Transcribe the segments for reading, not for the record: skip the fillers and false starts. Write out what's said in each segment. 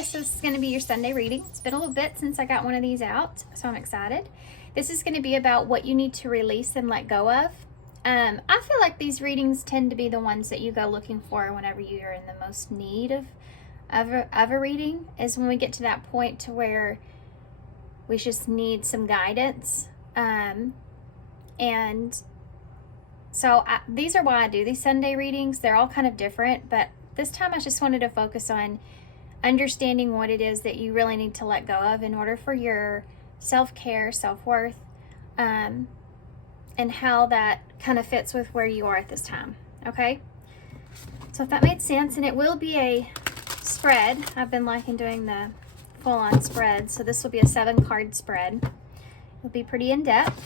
Okay, so this is going to be your Sunday reading. It's been a little bit since I got one of these out, so I'm excited. This is going to be about what you need to release and let go of. I feel like these readings tend to be the ones that you go looking for whenever you're in the most need of a reading, is when we get to that point to where we just need some guidance. And so these are why I do these Sunday readings. They're all kind of different, but this time I just wanted to focus on understanding what it is that you really need to let go of in order for your self-care, self-worth, and how that kind of fits with where you are at this time. Okay, so if that made sense, and it will be a spread. I've been liking doing the full-on spread, so this will be a 7-card spread. It'll be pretty in-depth.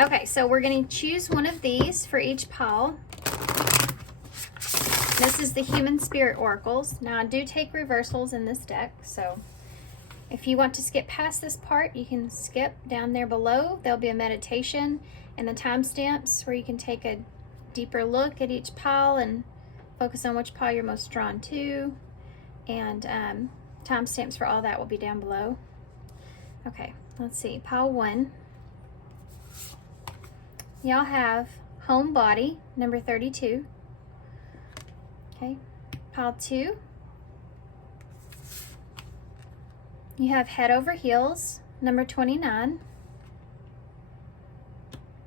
Okay, so we're going to choose one of these for each pile. This is the Human Spirit Oracles. Now, I do take reversals in this deck, so if you want to skip past this part, you can skip down there below. There'll be a meditation and the timestamps where you can take a deeper look at each pile and focus on which pile you're most drawn to. And timestamps for all that will be down below. Okay, let's see. Pile 1. Y'all have Home Body, number 32. Okay, pile 2. You have Head Over Heels, number 29.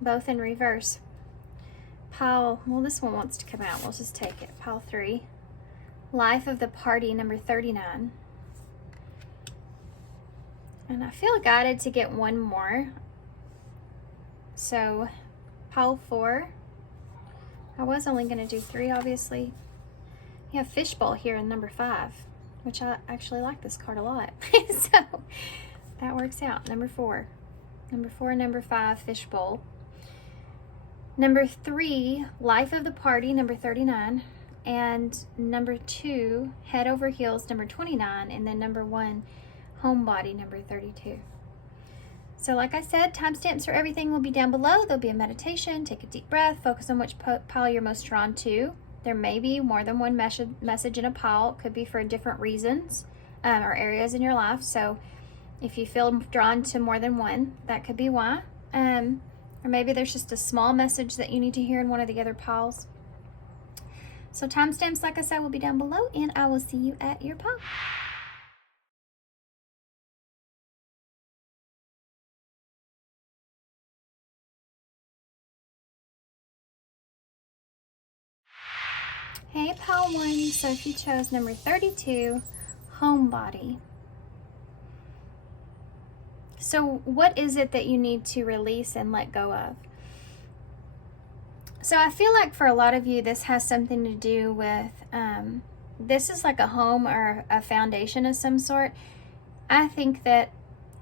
Both in reverse. Pile, well, this one wants to come out. We'll just take it. Pile 3. Life of the Party, number 39. And I feel guided to get one more. So, pile 4. I was only going to do 3, obviously. You have Fishbowl here in number 5, which I actually like this card a lot. So, that works out. Number 4. Number 4 and number 5, Fishbowl. Number 3, Life of the Party, number 39. And number 2, Head Over Heels, number 29. And then number 1, Homebody, number 32. So like I said, timestamps for everything will be down below. There'll be a meditation. Take a deep breath. Focus on which pile you're most drawn to. There may be more than one message in a pile. It could be for different reasons or areas in your life. So if you feel drawn to more than one, that could be why. Or maybe there's just a small message that you need to hear in one of the other piles. So timestamps, like I said, will be down below, and I will see you at your pile. Hey, pile 1, so if you chose number 32, Homebody. So what is it that you need to release and let go of? So I feel like for a lot of you, this has something to do with, this is like a home or a foundation of some sort. I think that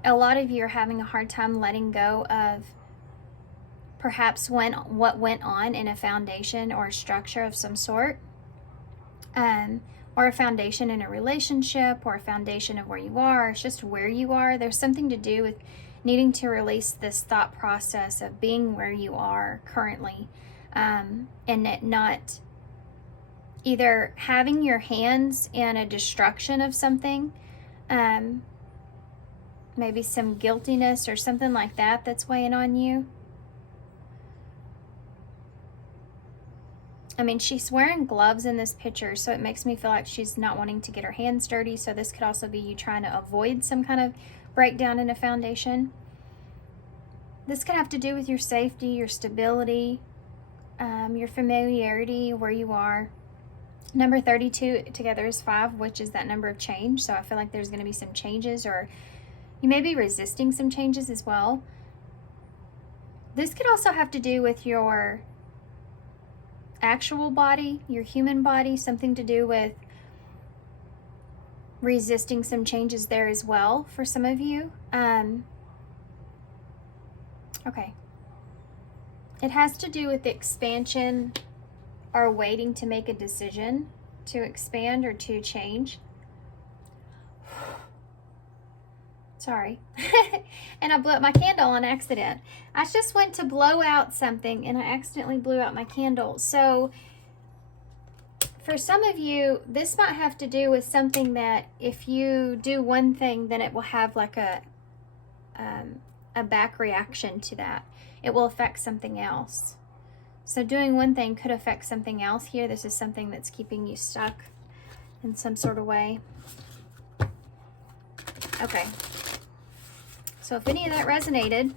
a lot of you are having a hard time letting go of perhaps what went on in a foundation or a structure of some sort. Or a foundation in a relationship, or a foundation of where you are. It's just where you are. There's something to do with needing to release this thought process of being where you are currently, and it not either having your hands in a destruction of something, maybe some guiltiness or something like that that's weighing on you. I mean, she's wearing gloves in this picture, so it makes me feel like she's not wanting to get her hands dirty. So this could also be you trying to avoid some kind of breakdown in a foundation. This could have to do with your safety, your stability, your familiarity, where you are. Number 32 together is 5, which is that number of change. So I feel like there's going to be some changes, or you may be resisting some changes as well. This could also have to do with your actual body, your human body, something to do with resisting some changes there as well for some of you. Okay. It has to do with expansion or waiting to make a decision to expand or to change. Sorry. And I blew up my candle on accident. I just went to blow out something and I accidentally blew out my candle. So for some of you, this might have to do with something that if you do one thing, then it will have like a back reaction to that. It will affect something else. So doing one thing could affect something else here. This is something that's keeping you stuck in some sort of way. Okay. So if any of that resonated,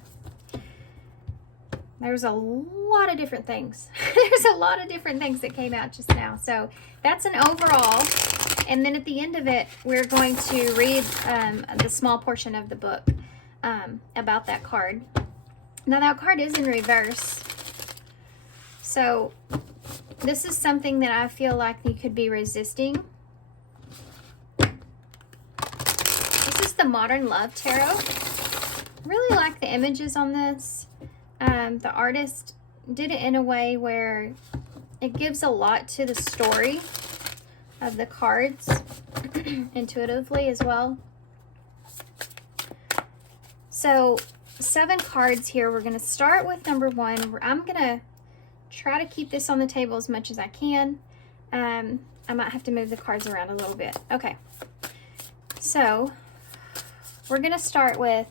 there's a lot of different things. There's a lot of different things that came out just now. So that's an overall. And then at the end of it, we're going to read the small portion of the book about that card. Now that card is in reverse. So this is something that I feel like you could be resisting. This is the Modern Love Tarot. Really like the images on this. The artist did it in a way where it gives a lot to the story of the cards intuitively as well. So 7 cards here. We're going to start with number 1. I'm going to try to keep this on the table as much as I can. I might have to move the cards around a little bit. Okay. So we're going to start with,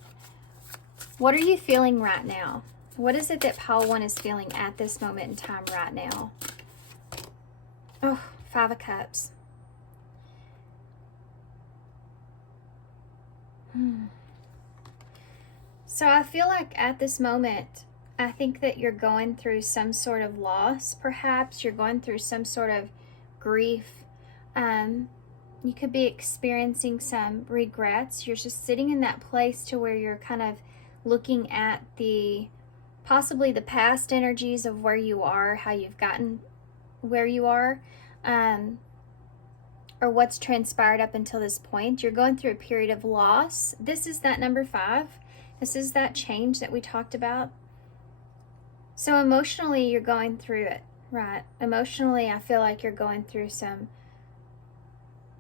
what are you feeling right now? What is it that pile 1 is feeling at this moment in time right now? Oh, 5 of Cups. So I feel like at this moment, I think that you're going through some sort of loss, perhaps. You're going through some sort of grief. You could be experiencing some regrets. You're just sitting in that place to where you're kind of looking at possibly the past energies of where you are, how you've gotten where you are, or what's transpired up until this point. You're going through a period of loss. This is that number 5. This is that change that we talked about. So emotionally, you're going through it, right? Emotionally, I feel like you're going through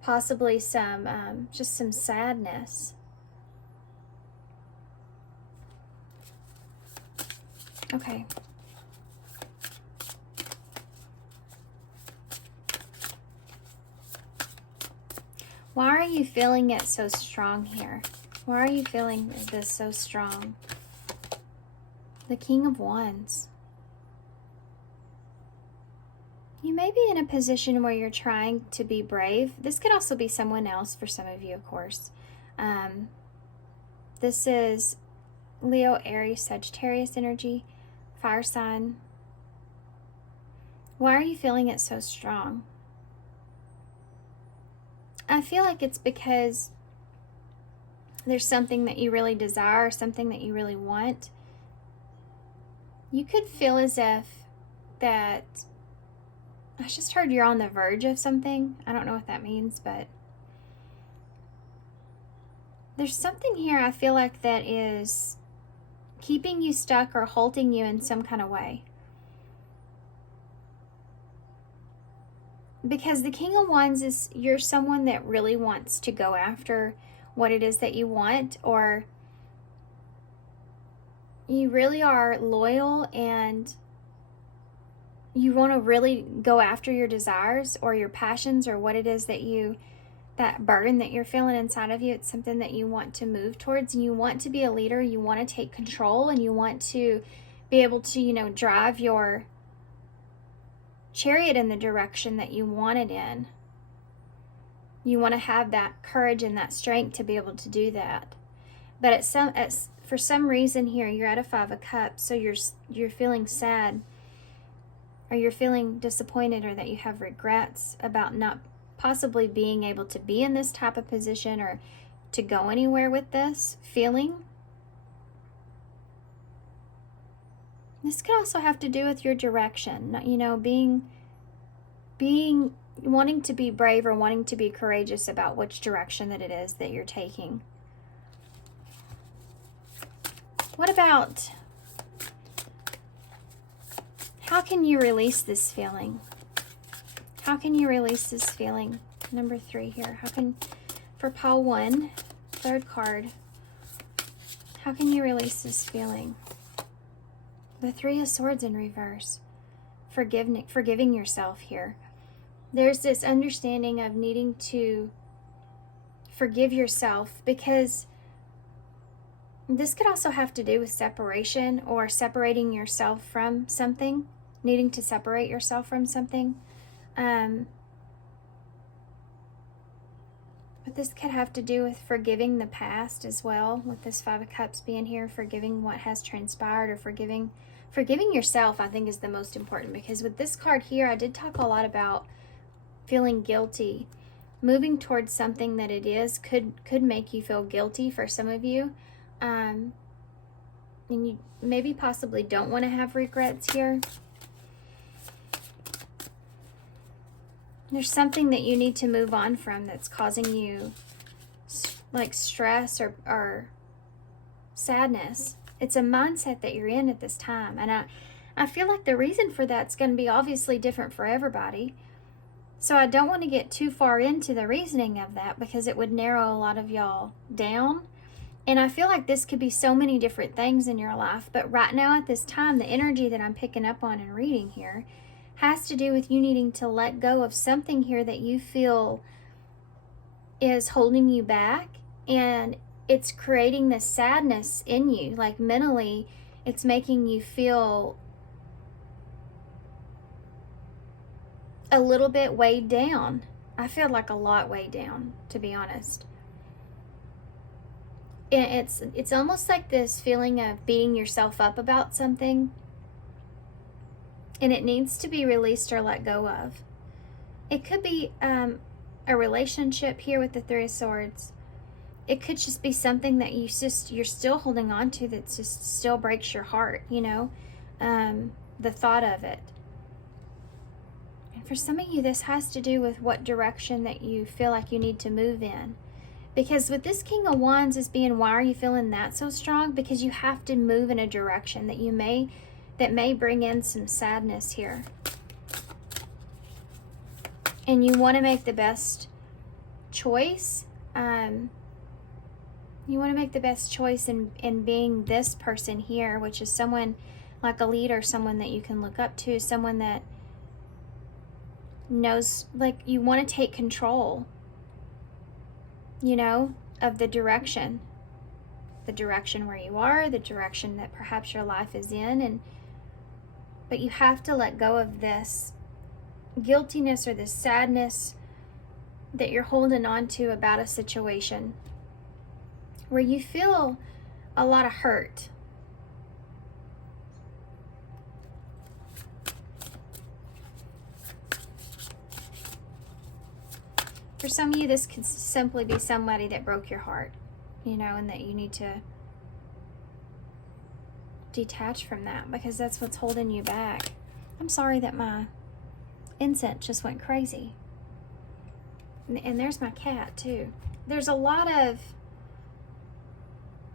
possibly just some sadness. Okay. Why are you feeling it so strong here? Why are you feeling this so strong? The King of Wands. You may be in a position where you're trying to be brave. This could also be someone else for some of you, of course. This is Leo, Aries, Sagittarius energy, fire sign. Why are you feeling it so strong? I feel like it's because there's something that you really desire, something that you really want. You could feel as if that, I just heard you're on the verge of something. I don't know what that means, but there's something here I feel like that is keeping you stuck or halting you in some kind of way. Because the King of Wands is, you're someone that really wants to go after what it is that you want, or you really are loyal and you want to really go after your desires or your passions or what it is that burden that you're feeling inside of you. It's something that you want to move towards, and you want to be a leader. You want to take control, and you want to be able to, drive your chariot in the direction that you want it in. You want to have that courage and that strength to be able to do that. But for some reason here, you're at a 5 of Cups, so you're feeling sad, or you're feeling disappointed, or that you have regrets about not possibly being able to be in this type of position or to go anywhere with this feeling. This could also have to do with your direction, wanting to be brave or wanting to be courageous about which direction that it is that you're taking. What about, how can you release this feeling? How can you release this feeling? Number 3 here. For pile 1, 3rd card, how can you release this feeling? The 3 of Swords in reverse. Forgiving yourself here. there's this understanding of needing to forgive yourself, because this could also have to do with separation or separating yourself from something, needing to separate yourself from something. But this could have to do with forgiving the past as well, with this Five of Cups being here, forgiving what has transpired, or forgiving yourself, I think, is the most important, because with this card here, I did talk a lot about feeling guilty. Moving towards something that it is could make you feel guilty for some of you. And you maybe possibly don't want to have regrets here. There's something that you need to move on from that's causing you like stress or sadness. It's a mindset that you're in at this time. And I feel like the reason for that's going to be obviously different for everybody. So I don't want to get too far into the reasoning of that, because it would narrow a lot of y'all down. And I feel like this could be so many different things in your life. But right now at this time, the energy that I'm picking up on and reading here has to do with you needing to let go of something here that you feel is holding you back. And it's creating this sadness in you. Like mentally, it's making you feel a little bit weighed down. I feel like a lot weighed down, to be honest. And it's almost like this feeling of beating yourself up about something, and it needs to be released or let go of. It could be a relationship here with the Three of Swords. It could just be something that you're still holding on to, that just still breaks your heart, you know, the thought of it. And for some of you, this has to do with what direction that you feel like you need to move in. Because with this King of Wands as being, why are you feeling that so strong? Because you have to move in a direction that may bring in some sadness here. And you want to make the best choice. You want to make the best choice in being this person here, which is someone like a leader, someone that you can look up to, someone that knows, like, you want to take control, you know, of the direction where you are, the direction that perhaps your life is in. But you have to let go of this guiltiness or this sadness that you're holding on to about a situation where you feel a lot of hurt. For some of you, this could simply be somebody that broke your heart, you know, and that you need to detach from that, because that's what's holding you back. I'm sorry that my incense just went crazy. And there's my cat too. There's a lot of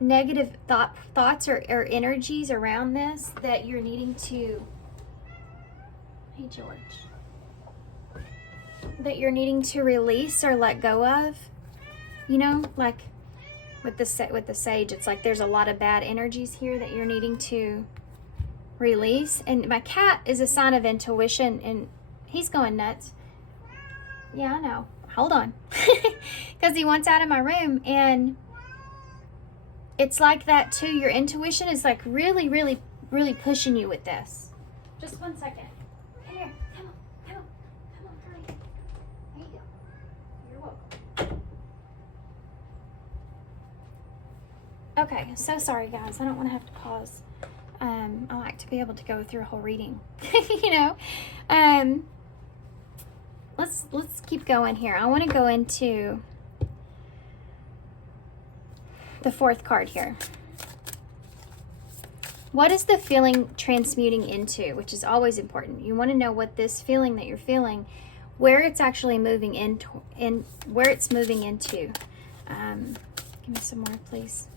negative thoughts or energies around this that you're needing to, hey George, that you're needing to release or let go of. You know, like with the sage, it's like there's a lot of bad energies here that you're needing to release. And my cat is a sign of intuition, and he's going nuts. Yeah, I know. Hold on. Because he wants out of my room, and it's like that too. Your intuition is like really, really, really pushing you with this. Just 1 second. Come here. Come on, hurry. There you go. You're welcome. Okay, so sorry guys. I don't want to have to pause. I like to be able to go through a whole reading. You know? Let's keep going here. I want to go into the fourth card here. What is the feeling transmuting into? Which is always important. You want to know what this feeling that you're feeling, where it's actually moving where it's moving into. Give me some more, please.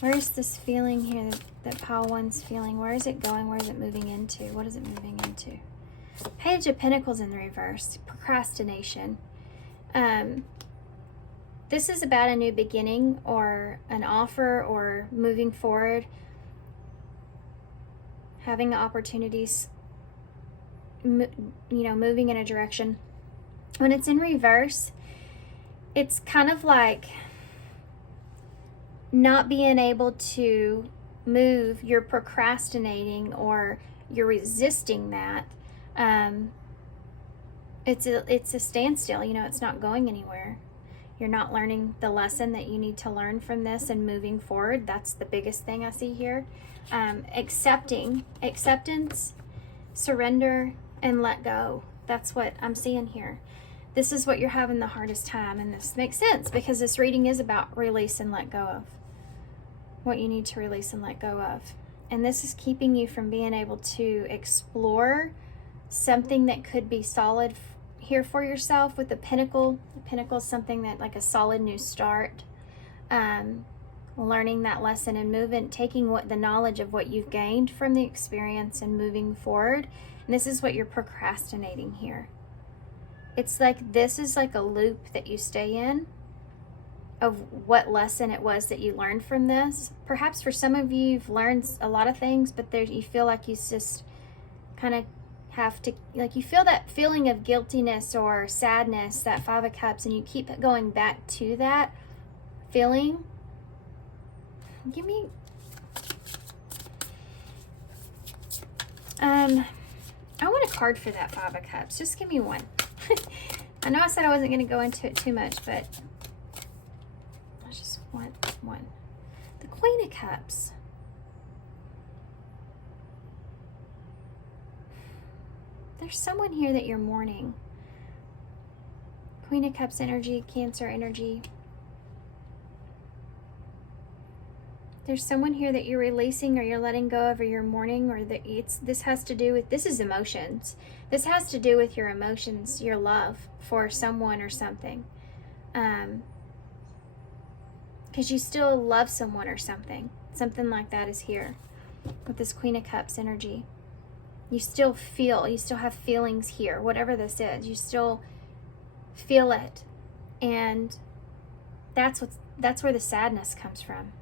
Where is this feeling here that pile one's feeling? Where is it going? Where is it moving into? What is it moving into? Page of Pentacles in the reverse. Procrastination. This is about a new beginning or an offer or moving forward. Having opportunities moving in a direction. When it's in reverse, it's kind of like not being able to move. You're procrastinating or you're resisting that. It's a standstill. It's not going anywhere. You're not learning the lesson that you need to learn from this and moving forward. That's the biggest thing I see here. Acceptance, surrender, and let go. That's what I'm seeing here. This is what you're having the hardest time, and this makes sense because this reading is about release and let go of. What you need to release and let go of. And this is keeping you from being able to explore something that could be solid here for yourself with the pinnacle. The pinnacle is something that, like a solid new start. Learning that lesson and taking the knowledge of what you've gained from the experience and moving forward. And this is what you're procrastinating here. It's like this is like a loop that you stay in of what lesson it was that you learned from this. Perhaps for some of you, you've learned a lot of things, but you feel like you just kind of have to, like, you feel that feeling of guiltiness or sadness, that Five of Cups, and you keep going back to that feeling. Give me I want a card for that Five of Cups. Just give me one. I know I said I wasn't going to go into it too much, but I just want one. The Queen of Cups. There's someone here that you're mourning. Queen of Cups energy, Cancer energy. There's someone here that you're releasing or you're letting go of or you're mourning, or that this has to do with, this is emotions. This has to do with your emotions, your love for someone or something. Because you still love someone or something. Something like that is here with this Queen of Cups energy. You still have feelings here, whatever this is. You still feel it. And that's where the sadness comes from.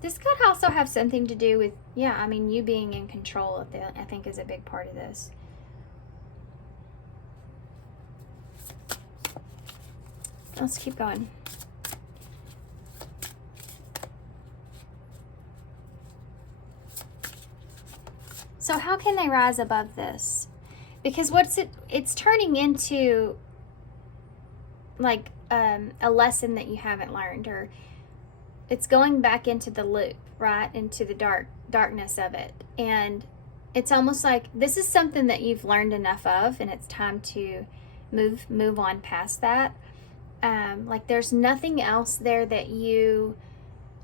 This could also have something to do with, you being in control, I think is a big part of this. Let's keep going. So how can they rise above this? Because it's turning into like a lesson that you haven't learned, or it's going back into the loop, right? Into the darkness of it. And it's almost like this is something that you've learned enough of, and it's time to move on past that. Like there's nothing else there that you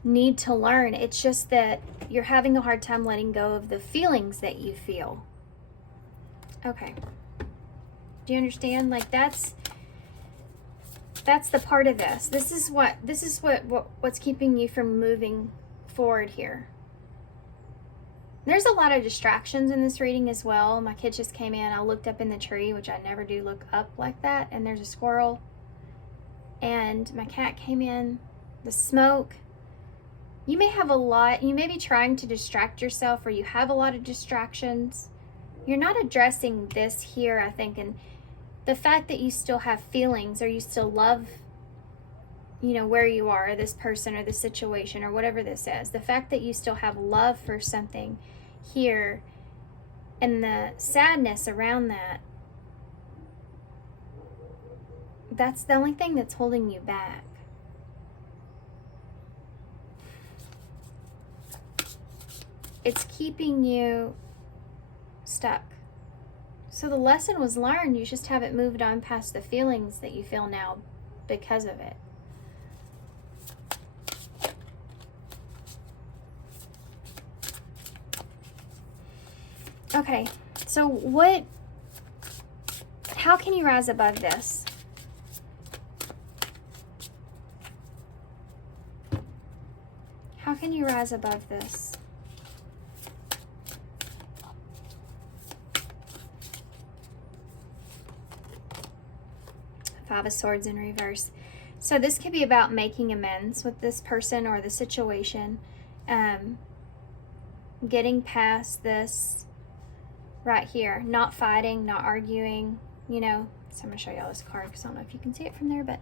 need to learn. It's just that you're having a hard time letting go of the feelings that you feel. Okay. Do you understand? Like that's the part of this. This is what's keeping you from moving forward here. There's a lot of distractions in this reading as well. My kid just came in. I looked up in the tree, which I never do look up like that, and there's a squirrel. And my cat came in. The smoke. You may be trying to distract yourself, or you have a lot of distractions. You're not addressing this here, I think, and the fact that you still have feelings, or you still love, where you are, or this person, or the situation, or whatever this is. The fact that you still have love for something here, and the sadness around that's the only thing that's holding you back. It's keeping you stuck. So the lesson was learned, you just haven't moved on past the feelings that you feel now because of it. Okay, so how can you rise above this? How can you rise above this? Five of Swords in reverse. So this could be about making amends with this person or the situation. getting past this right here. Not fighting, not arguing, you know. So I'm going to show y'all this card because I don't know if you can see it from there, but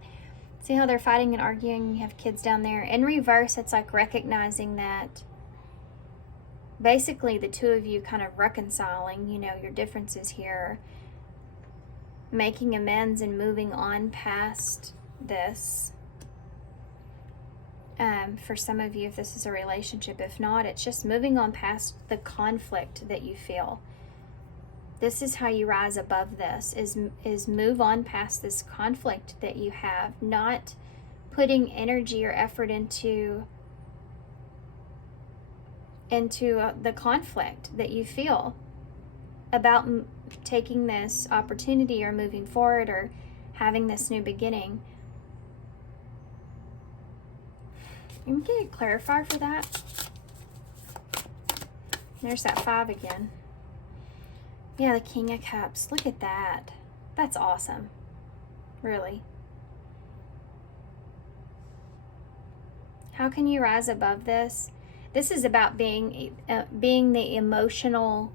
see how they're fighting and arguing? You have kids down there. In reverse, it's like recognizing that basically the two of you kind of reconciling, you know, your differences here, making amends and moving on past this. For some of you, if this is a relationship, if not, it's just moving on past the conflict that you feel. This is how you rise above this, is move on past this conflict that you have, not putting energy or effort into the conflict that you feel about taking this opportunity or moving forward or having this new beginning. Let me get a clarifier for that. There's that 5 again. Yeah, the King of Cups. Look at that. That's awesome. Really. How can you rise above this? This is about being the emotional,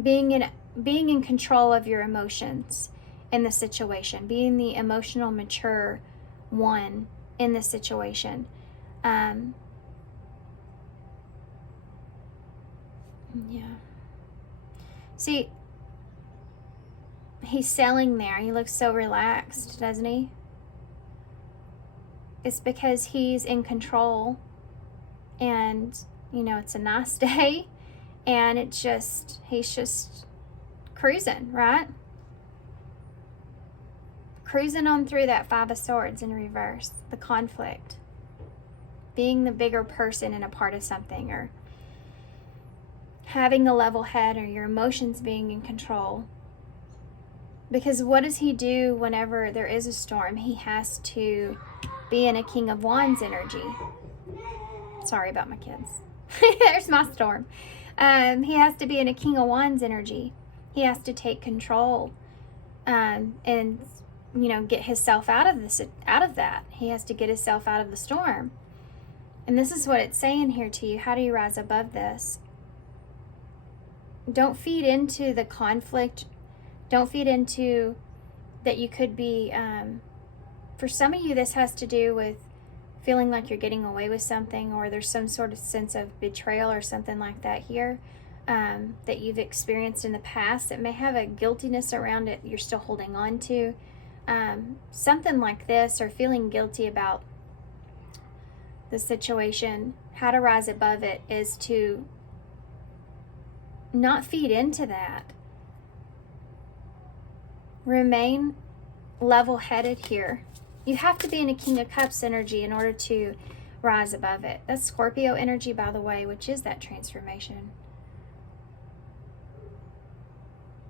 being in control of your emotions in the situation, being the emotional mature one in the situation. Yeah. See, he's selling there. He looks so relaxed, doesn't he? It's because he's in control, and you know, it's a nice day, and he's just cruising, right? Cruising on through that 5 of Swords in reverse, the conflict, being the bigger person and a part of something, or having a level head, or your emotions being in control. Because what does he do whenever there is a storm? He has to be in a King of Wands energy. Sorry about my kids. There's my storm. He has to be in a King of Wands energy. He has to take control, and you know, get himself out of that. He has to get himself out of the storm. And this is what it's saying here to you. How do you rise above this? Don't feed into the conflict. Don't feed into that you could be, for some of you, this has to do with feeling like you're getting away with something, or there's some sort of sense of betrayal or something like that here, that you've experienced in the past that may have a guiltiness around it you're still holding on to. Something like this, or feeling guilty about the situation. How to rise above it is to not feed into that. Remain level-headed here. You have to be in a King of Cups energy in order to rise above it. That's Scorpio energy, by the way, which is that transformation.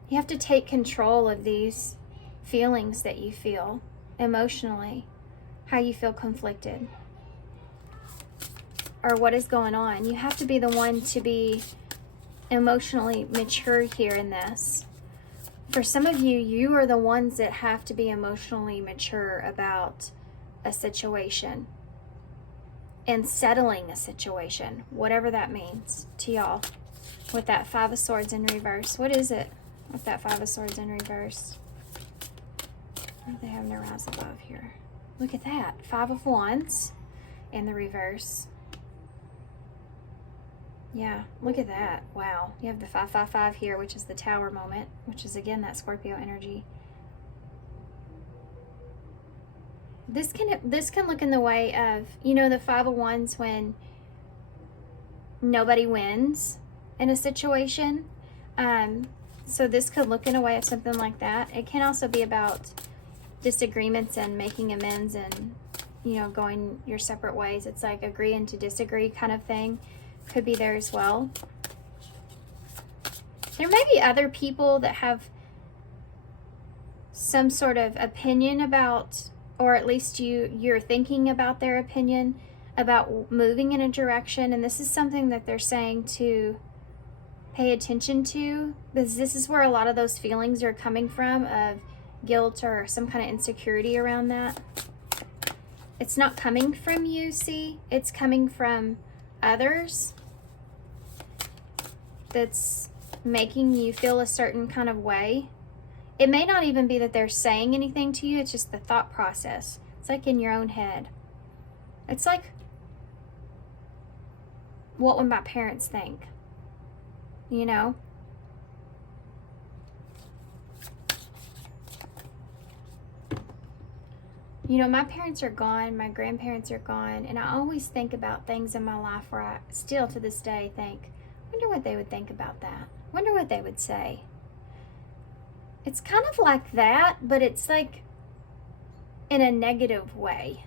You have to take control of these feelings that you feel emotionally, how you feel conflicted, or what is going on. You have to be the one to be emotionally mature here in this. For some of you, you are the ones that have to be emotionally mature about a situation and settling a situation, whatever that means to y'all. With that 5 of Swords in reverse, what is it with that 5 of Swords in reverse? What do they have in their rise above here? Look at that, 5 of Wands in the reverse. Yeah, look at that. Wow. You have the 555 here, which is the Tower moment, which is again that Scorpio energy. This can look in the way of, you know, the 5 of Wands when nobody wins in a situation. So this could look in a way of something like that. It can also be about disagreements and making amends and, you know, going your separate ways. It's like agreeing to disagree kind of thing. Could be there as well. There may be other people that have some sort of opinion about, or at least you're thinking about their opinion about moving in a direction, and this is something that they're saying to pay attention to, because this is where a lot of those feelings are coming from, of guilt or some kind of insecurity around that. It's not coming from you, see? It's coming from others that's making you feel a certain kind of way. It may not even be that they're saying anything to you, it's just the thought process. It's like in your own head. It's like, what would my parents think? You know? You know, my parents are gone, my grandparents are gone, and I always think about things in my life where I still to this day think, wonder what they would think about that. Wonder what they would say. It's kind of like that, but it's like in a negative way.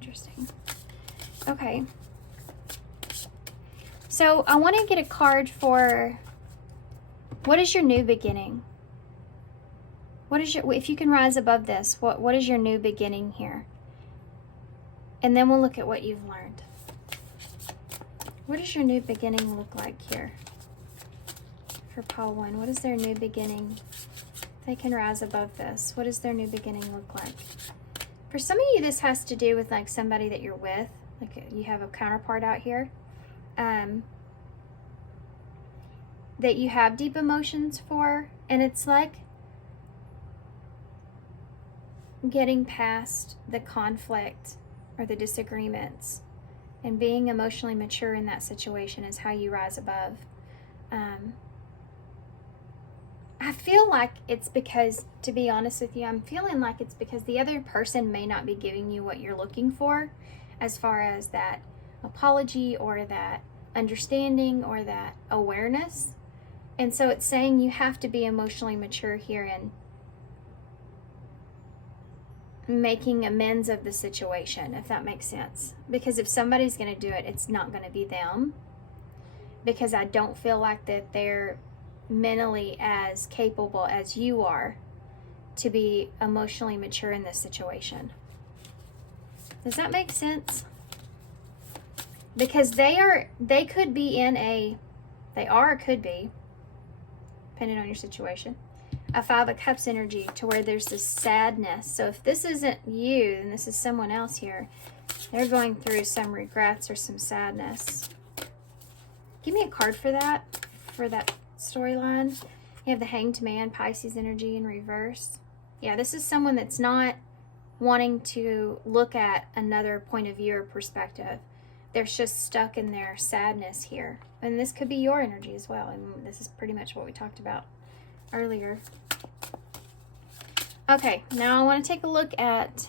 Interesting. Okay. So I want to get a card for, what is your new beginning? What is your, if you can rise above this, what is your new beginning here? And then we'll look at what you've learned. What does your new beginning look like here? For pile 1, what is their new beginning? If they can rise above this, what does their new beginning look like? For some of you, this has to do with like somebody that you're with, like you have a counterpart out here, that you have deep emotions for, and it's like getting past the conflict or the disagreements and being emotionally mature in that situation is how you rise above. I feel like it's because, to be honest with you, I'm feeling like it's because the other person may not be giving you what you're looking for as far as that apology or that understanding or that awareness. And so it's saying you have to be emotionally mature here in making amends of the situation, if that makes sense. Because if somebody's going to do it, it's not going to be them. Because I don't feel like that they're mentally as capable as you are to be emotionally mature in this situation. Does that make sense? Because they could be in a, they are or could be, depending on your situation, a 5 of Cups energy to where there's this sadness. So if this isn't you, then this is someone else here. They're going through some regrets or some sadness. Give me a card for that storyline. You have the Hanged Man, Pisces energy in reverse. Yeah, this is someone that's not wanting to look at another point of view or perspective. They're just stuck in their sadness here. And this could be your energy as well. And this is pretty much what we talked about earlier. Okay, now I want to take a look at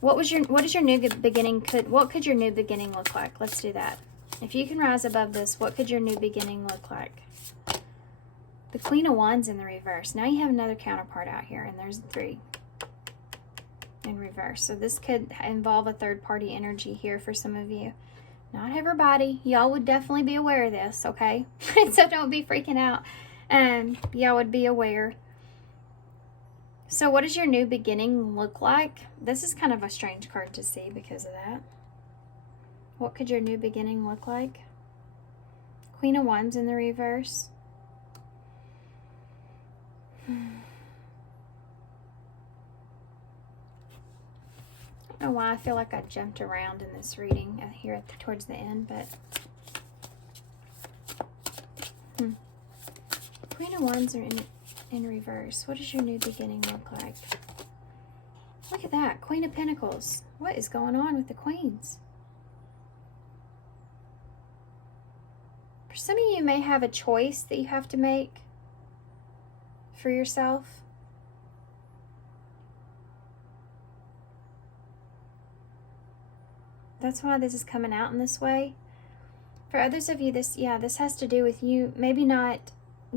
what is your new beginning, what could your new beginning look like? Let's do that. If you can rise above this, what could your new beginning look like? The Queen of Wands in the reverse. Now you have another counterpart out here, and there's 3 in reverse. So this could involve a third-party energy here for some of you. Not everybody. Y'all would definitely be aware of this, okay? So don't be freaking out. Y'all would be aware. So what does your new beginning look like? This is kind of a strange card to see because of that. What could your new beginning look like? Queen of Wands in the reverse. I don't know why I feel like I jumped around in this reading here towards the end, but Queen of Wands are in reverse. What does your new beginning look like? Look at that, Queen of Pentacles. What is going on with the queens? For some of you may have a choice that you have to make for yourself. That's why this is coming out in this way. For others of you, this has to do with you maybe not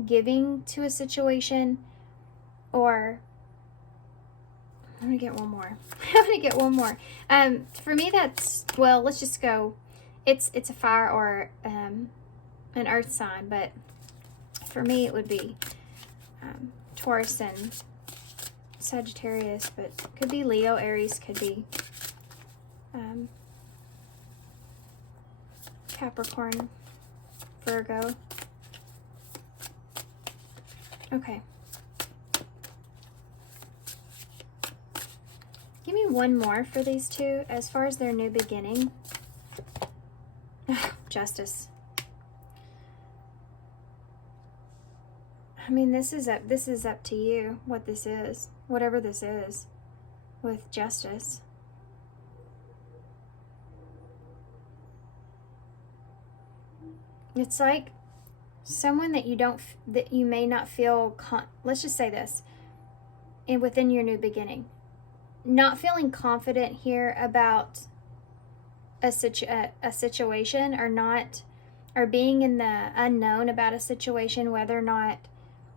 giving to a situation, or I'm gonna get one more. I'm gonna get one more. For me, that's, well, let's just go. It's a fire or an earth sign, but for me it would be Taurus and Sagittarius, but could be Leo, Aries, could be Capricorn, Virgo. Okay. Give me one more for these two as far as their new beginning. Justice. I mean, this is up to you what this is, whatever this is with justice. It's like someone that you may not feel, let's just say this, within your new beginning. Not feeling confident here about a situation, or being in the unknown about a situation, whether or not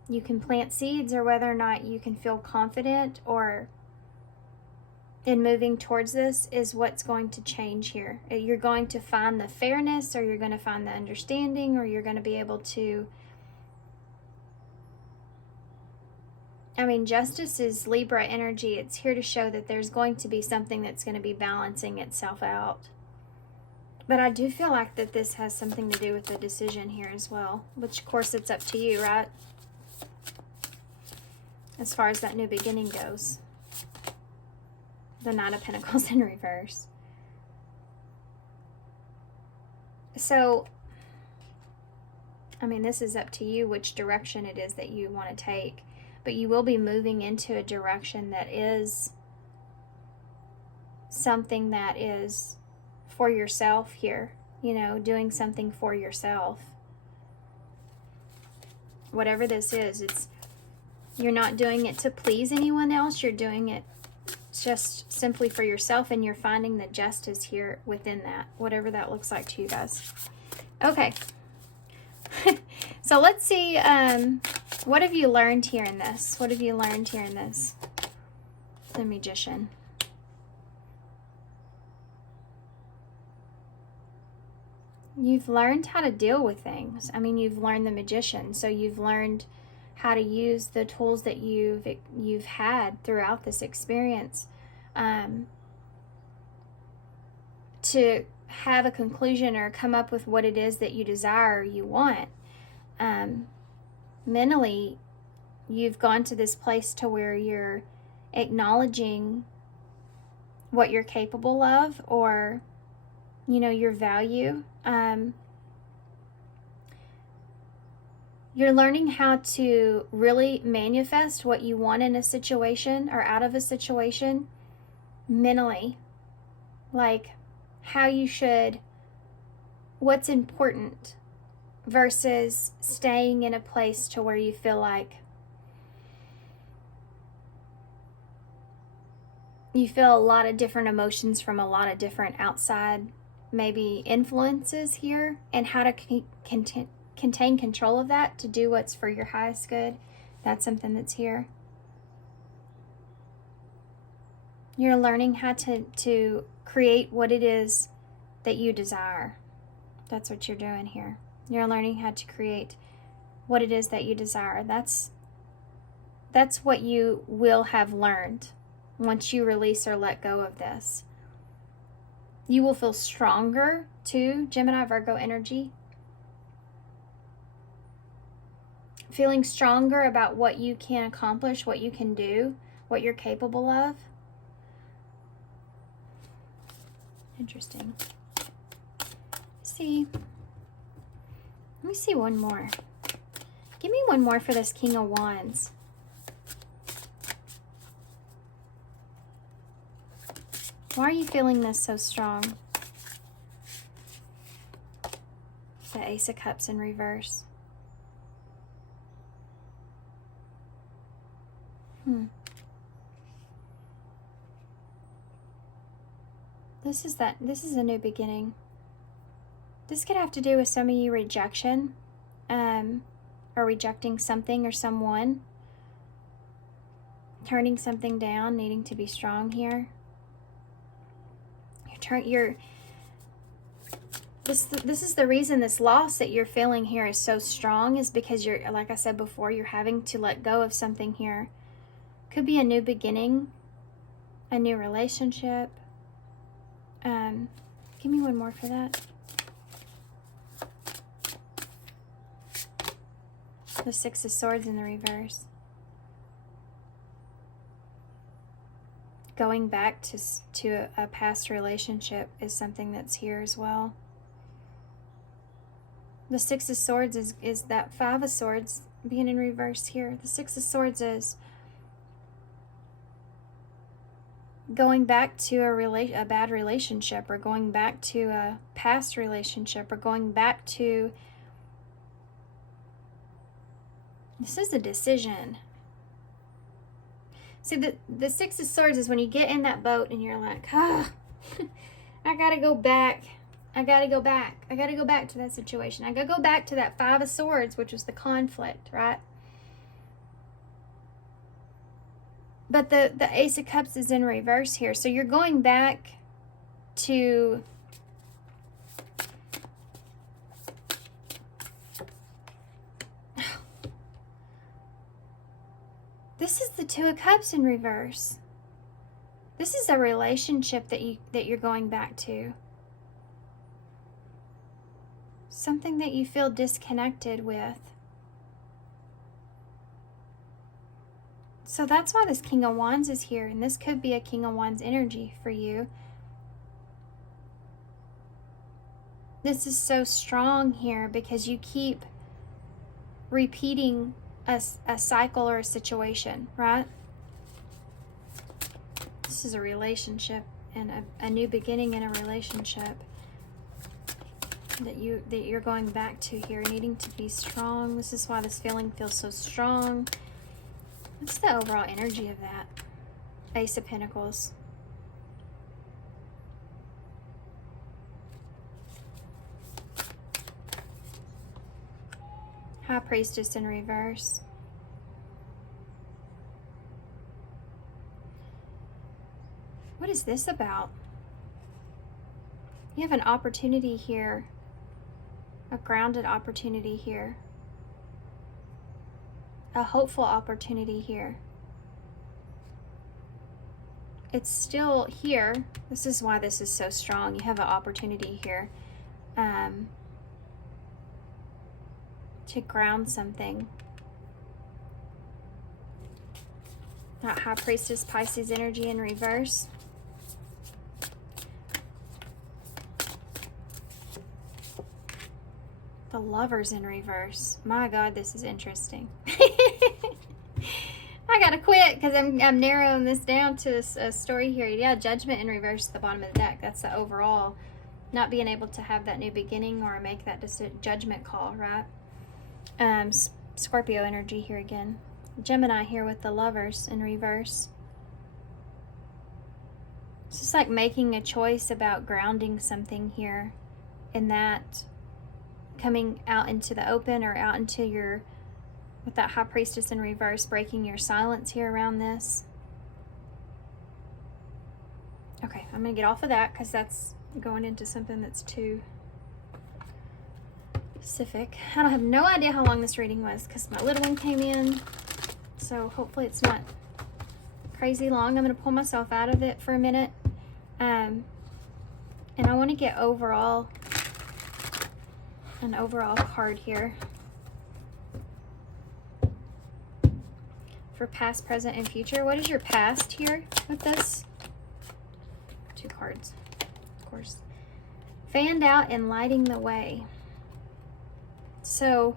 you can plant seeds or whether or not you can feel confident or in moving towards this is what's going to change here. You're going to find the fairness, or you're going to find the understanding, or you're going to be able to, I mean, justice is Libra energy. It's here to show that there's going to be something that's going to be balancing itself out. But I do feel like that this has something to do with the decision here as well, which of course it's up to you, right? As far as that new beginning goes. The Nine of Pentacles in reverse. So, I mean, this is up to you which direction it is that you want to take. But you will be moving into a direction that is something that is for yourself here. You know, doing something for yourself. Whatever this is, you're not doing it to please anyone else. You're doing it just simply for yourself, and you're finding the justice here within that, whatever that looks like to you guys. Okay. So let's see, what have you learned here in this? What have you learned here in this? The Magician. You've learned how to deal with things. I mean, you've learned the Magician, so you've learned how to use the tools that you've had throughout this experience to have a conclusion or come up with what it is that you desire or you want. Mentally, you've gone to this place to where you're acknowledging what you're capable of, or, you know, your value. You're learning how to really manifest what you want in a situation or out of a situation mentally. Like how you should, what's important versus staying in a place to where you feel like you feel a lot of different emotions from a lot of different outside maybe influences here, and how to contain control of that to do what's for your highest good. That's something that's here. You're learning how to create what it is that you desire. That's what you're doing here. You're learning how to create what it is that you desire. That's what you will have learned once you release or let go of this. You will feel stronger too, Gemini, Virgo energy. Feeling stronger about what you can accomplish, what you can do, what you're capable of. Interesting. Let me see one more. Give me one more for this King of Wands. Why are you feeling this so strong? The Ace of Cups in reverse. This is a new beginning. This could have to do with some of you rejection, or rejecting something or someone, turning something down, needing to be strong here. This is the reason this loss that you're feeling here is so strong, is because you're, like I said before, you're having to let go of something here. Could be a new beginning, a new relationship. Give me one more for that. The Six of Swords in the reverse. going back to a past relationship is something that's here as well. The Six of Swords is that Five of Swords being in reverse here. The Six of Swords is going back to a bad relationship, or going back to a past relationship, or going back to... This is a decision. See, the Six of Swords is when you get in that boat and you're like, ah, I gotta go back. I gotta go back. I gotta go back to that situation. I gotta go back to that Five of Swords, which was the conflict, right? But the Ace of Cups is in reverse here. So you're going back to... This is the Two of Cups in reverse. This is a relationship that you're going back to. Something that you feel disconnected with. So that's why this King of Wands is here, and this could be a King of Wands energy for you. This is so strong here because you keep repeating a cycle or a situation, right? This is a relationship and a new beginning in a relationship that you're going back to here, needing to be strong. This is why this feeling feels so strong. What's the overall energy of that? Ace of Pentacles. High Priestess in reverse. What is this about? You have an opportunity here. A grounded opportunity here. A hopeful opportunity here. It's still here. This is why this is so strong. You have an opportunity here to ground something. That High Priestess Pisces energy in reverse. The Lovers in reverse. My God, this is interesting. I gotta quit because I'm narrowing this down to a story here. Yeah, Judgment in reverse at the bottom of the deck. That's the overall. Not being able to have that new beginning or make that judgment call, right? Scorpio energy here again. Gemini here with the Lovers in reverse. It's just like making a choice about grounding something here, in that coming out into the open or out into your, with that High Priestess in reverse, breaking your silence here around this. Okay, I'm gonna get off of that because that's going into something that's too specific. I don't have no idea how long this reading was because my little one came in, so hopefully it's not crazy long. I'm gonna pull myself out of it for a minute, and I want to get an overall card here for past, present, and future. What is your past here with this? Two cards, of course. Fanned out and lighting the way. So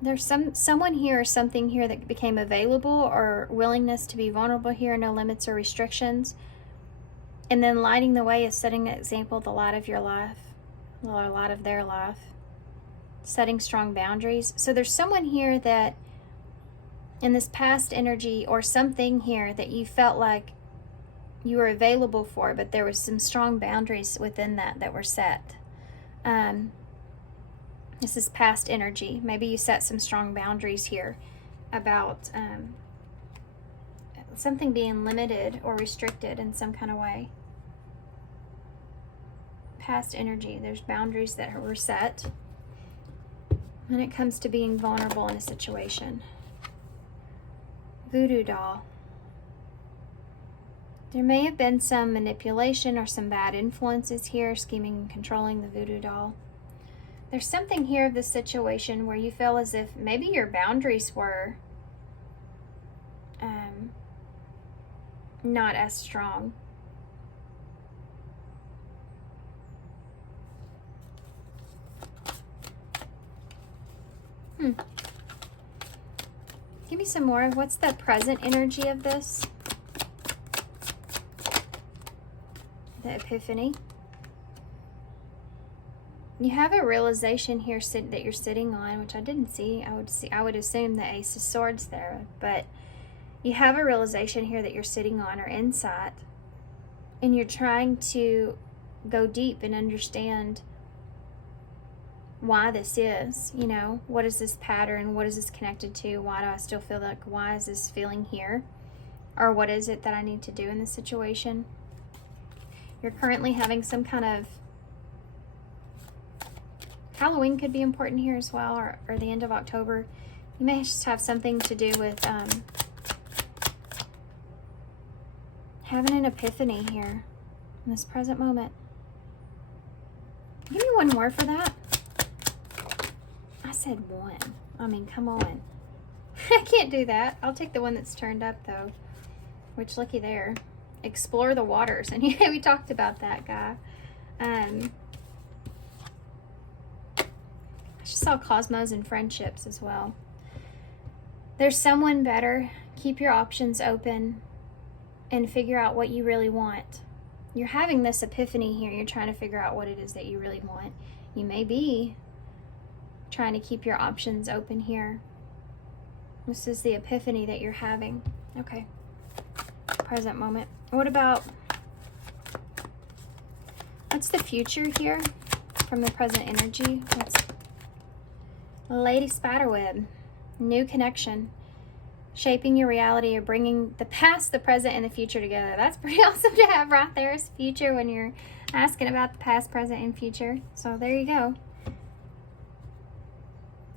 there's someone here or something here that became available, or willingness to be vulnerable here, no limits or restrictions. And then lighting the way is setting an example, the light of your life, or the light of their life. Setting strong boundaries. So there's someone here that in this past energy, or something here that you felt like you were available for, but there was some strong boundaries within that were set. This is past energy. Maybe you set some strong boundaries here about something being limited or restricted in some kind of way. Past energy, there's boundaries that were set when it comes to being vulnerable in a situation. Voodoo doll. There may have been some manipulation or some bad influences here, scheming and controlling the voodoo doll. There's something here of this situation where you feel as if maybe your boundaries were not as strong. Give me some more. What's the present energy of this? The epiphany. You have a realization here that you're sitting on, which I didn't see. I would assume the Ace of Swords there, but you have a realization here that you're sitting on, or insight, and you're trying to go deep and understand why this is, you know, what is this pattern? What is this connected to? Why do I still feel like, why is this feeling here? Or what is it that I need to do in this situation? You're currently having some kind of, Halloween could be important here as well, or the end of October. You may just have something to do with having an epiphany here in this present moment. Give me one more for that. I said one. I mean, come on. I can't do that. I'll take the one that's turned up, though. Which, looky there. Explore the waters. And yeah, we talked about that guy. I just saw cosmos and friendships as well. There's someone better. Keep your options open and figure out what you really want. You're having this epiphany here. You're trying to figure out what it is that you really want. You may be trying to keep your options open here. This is the epiphany that you're having. Okay. Present moment. What about, what's the future here from the present energy? What's Lady Spiderweb? New connection. Shaping your reality, or bringing the past, the present, and the future together. That's pretty awesome to have right there as future when you're asking about the past, present, and future. So there you go.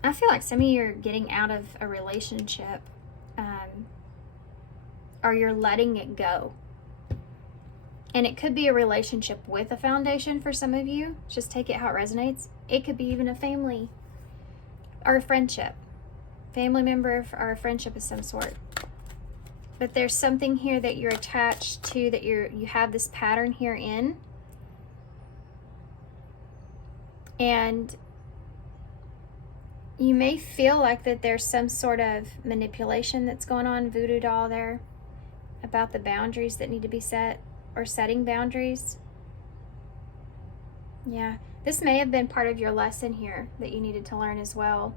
I feel like some of you are getting out of a relationship, or you're letting it go. And it could be a relationship with a foundation for some of you. Just take it how it resonates. It could be even a family or a friendship. Family member or a friendship of some sort. But there's something here that you're attached to, that you have this pattern here in. And you may feel like that there's some sort of manipulation that's going on, voodoo doll there, about the boundaries that need to be set, or setting boundaries. Yeah, this may have been part of your lesson here that you needed to learn as well.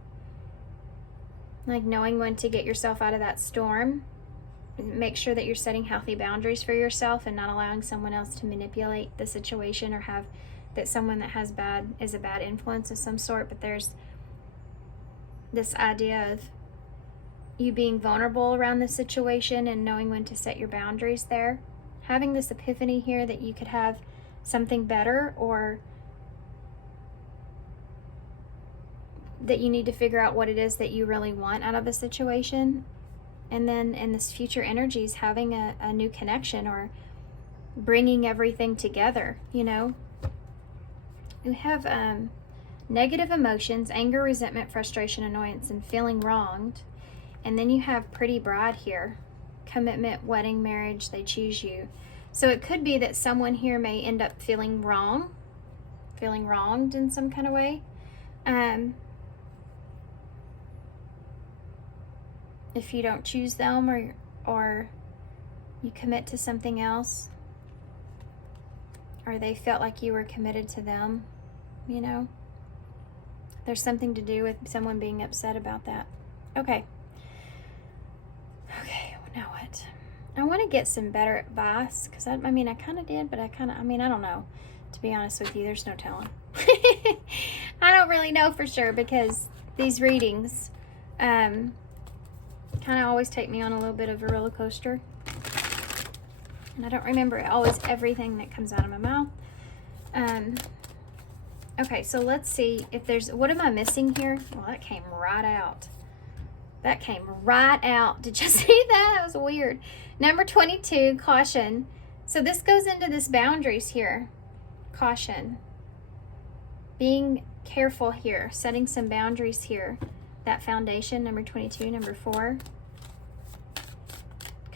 Like knowing when to get yourself out of that storm. Make sure that you're setting healthy boundaries for yourself and not allowing someone else to manipulate the situation, or have that someone that is a bad influence of some sort. But there's this idea of you being vulnerable around the situation and knowing when to set your boundaries there. Having this epiphany here that you could have something better, or that you need to figure out what it is that you really want out of a situation. And then in this future energies, having a new connection, or bringing everything together, you know. You have negative emotions, anger, resentment, frustration, annoyance, and feeling wronged. And then you have Pretty Bride here. Commitment, wedding, marriage, they choose you. So it could be that someone here may end up feeling wronged in some kind of way. If you don't choose them, or you commit to something else, or they felt like you were committed to them, you know. There's something to do with someone being upset about that. Okay, now what? I want to get some better advice, because I mean, I kind of did, but I don't know. To be honest with you, there's no telling. I don't really know for sure, because these readings kind of always take me on a little bit of a roller coaster. And I don't remember always everything that comes out of my mouth. Okay, so let's see if there's, what am I missing here? Well, that came right out. That came right out. Did you see that? That was weird. Number 22, caution. So this goes into this boundaries here. Caution. Being careful here. Setting some boundaries here. That foundation, number 22, number 4.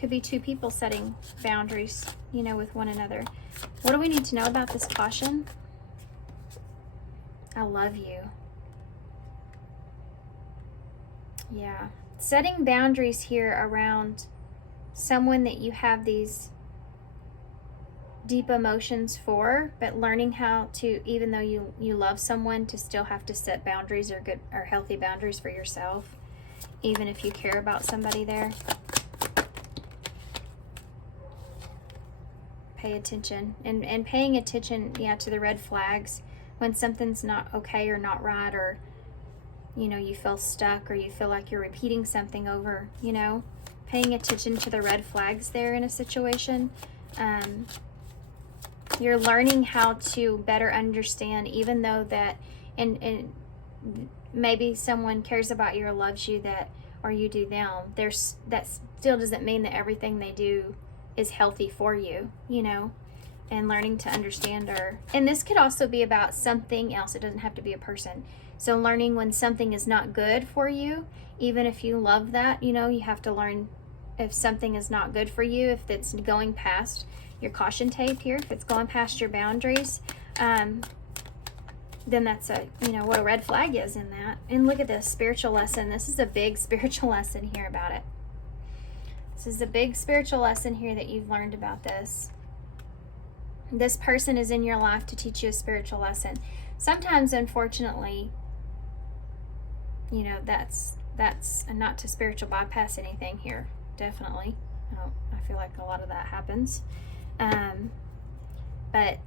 Could be two people setting boundaries, you know, with one another. What do we need to know about this caution? I love you. Yeah. Setting boundaries here around someone that you have these deep emotions for, but learning how to, even though you love someone, to still have to set boundaries, or good or healthy boundaries for yourself, even if you care about somebody there. Pay attention, and paying attention, yeah, to the red flags when something's not okay or not right, or you know, you feel stuck, or you feel like you're repeating something over, you know, paying attention to the red flags there in a situation. You're learning how to better understand, even though that, and maybe someone cares about you or loves you, that, or you do them, that still doesn't mean that everything they do is healthy for you, you know, and learning to understand. Or, and this could also be about something else. It doesn't have to be a person. So learning when something is not good for you, even if you love that, you know, you have to learn if something is not good for you, if it's going past your caution tape here, if it's going past your boundaries, then that's a, you know, what a red flag is in that. And look at this spiritual lesson. This is a big spiritual lesson here about it. This is a big spiritual lesson here that you've learned about this. This person is in your life to teach you a spiritual lesson. Sometimes, unfortunately, you know, that's and not to spiritual bypass anything here. Definitely. I feel like a lot of that happens. But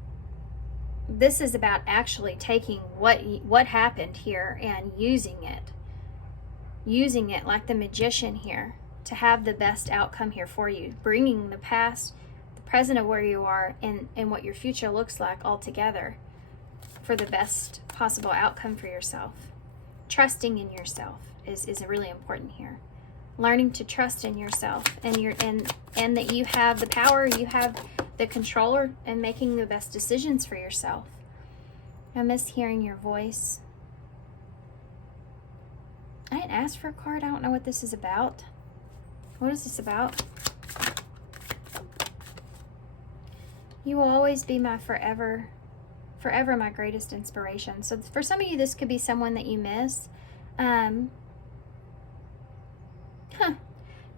this is about actually taking what happened here and using it like the magician here to have the best outcome here for you, bringing the past, the present of where you are, and what your future looks like all together for the best possible outcome for yourself. Trusting in yourself is really important here. Learning to trust in yourself, and that you have the power, you have the control, and making the best decisions for yourself. I miss hearing your voice. I didn't ask for a card. I don't know what this is about. What is this about? You will always be my forever my greatest inspiration. So for some of you, this could be someone that you miss. For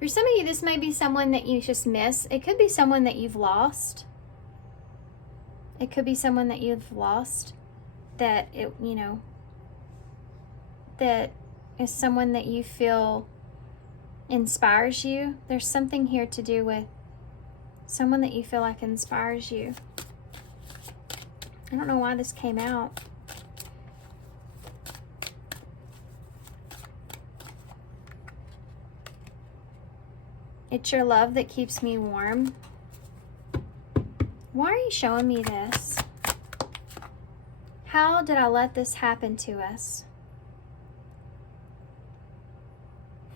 some of you, this may be someone that you just miss. It could be someone that you've lost. It could be someone that you've lost, that it, you know, that is someone that you feel inspires you. There's something here to do with someone that you feel like inspires you. I don't know why this came out. It's your love that keeps me warm. Why are you showing me this? How did I let this happen to us?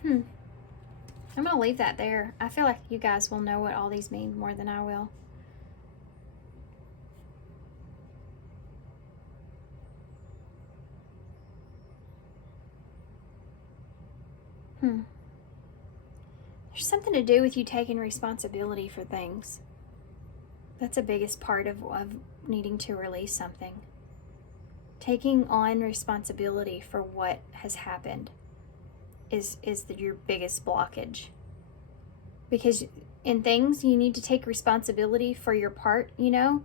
I'm going to leave that there. I feel like you guys will know what all these mean more than I will. There's something to do with you taking responsibility for things. That's the biggest part of needing to release something. Taking on responsibility for what has happened is your biggest blockage. Because in things, you need to take responsibility for your part, you know?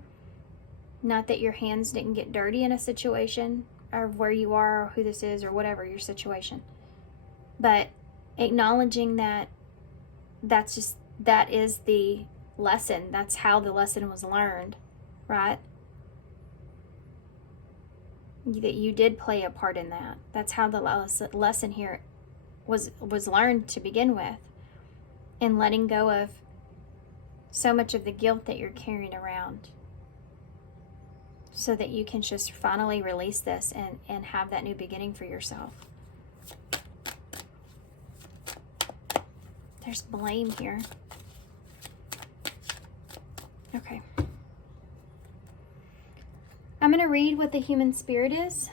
Not that your hands didn't get dirty in a situation, or where you are, or who this is, or whatever your situation. But acknowledging that that is the lesson. That's how the lesson was learned, right? That you did play a part in that. That's how the lesson here was learned to begin with. And letting go of so much of the guilt that you're carrying around, so that you can just finally release this and have that new beginning for yourself. There's blame here. Okay. I'm going to read what the human spirit is.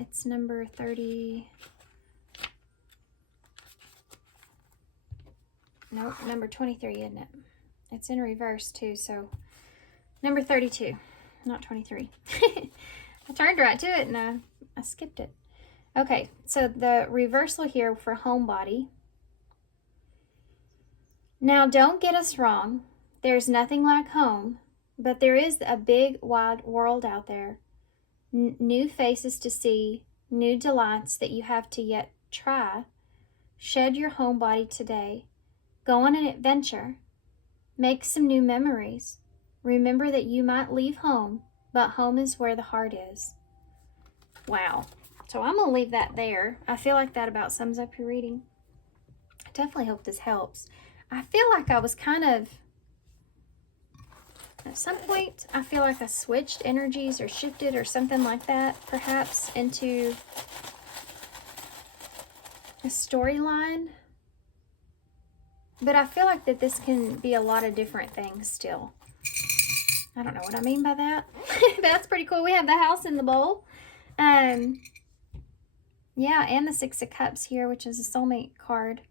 It's number 30. Nope, number 23, isn't it? It's in reverse too, so number 32, not 23. I turned right to it and I skipped it. Okay, so the reversal here for homebody. Now, don't get us wrong. There's nothing like home, but there is a big, wide world out there. New faces to see, new delights that you have to yet try. Shed your homebody today. Go on an adventure. Make some new memories. Remember that you might leave home, but home is where the heart is. Wow. So I'm going to leave that there. I feel like that about sums up your reading. I definitely hope this helps. I feel like I was kind of, at some point, I feel like I switched energies or shifted or something like that, perhaps, into a storyline. But I feel like that this can be a lot of different things still. I don't know what I mean by that. That's pretty cool. We have the house in the bowl. Yeah, and the Six of Cups here, which is a soulmate card.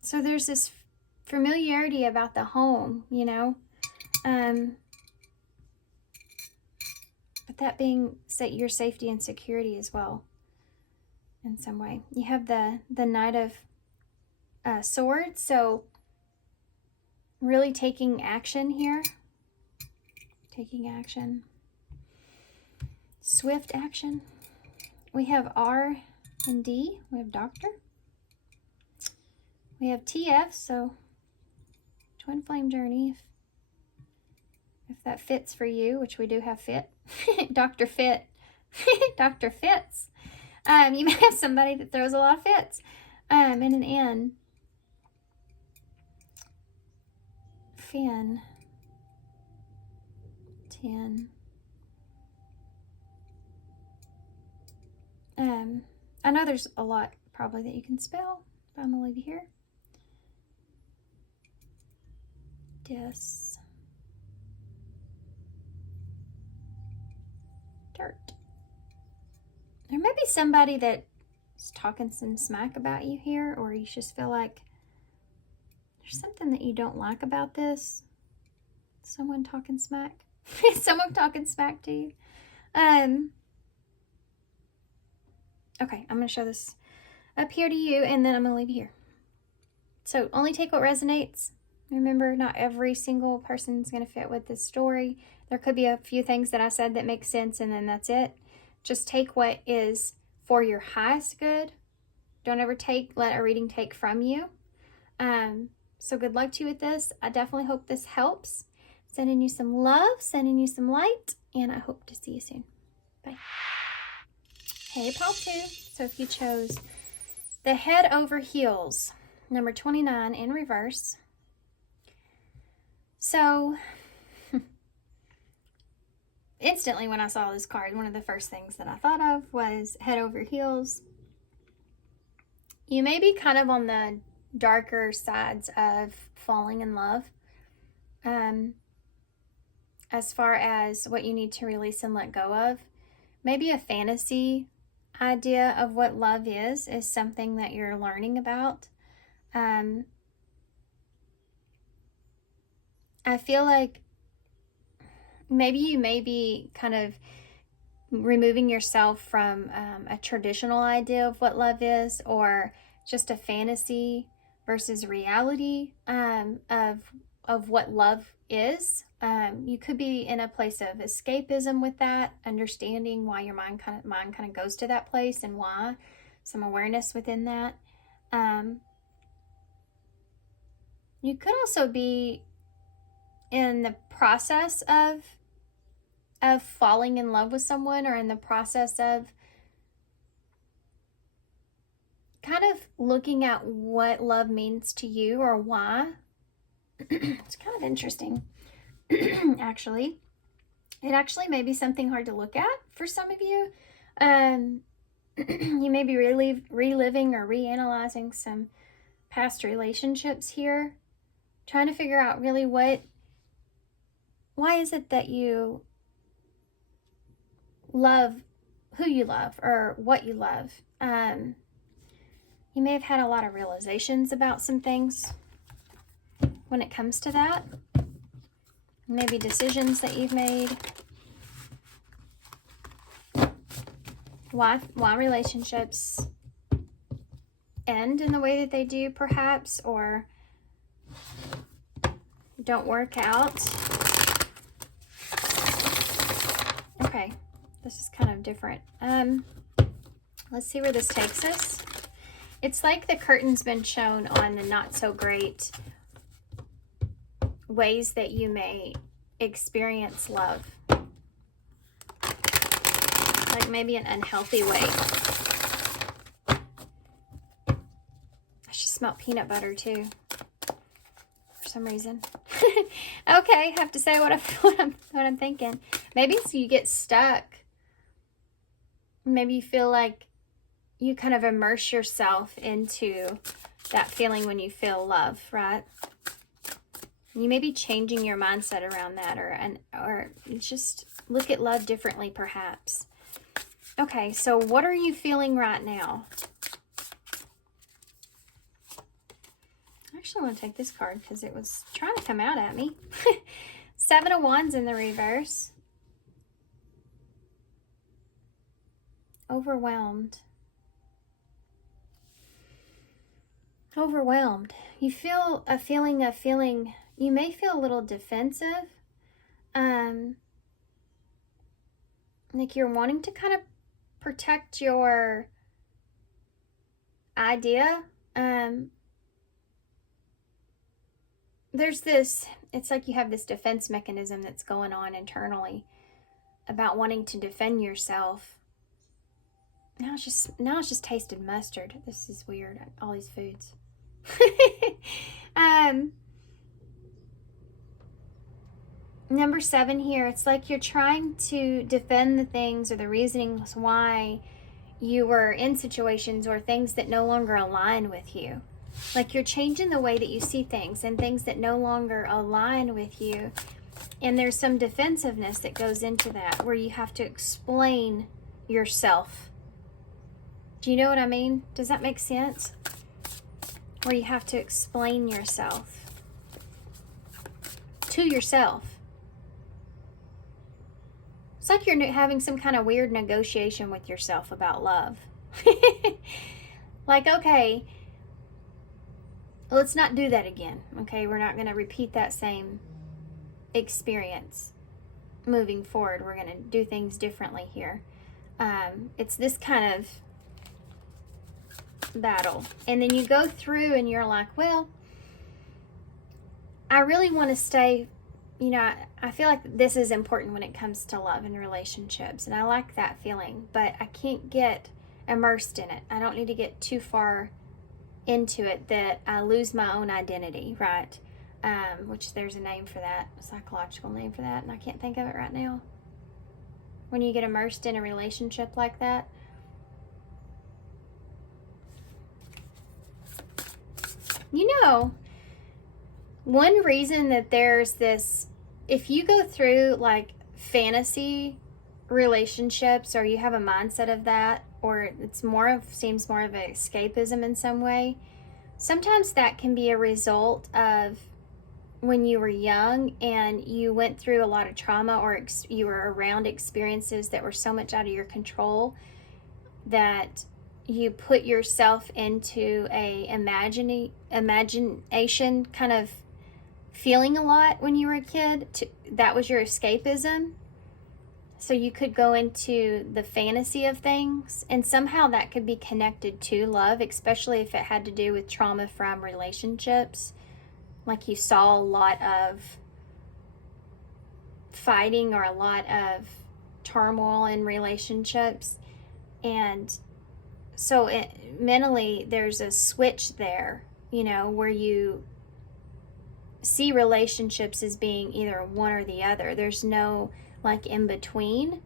So there's this familiarity about the home, you know. But that being your safety and security as well, in some way. You have the Knight of Swords, so really taking action here. Taking action. Swift action. We have R and D. We have Doctor. We have TF, so Twin Flame Journey, if that fits for you, which we do have fit. Dr. Fit. Dr. Fits. You may have somebody that throws a lot of fits. And an N. Fin. 10. I know there's a lot probably that you can spell, but I'm gonna leave you here. Dis. Dirt. There may be somebody that's talking some smack about you here, or you just feel like there's something that you don't like about this. Someone talking smack. Someone talking smack to you. Okay, I'm going to show this up here to you, and then I'm going to leave you here. So only take what resonates. Remember, not every single person's going to fit with this story. There could be a few things that I said that make sense, and then that's it. Just take what is for your highest good. Don't ever let a reading take from you. So good luck to you with this. I definitely hope this helps. Sending you some love, sending you some light, and I hope to see you soon. Bye. Hey, Pal 2. So if you chose the Head Over Heels, number 29 in reverse. So instantly when I saw this card, one of the first things that I thought of was head over heels. You may be kind of on the darker sides of falling in love. As far as what you need to release and let go of. Maybe a fantasy idea of what love is something that you're learning about. I feel like maybe you may be kind of removing yourself from a traditional idea of what love is, or just a fantasy versus reality of what love is. You could be in a place of escapism with that, understanding why your mind kind of goes to that place and why. Some awareness within that. You could also be in the process of falling in love with someone, or in the process of kind of looking at what love means to you or why. It's kind of interesting. Actually, it actually may be something hard to look at for some of you. You may be reliving or reanalyzing some past relationships here, trying to figure out really why is it that you love who you love or what you love. You You may have had a lot of realizations about some things when it comes to that. Maybe decisions that you've made. Why relationships end in the way that they do, perhaps, or don't work out. Okay, this is kind of different. Let's see where this takes us. It's like the curtain's been shown on the not so great ways that you may experience love. Like maybe an unhealthy way. I should smell peanut butter too, for some reason. Okay, have to say what I'm thinking. Maybe so you get stuck. Maybe you feel like you kind of immerse yourself into that feeling when you feel love, right? You may be changing your mindset around that, or just look at love differently, perhaps. Okay, so what are you feeling right now? I actually want to take this card because it was trying to come out at me. 7 of Wands in the reverse. Overwhelmed. Overwhelmed. You feel a feeling, you may feel a little defensive. Like you're wanting to kind of protect your idea. There's this, it's like you have this defense mechanism that's going on internally about wanting to defend yourself. Now it's just tasted mustard. This is weird, all these foods. Number 7 here, it's like you're trying to defend the things or the reasonings why you were in situations or things that no longer align with you. Like you're changing the way that you see things and things that no longer align with you. And there's some defensiveness that goes into that where you have to explain yourself. Do you know what I mean? Does that make sense? Where you have to explain yourself to yourself. It's like you're having some kind of weird negotiation with yourself about love. Like, okay, let's not do that again. Okay, we're not going to repeat that same experience moving forward. We're going to do things differently here. It's this kind of battle. And then you go through and you're like, well, I really want to stay, you know, I feel like this is important when it comes to love and relationships, and I like that feeling, but I can't get immersed in it. I don't need to get too far into it that I lose my own identity, right? Which there's a name for that, a psychological name for that, and I can't think of it right now. When you get immersed in a relationship like that. You know, one reason that there's this, if you go through like fantasy relationships or you have a mindset of that, or it's seems more of an escapism in some way, sometimes that can be a result of when you were young and you went through a lot of trauma, or you were around experiences that were so much out of your control that you put yourself into a imagination kind of feeling a lot when you were a kid. That was your escapism. So you could go into the fantasy of things, and somehow that could be connected to love, especially if it had to do with trauma from relationships. Like you saw a lot of fighting or a lot of turmoil in relationships. And so mentally there's a switch there, you know, where you see relationships as being either one or the other. There's no like in between.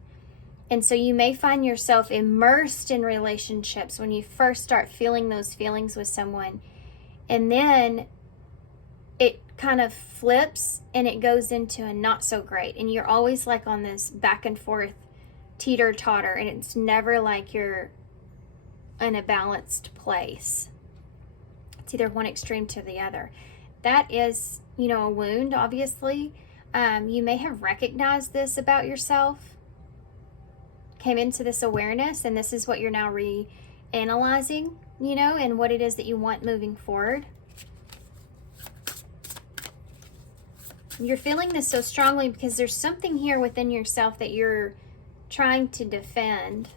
And so you may find yourself immersed in relationships when you first start feeling those feelings with someone, and then it kind of flips and it goes into a not so great, and you're always like on this back and forth teeter-totter, and it's never like you're in a balanced place. It's either one extreme to the other. That is, you know, a wound, obviously. You may have recognized this about yourself, came into this awareness, and this is what you're now reanalyzing, you know, and what it is that you want moving forward. You're feeling this so strongly because there's something here within yourself that you're trying to defend.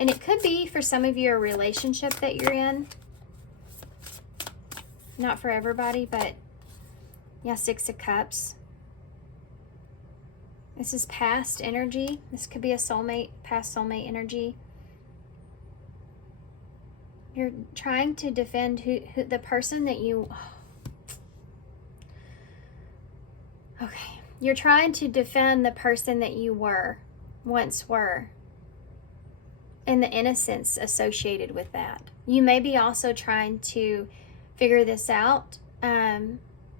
And it could be, for some of you, a relationship that you're in. Not for everybody, but yeah, Six of Cups. This is past energy. This could be a soulmate, past soulmate energy. You're trying to defend who the person that you... Okay. You're trying to defend the person that you once were. And the innocence associated with that. You may be also trying to figure this out.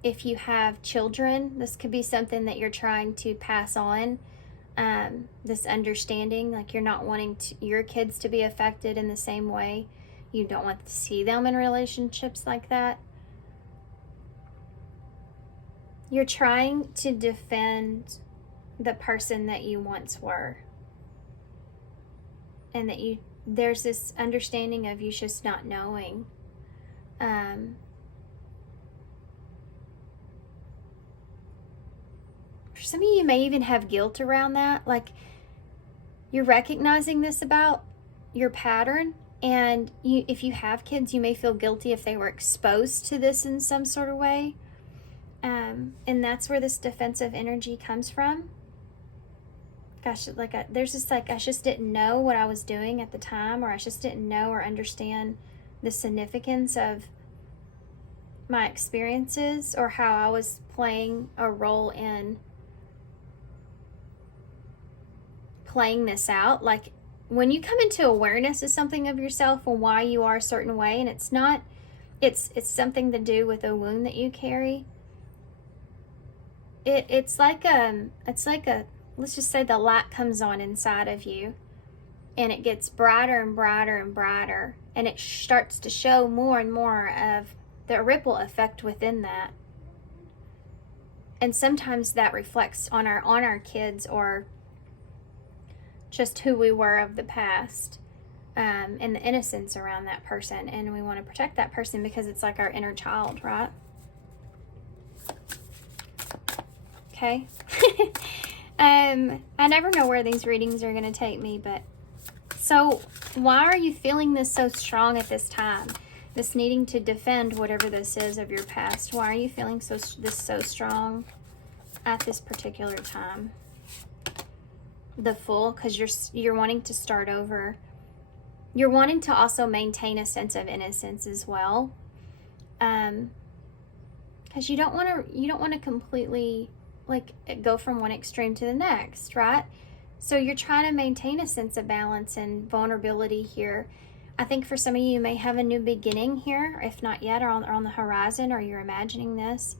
If you have children, this could be something that you're trying to pass on. This understanding, like you're not wanting your kids to be affected in the same way. You don't want to see them in relationships like that. You're trying to defend the person that you once were. And that there's this understanding of you just not knowing. For some of you may even have guilt around that. Like, you're recognizing this about your pattern. And if you have kids, you may feel guilty if they were exposed to this in some sort of way. And that's where this defensive energy comes from. Gosh, there's this I just didn't know what I was doing at the time, or I just didn't know or understand the significance of my experiences, or how I was playing a role in playing this out. Like, when you come into awareness of something of yourself or why you are a certain way, and it's something to do with a wound that you carry. It's like a let's just say the light comes on inside of you, and it gets brighter and brighter and brighter, and it starts to show more and more of the ripple effect within that. And sometimes that reflects on our kids, or just who we were of the past, and the innocence around that person. And we want to protect that person because it's like our inner child, right? Okay. I never know where these readings are going to take me, but so why are you feeling this so strong at this time? This needing to defend whatever this is of your past. Why are you feeling so strong at this particular time? The Fool, because you're wanting to start over. You're wanting to also maintain a sense of innocence as well, because you don't want to completely go from one extreme to the next, right? So you're trying to maintain a sense of balance and vulnerability here. I think for some of you may have a new beginning here, if not yet, or on the horizon, or you're imagining this.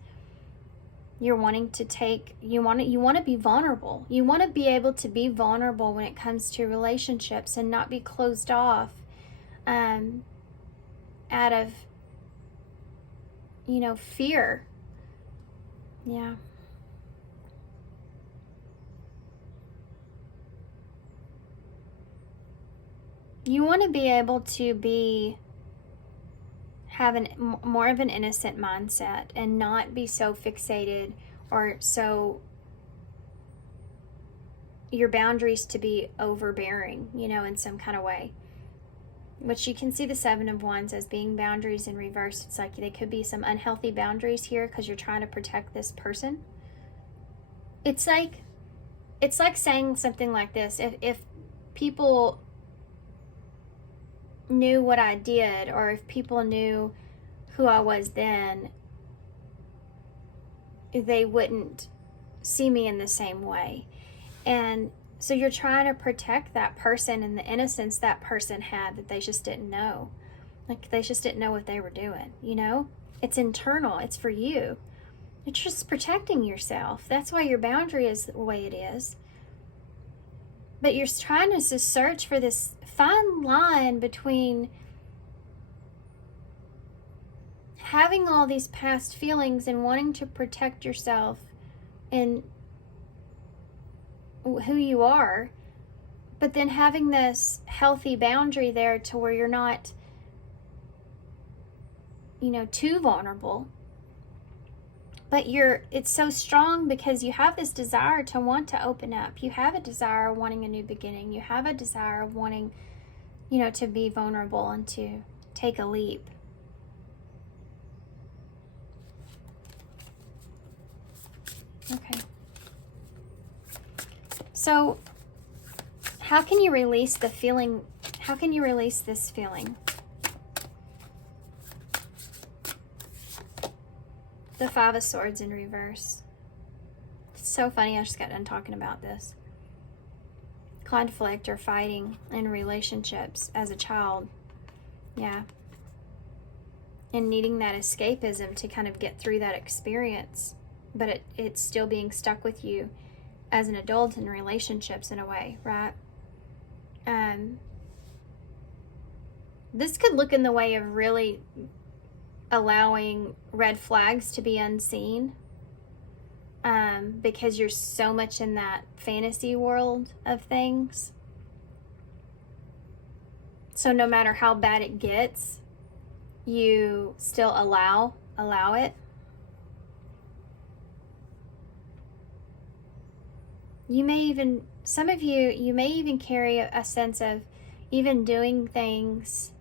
You're wanting to you want to be vulnerable. You want to be able to be vulnerable when it comes to relationships and not be closed off out of, fear. Yeah. You want to be able to have more of an innocent mindset and not be so fixated, or so your boundaries to be overbearing, in some kind of way. Which you can see the Seven of Wands as being boundaries in reverse. It's like they could be some unhealthy boundaries here because you're trying to protect this person. It's like saying something like this. If people knew what I did, or if people knew who I was then, they wouldn't see me in the same way. And so you're trying to protect that person and the innocence that person had, that they just didn't know. Like, they just didn't know what they were doing, It's internal. It's for you. It's just protecting yourself. That's why your boundary is the way it is. But you're trying to just search for this fine line between having all these past feelings and wanting to protect yourself and who you are, but then having this healthy boundary there to where you're not, too vulnerable. But it's so strong because you have this desire to want to open up. You have a desire of wanting a new beginning. You have a desire of wanting, to be vulnerable and to take a leap. Okay. So, how can you release the feeling? How can you release this feeling? The Five of Swords in reverse. It's so funny, I just got done talking about this. Conflict or fighting in relationships as a child. Yeah. And needing that escapism to kind of get through that experience. But it's still being stuck with you as an adult in relationships in a way, right? This could look in the way of really allowing red flags to be unseen, because you're so much in that fantasy world of things. So no matter how bad it gets, you still allow it. Some of you may even carry a sense of even doing things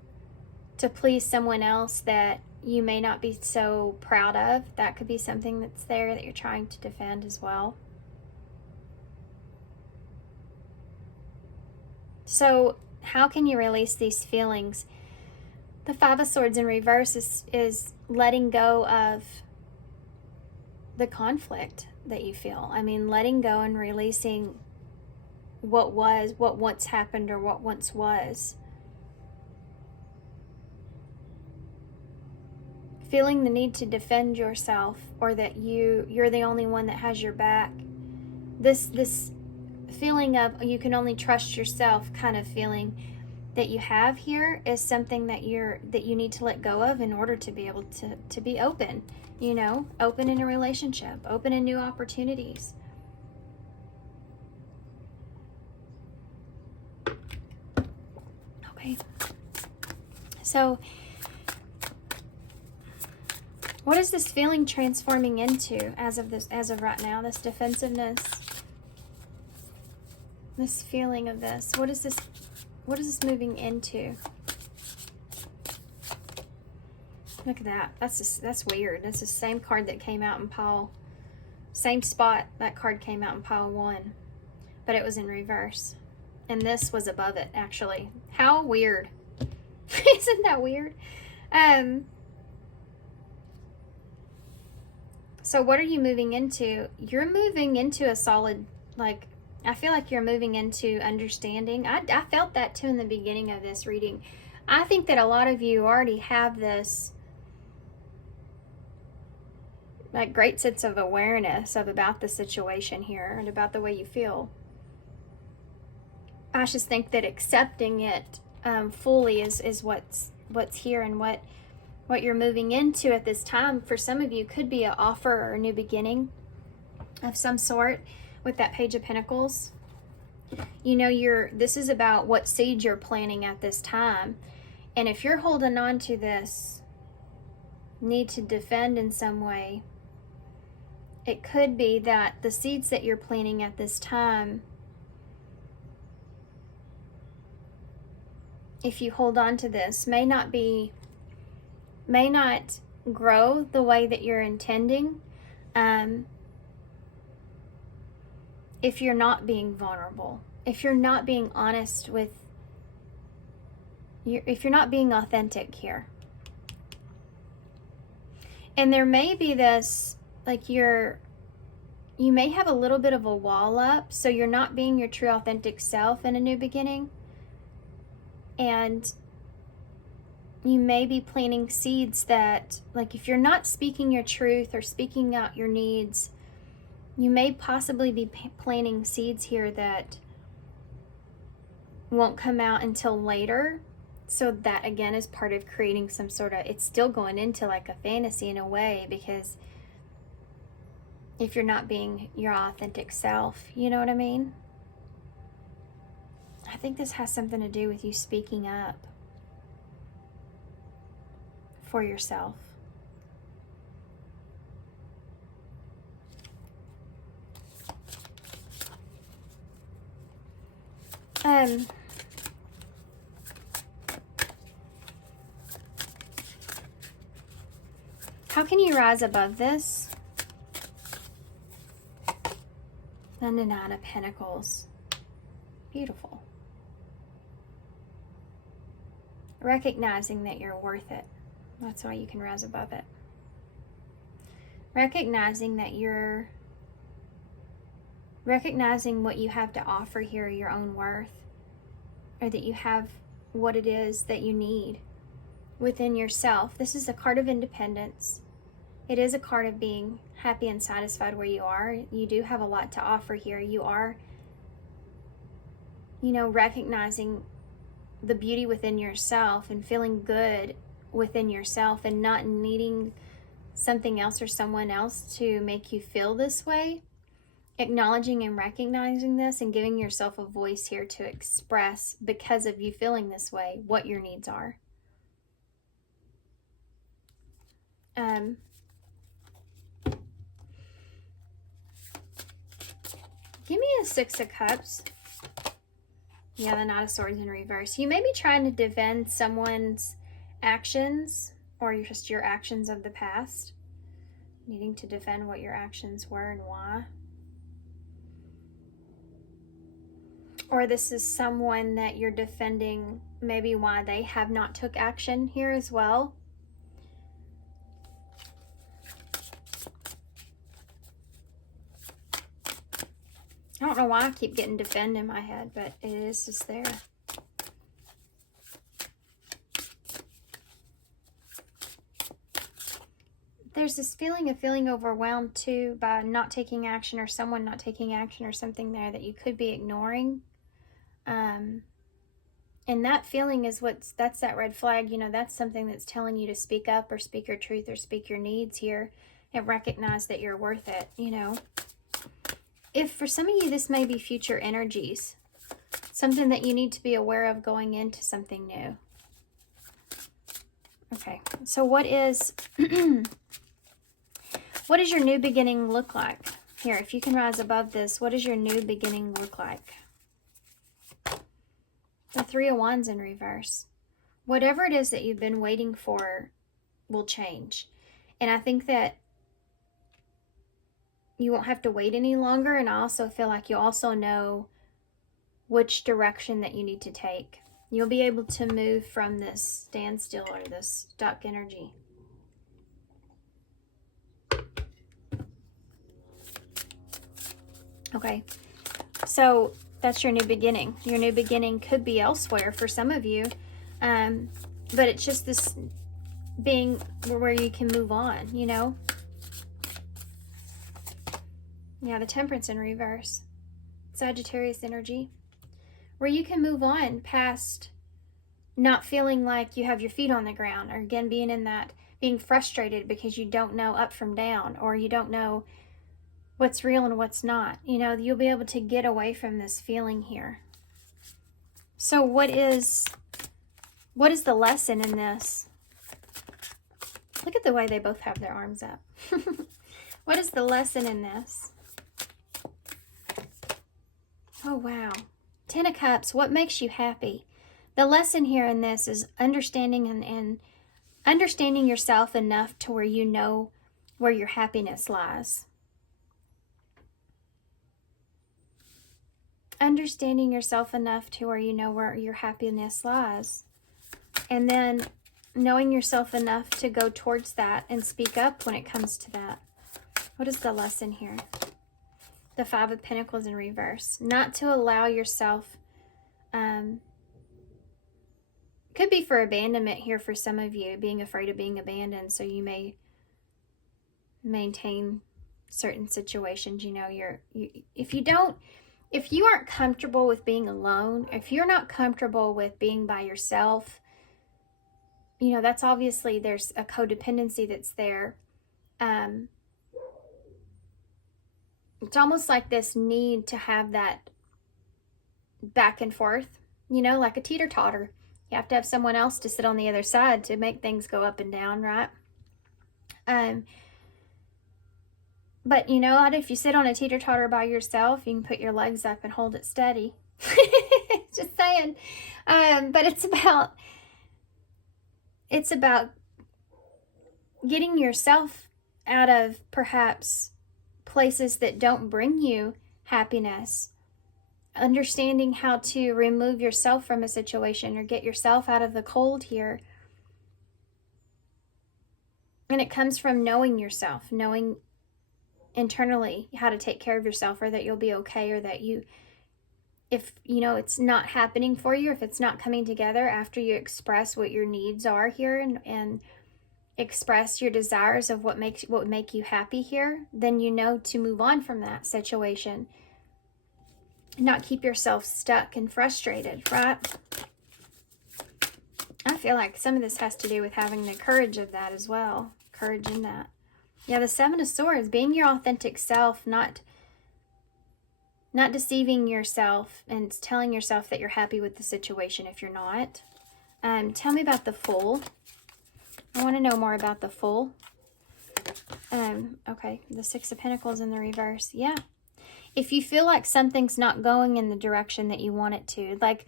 to please someone else that you may not be so proud of. That could be something that's there that you're trying to defend as well. So how can you release these feelings? The Five of Swords in reverse is letting go of the conflict that you feel. I mean, letting go and releasing what once happened or what once was. Feeling the need to defend yourself, or that you're the only one that has your back. This feeling of you can only trust yourself kind of feeling that you have here is something that you need to let go of in order to be able to be open, open in a relationship, open in new opportunities. Okay. So what is this feeling transforming into as of right now, this defensiveness? This feeling of this. What is this moving into? Look at that. That's weird. That's the same card that came out in same spot that card came out in pile 1, but it was in reverse. And this was above it, actually. How weird. Isn't that weird? So what are you moving into? You're moving into a solid, I feel like you're moving into understanding. I felt that too in the beginning of this reading. I think that a lot of you already have this great sense of awareness about the situation here and about the way you feel. I just think that accepting it fully is what's here, and what you're moving into at this time. For some of you could be an offer or a new beginning of some sort with that Page of Pentacles. This is about what seed you're planting at this time. And if you're holding on to this need to defend in some way, it could be that the seeds that you're planting at this time, if you hold on to this, may not grow the way that you're intending, if you're not being vulnerable, if you're not being honest if you're not being authentic here. And there may be this, you may have a little bit of a wall up, so you're not being your true authentic self in a new beginning. And you may be planting seeds that, if you're not speaking your truth or speaking out your needs, you may possibly be planting seeds here that won't come out until later. So that again is part of creating some sort of, it's still going into like a fantasy in a way, because if you're not being your authentic self, you know what I mean? I think this has something to do with you speaking up for yourself. How can you rise above this? And the Nine of Pentacles. Beautiful. Recognizing that you're worth it. That's why you can rise above it. Recognizing that you're, recognizing what you have to offer here, your own worth, or that you have what it is that you need within yourself. This is a card of independence. It is a card of being happy and satisfied where you are. You do have a lot to offer here. You are, you know, recognizing the beauty within yourself and feeling good within yourself and not needing something else or someone else to make you feel this way. Acknowledging and recognizing this and giving yourself a voice here to express, because of you feeling this way, what your needs are. Give me a Six of Cups. Yeah, the Knight of Swords in reverse. You may be trying to defend someone's actions, or just your actions of the past. Needing to defend what your actions were and why. Or this is someone that you're defending, maybe why they have not took action here as well. I don't know why I keep getting defend in my head, but it is just there. There's this feeling of feeling overwhelmed too by not taking action, or someone not taking action, or something there that you could be ignoring. And that feeling is that's that red flag. You know, that's something that's telling you to speak up or speak your truth or speak your needs here and recognize that you're worth it, you know. If for some of you, this may be future energies, something that you need to be aware of going into something new. Okay, so what is what does your new beginning look like? Here, if you can rise above this, what does your new beginning look like? The Three of Wands in reverse. Whatever it is that you've been waiting for will change. And I think that you won't have to wait any longer. And I also feel like you also know which direction that you need to take. You'll be able to move from this standstill or this stuck energy. Okay, so that's your new beginning. Your new beginning could be elsewhere for some of you, but it's just this being where you can move on, you know? Yeah, the Temperance in reverse. Sagittarius energy. Where you can move on past not feeling like you have your feet on the ground, or again, being in that, being frustrated because you don't know up from down, or you don't know what's real and what's not. You know, you'll be able to get away from this feeling here. So what is the lesson in this? Look at the way they both have their arms up. What is the lesson in this? Oh, wow. Ten of Cups, what makes you happy? The lesson here in this is understanding and understanding yourself enough to where you know where your happiness lies. Understanding yourself enough to where you know where your happiness lies. And then knowing yourself enough to go towards that and speak up when it comes to that. What is the lesson here? The Five of Pentacles in reverse. Not to allow yourself, could be for abandonment here for some of you, being afraid of being abandoned. So you may maintain certain situations, you know, if you aren't comfortable with being alone, if you're not comfortable with being by yourself, you know, that's obviously, there's a codependency that's there. It's almost like this need to have that back and forth, you know, like a teeter-totter. You have to have someone else to sit on the other side to make things go up and down, right? But you know what? If you sit on a teeter-totter by yourself, you can put your legs up and hold it steady. Just saying. But it's about getting yourself out of perhaps places that don't bring you happiness. Understanding how to remove yourself from a situation or get yourself out of the cold here. And it comes from knowing yourself, knowing internally how to take care of yourself, or that you'll be okay, or that if you know it's not happening for you, if it's not coming together after you express what your needs are here and express your desires of what would make you happy here, then you know to move on from that situation. Not keep yourself stuck and frustrated, right? I feel like some of this has to do with having the courage of that as well. Courage in that. Yeah, the Seven of Swords, being your authentic self, not deceiving yourself and telling yourself that you're happy with the situation if you're not. Tell me about the Fool. I want to know more about the Fool. Okay, the Six of Pentacles in the reverse. Yeah. If you feel like something's not going in the direction that you want it to, like,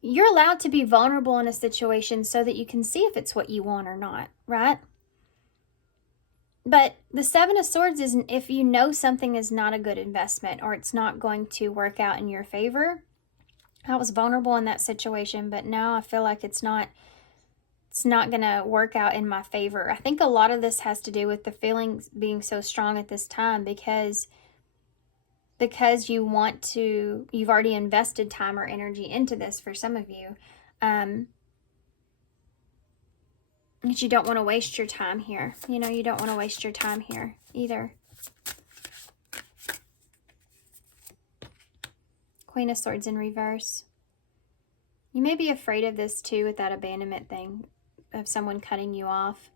you're allowed to be vulnerable in a situation so that you can see if it's what you want or not, right? But the Seven of Swords is if you know something is not a good investment or it's not going to work out in your favor. I was vulnerable in that situation, but now I feel like it's not going to work out in my favor. I think a lot of this has to do with the feelings being so strong at this time because you've already invested time or energy into this for some of you. But you don't want to waste your time here. You know, you don't want to waste your time here either. Queen of Swords in reverse. You may be afraid of this too with that abandonment thing, of someone cutting you off.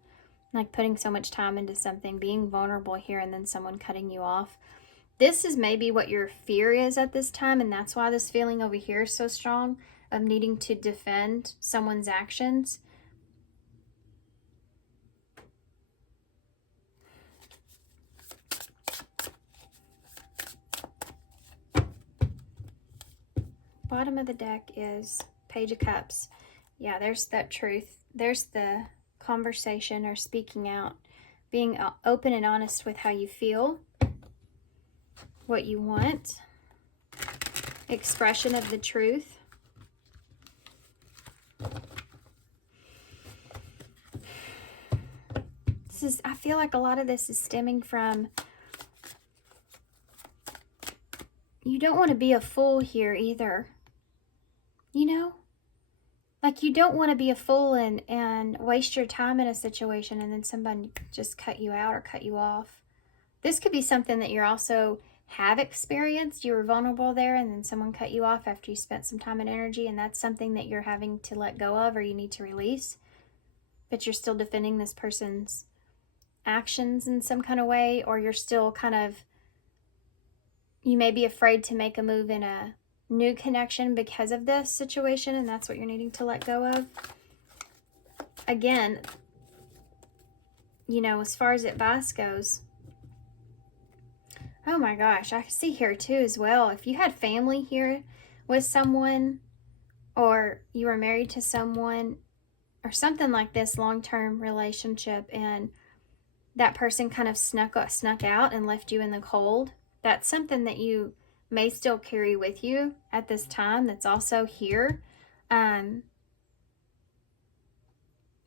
Like putting so much time into something, being vulnerable here, and then someone cutting you off. This is maybe what your fear is at this time, and that's why this feeling over here is so strong of needing to defend someone's actions. Bottom of the deck is Page of Cups. Yeah, there's that truth. There's the conversation or speaking out, being open and honest with how you feel, what you want, expression of the truth. I feel like a lot of this is stemming from, you don't want to be a fool here either. You know? Like, you don't want to be a fool and waste your time in a situation and then somebody just cut you out or cut you off. This could be something that you also have experienced. You were vulnerable there and then someone cut you off after you spent some time and energy, and that's something that you're having to let go of or you need to release. But you're still defending this person's actions in some kind of way, or you're still you may be afraid to make a move in a new connection because of this situation, and that's what you're needing to let go of. Again, you know, as far as advice goes, oh my gosh, I see here too as well, if you had family here with someone, or you were married to someone, or something like this, long-term relationship, and that person kind of snuck out and left you in the cold, that's something that you may still carry with you at this time that's also here.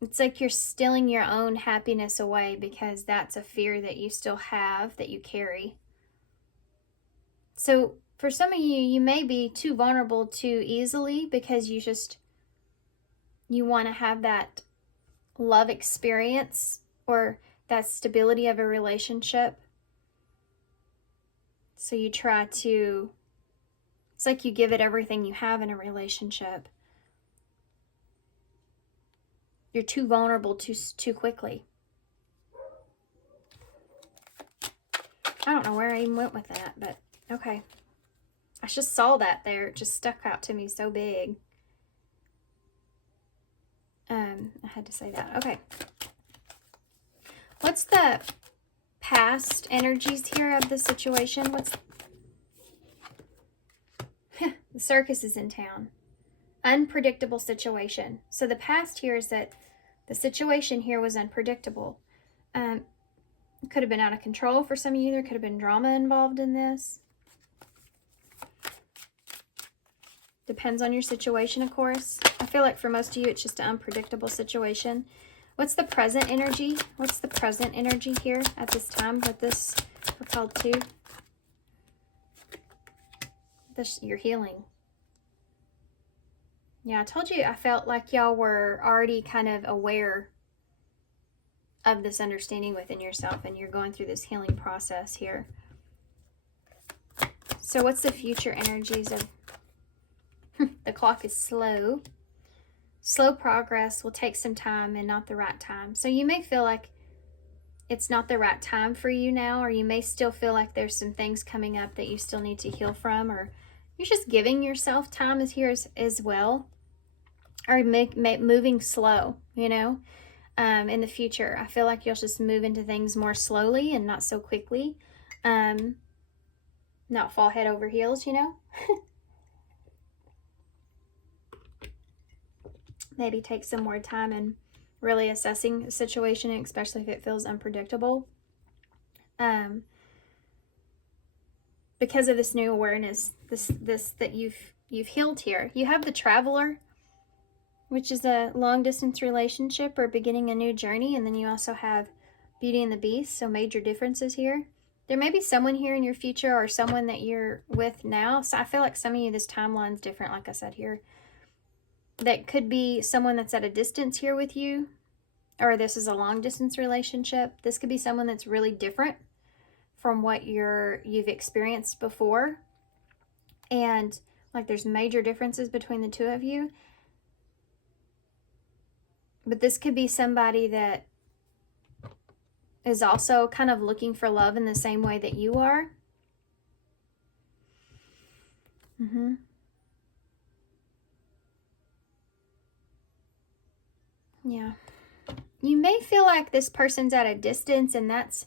It's like you're stealing your own happiness away because that's a fear that you still have, that you carry. So for some of you, you may be too vulnerable too easily because you want to have that love experience or that stability of a relationship. So you try to, it's like you give it everything you have in a relationship. You're too vulnerable too quickly. I don't know where I even went with that, but okay. I just saw that there. It just stuck out to me so big. I had to say that. Okay. What's the past energies here of the situation? What's the circus is in town. Unpredictable situation. So the past here is that the situation here was unpredictable. It could have been out of control for some of you. There could have been drama involved in this. Depends on your situation, of course. I feel like for most of you, it's just an unpredictable situation. What's the present energy? What's the present energy here at this time with this propelled to? You're healing. Yeah, I told you I felt like y'all were already kind of aware of this understanding within yourself, and you're going through this healing process here. So what's the future energies of the clock is slow. Slow progress will take some time and not the right time. So you may feel like it's not the right time for you now, or you may still feel like there's some things coming up that you still need to heal from, or you're just giving yourself time is here as well, or moving slow, you know, in the future. I feel like you'll just move into things more slowly and not so quickly, not fall head over heels, you know. Maybe take some more time and really assessing the situation, especially if it feels unpredictable. Because of this new awareness, this that you've healed here. You have the Traveler, which is a long distance relationship or beginning a new journey, and then you also have Beauty and the Beast, so major differences here. There may be someone here in your future or someone that you're with now. So I feel like some of you, this timeline's different, like I said here. That could be someone that's at a distance here with you, or this is a long distance relationship. This could be someone that's really different from what you've experienced before, and like there's major differences between the two of you. But this could be somebody that is also kind of looking for love in the same way that you are. Yeah. You may feel like this person's at a distance, and that's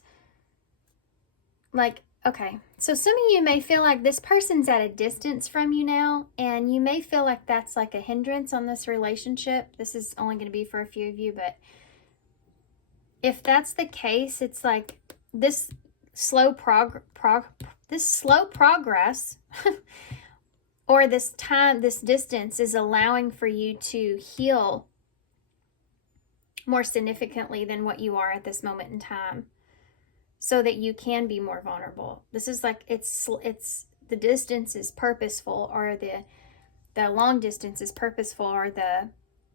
like, okay, so some of you may feel like this person's at a distance from you now, and you may feel like that's like a hindrance on this relationship. This is only going to be for a few of you, but if that's the case, it's like this slow progress or this distance is allowing for you to heal more significantly than what you are at this moment in time, so that you can be more vulnerable. This is like, it's the distance is purposeful, or the long distance is purposeful, or the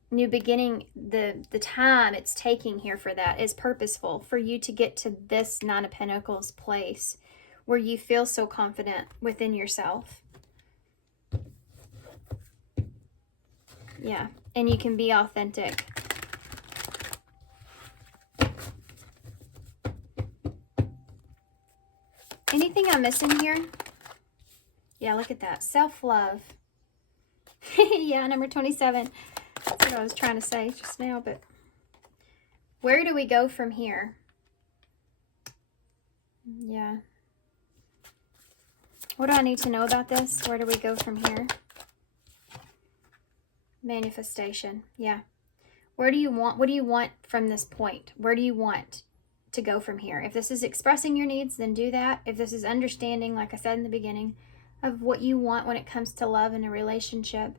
new beginning, the time it's taking here for that is purposeful for you to get to this Nine of Pentacles place where you feel so confident within yourself. Yeah, and you can be authentic. Anything I'm missing here? Yeah, look at that. Self-love. Yeah, number 27. That's what I was trying to say just now, but where do we go from here? Yeah. What do I need to know about this? Where do we go from here? Manifestation. Yeah. What do you want from this point? Where do you want to go from here? If this is expressing your needs, then do that. If this is understanding, like I said in the beginning, of what you want when it comes to love in a relationship,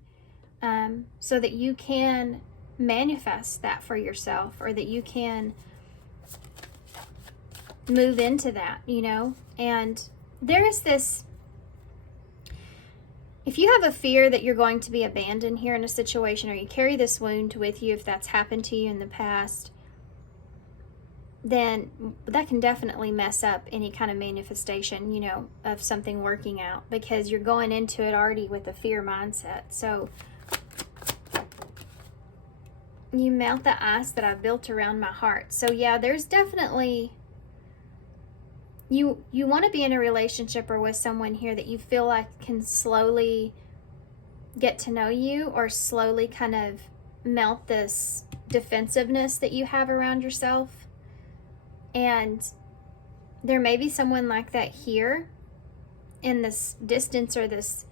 so that you can manifest that for yourself, or that you can move into that, you know. And there is this, if you have a fear that you're going to be abandoned here in a situation, or you carry this wound with you, if that's happened to you in the past, then that can definitely mess up any kind of manifestation, you know, of something working out, because you're going into it already with a fear mindset. So You melt the ice that I've built around my heart. So yeah, there's definitely, you want to be in a relationship or with someone here that you feel like can slowly get to know you, or slowly kind of melt this defensiveness that you have around yourself. And there may be someone like that here in this distance, or this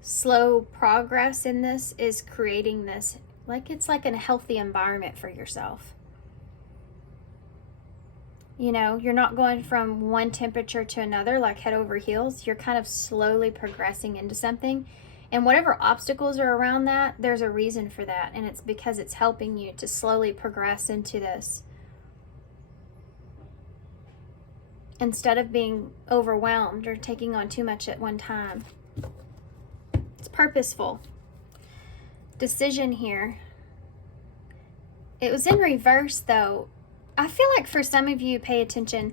slow progress in this is creating this, like it's like a healthy environment for yourself. You know, you're not going from one temperature to another like head over heels. You're kind of slowly progressing into something. And whatever obstacles are around that, there's a reason for that. And it's because it's helping you to slowly progress into this. Instead of being overwhelmed or taking on too much at one time. It's purposeful. Decision here. It was in reverse though. I feel like for some of you, pay attention.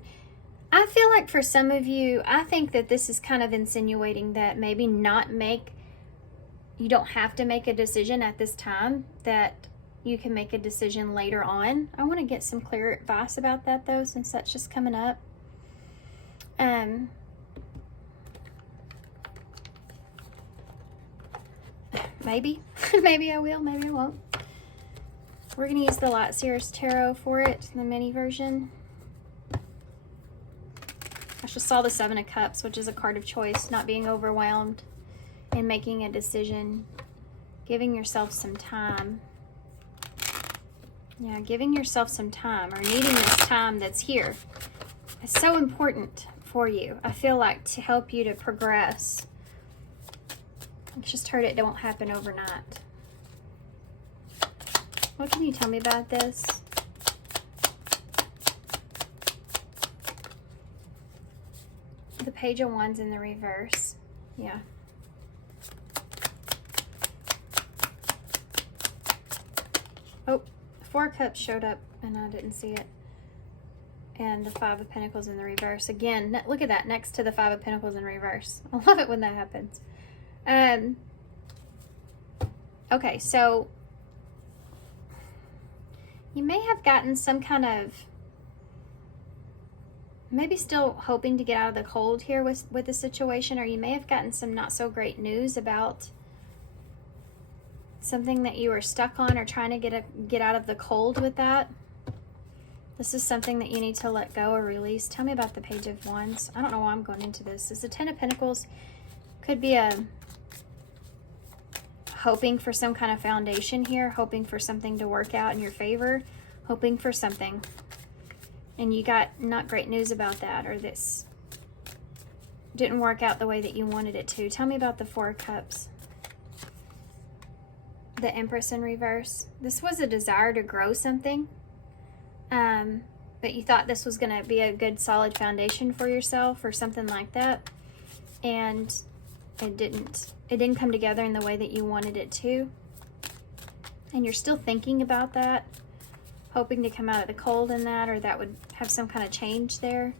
I feel like for some of you, I think that this is kind of insinuating that maybe you don't have to make a decision at this time, that you can make a decision later on. I want to get some clear advice about that though, since that's just coming up. Maybe. Maybe I will, maybe I won't. We're going to use the Light Seers Tarot for it, the mini version. I just saw the Seven of Cups, which is a card of choice, not being overwhelmed and making a decision, giving yourself some time. Yeah, giving yourself some time, or needing this time that's here. It's so important for you, I feel like, to help you to progress. I just heard it don't happen overnight. What can you tell me about this? The Page of Wands in the reverse. Yeah. Oh, Four of Cups showed up and I didn't see it. And the Five of Pentacles in the reverse. Again, look at that, next to the Five of Pentacles in reverse. I love it when that happens. Okay, so you may have gotten some kind of, maybe still hoping to get out of the cold here with the situation, or you may have gotten some not so great news about something that you were stuck on, or trying to get out of the cold with that. This is something that you need to let go or release. Tell me about the Page of Wands. I don't know why I'm going into this. It's the Ten of Pentacles. Could be hoping for some kind of foundation here, hoping for something to work out in your favor, hoping for something. And you got not great news about that, or this didn't work out the way that you wanted it to. Tell me about the Four of Cups. The Empress in reverse. This was a desire to grow something. But you thought this was going to be a good solid foundation for yourself or something like that. And it didn't come together in the way that you wanted it to. And you're still thinking about that, hoping to come out of the cold in that, or that would have some kind of change there.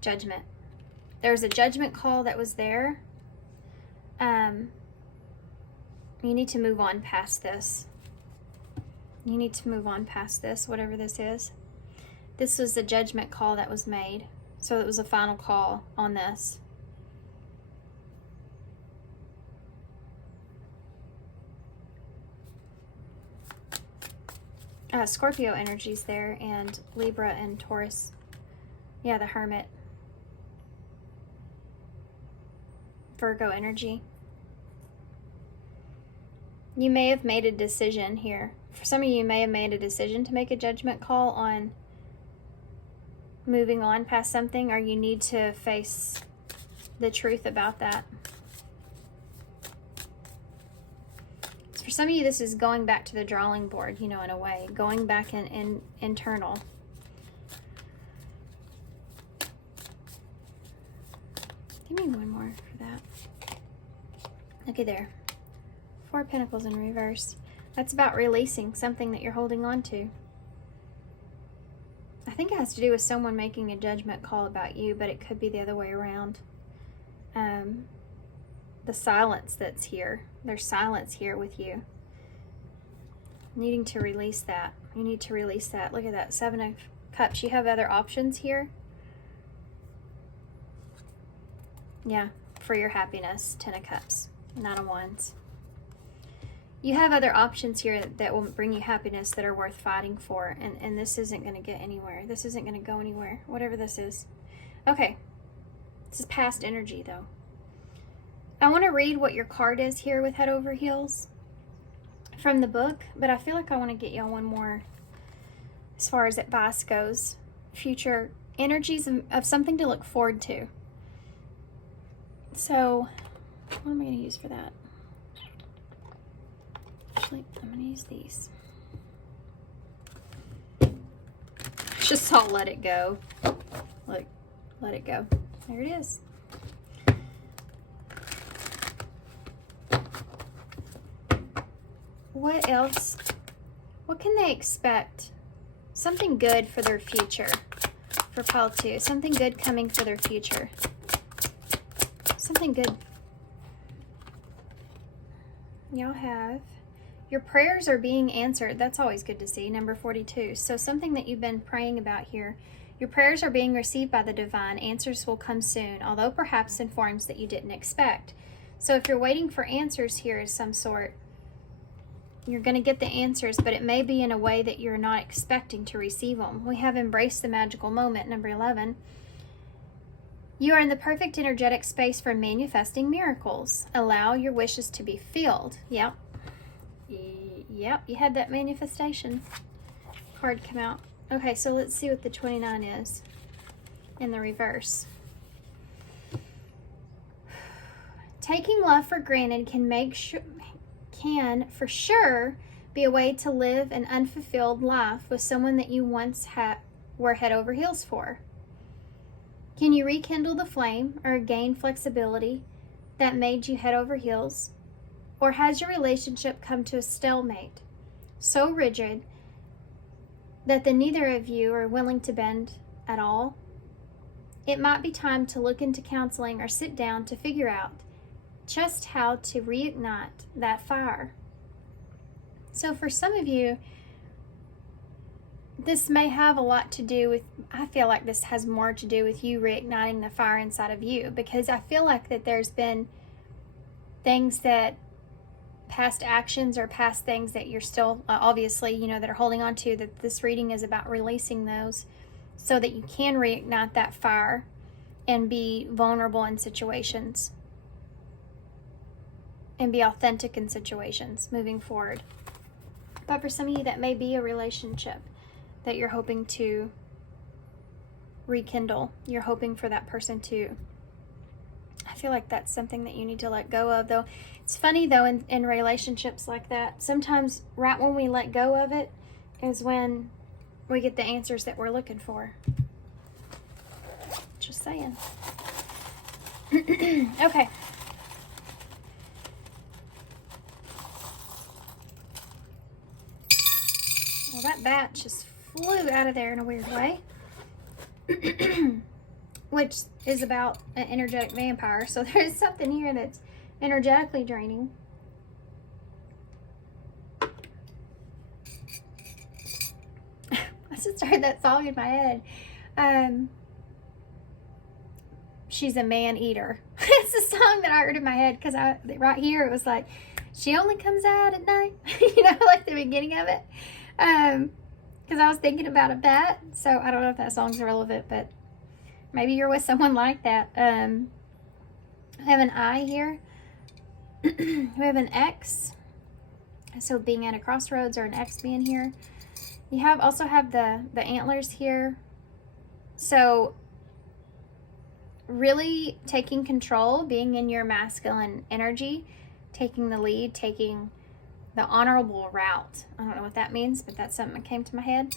Judgment. There's a judgment call that was there. You need to move on past this. You need to move on past this, whatever this is. This was the judgment call that was made. So it was a final call on this. Scorpio energies there, and Libra and Taurus. Yeah, the Hermit. Virgo energy. You may have made a decision here. For some of you, may have made a decision to make a judgment call on moving on past something, or you need to face the truth about that. For some of you, this is going back to the drawing board, you know, in a way. Going back in internal. Give me one more for that. Looky there. Four of Pentacles in reverse. That's about releasing something that you're holding on to. I think it has to do with someone making a judgment call about you, but it could be the other way around. The silence that's here. There's silence here with you. Needing to release that. You need to release that. Look at that, 7 of Cups. You have other options here. Yeah, for your happiness, 10 of Cups, 9 of Wands. You have other options here that will bring you happiness that are worth fighting for, and this isn't going to get anywhere. This isn't going to go anywhere, whatever this is. Okay, this is past energy, though. I want to read what your card is here with Head Over Heels from the book, but I feel like I want to get y'all one more as far as advice goes. Future energies of something to look forward to. So, what am I going to use for that? Actually, I'm going to use these. Just saw Let It Go. Look, let it go. There it is. What else? What can they expect? Something good for their future. For pile 2. Something good coming for their future. Something good. Y'all have... Your prayers are being answered. That's always good to see. Number 42. So something that you've been praying about here. Your prayers are being received by the divine. Answers will come soon, although perhaps in forms that you didn't expect. So if you're waiting for answers here of some sort, you're going to get the answers, but it may be in a way that you're not expecting to receive them. We have embraced the magical moment, number 11. You are in the perfect energetic space for manifesting miracles. Allow your wishes to be filled. Yep. Yep, you had that manifestation card come out. Okay, so let's see what the 29 is in the reverse. Taking love for granted can for sure be a way to live an unfulfilled life with someone that you once were head over heels for. Can you rekindle the flame or gain flexibility that made you head over heels? Or has your relationship come to a stalemate, so rigid that neither of you are willing to bend at all? It might be time to look into counseling or sit down to figure out just how to reignite that fire. So for some of you, this may have a lot to do with, I feel like this has more to do with you reigniting the fire inside of you, because I feel like that there's been things that past actions or past things that you're still obviously, that are holding on to, that this reading is about releasing those so that you can reignite that fire and be vulnerable in situations and be authentic in situations moving forward. But for some of you, that may be a relationship that you're hoping to rekindle. You're hoping for that person to, I feel like that's something that you need to let go of, though. It's funny, though, in relationships like that, sometimes right when we let go of it is when we get the answers that we're looking for. Just saying. Okay. Well, that bat just flew out of there in a weird way. Which is about an energetic vampire. So there's something here that's energetically draining. I just heard that song in my head. She's a man eater. It's a song that I heard in my head because right here it was like, she only comes out at night. Like the beginning of it. Because I was thinking about a bat. So I don't know if that song's relevant, but maybe you're with someone like that. I have an I here. We have an X. So being at a crossroads, or an X being here. You also have the antlers here. So really taking control, being in your masculine energy, taking the lead, taking the honorable route. I don't know what that means, but that's something that came to my head.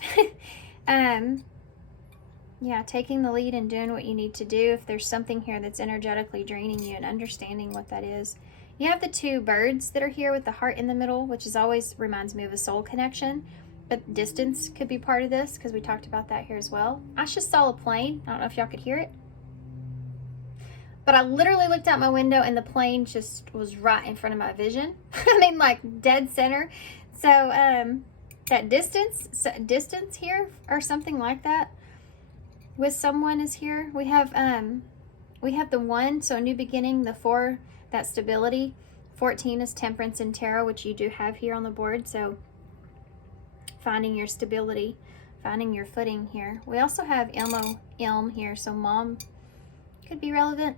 Yeah, taking the lead and doing what you need to do. If there's something here that's energetically draining you, and understanding what that is. You have the 2 birds that are here with the heart in the middle, which is always reminds me of a soul connection. But distance could be part of this, because we talked about that here as well. I just saw a plane. I don't know if y'all could hear it. But I literally looked out my window and the plane just was right in front of my vision. I mean, like dead center. So that distance here or something like that with someone is here. We have the 1, so a new beginning. The 4, that stability. 14 is temperance and tarot, which you do have here on the board. So finding your stability, finding your footing here. We also have ilm here, so mom could be relevant.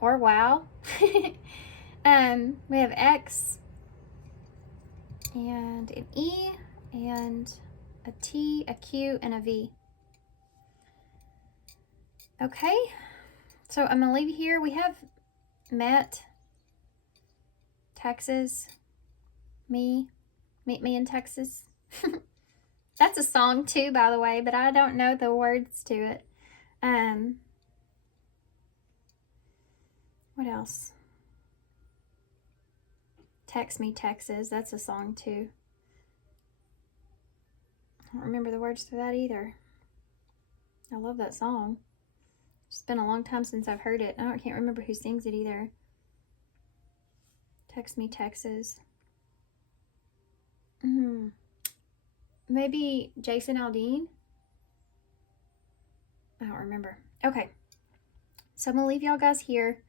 Or wow. We have X and an E and a T, a Q, and a V. Okay, so I'm gonna leave you here. We have met Texas, meet me in Texas. That's a song too, by the way, but I don't know the words to it. What else? Text Me Texas, that's a song too. I don't remember the words to that either. I love that song. It's been a long time since I've heard it. I can't remember who sings it either. Text Me Texas. Maybe Jason Aldean? I don't remember. Okay. So I'm going to leave y'all guys here.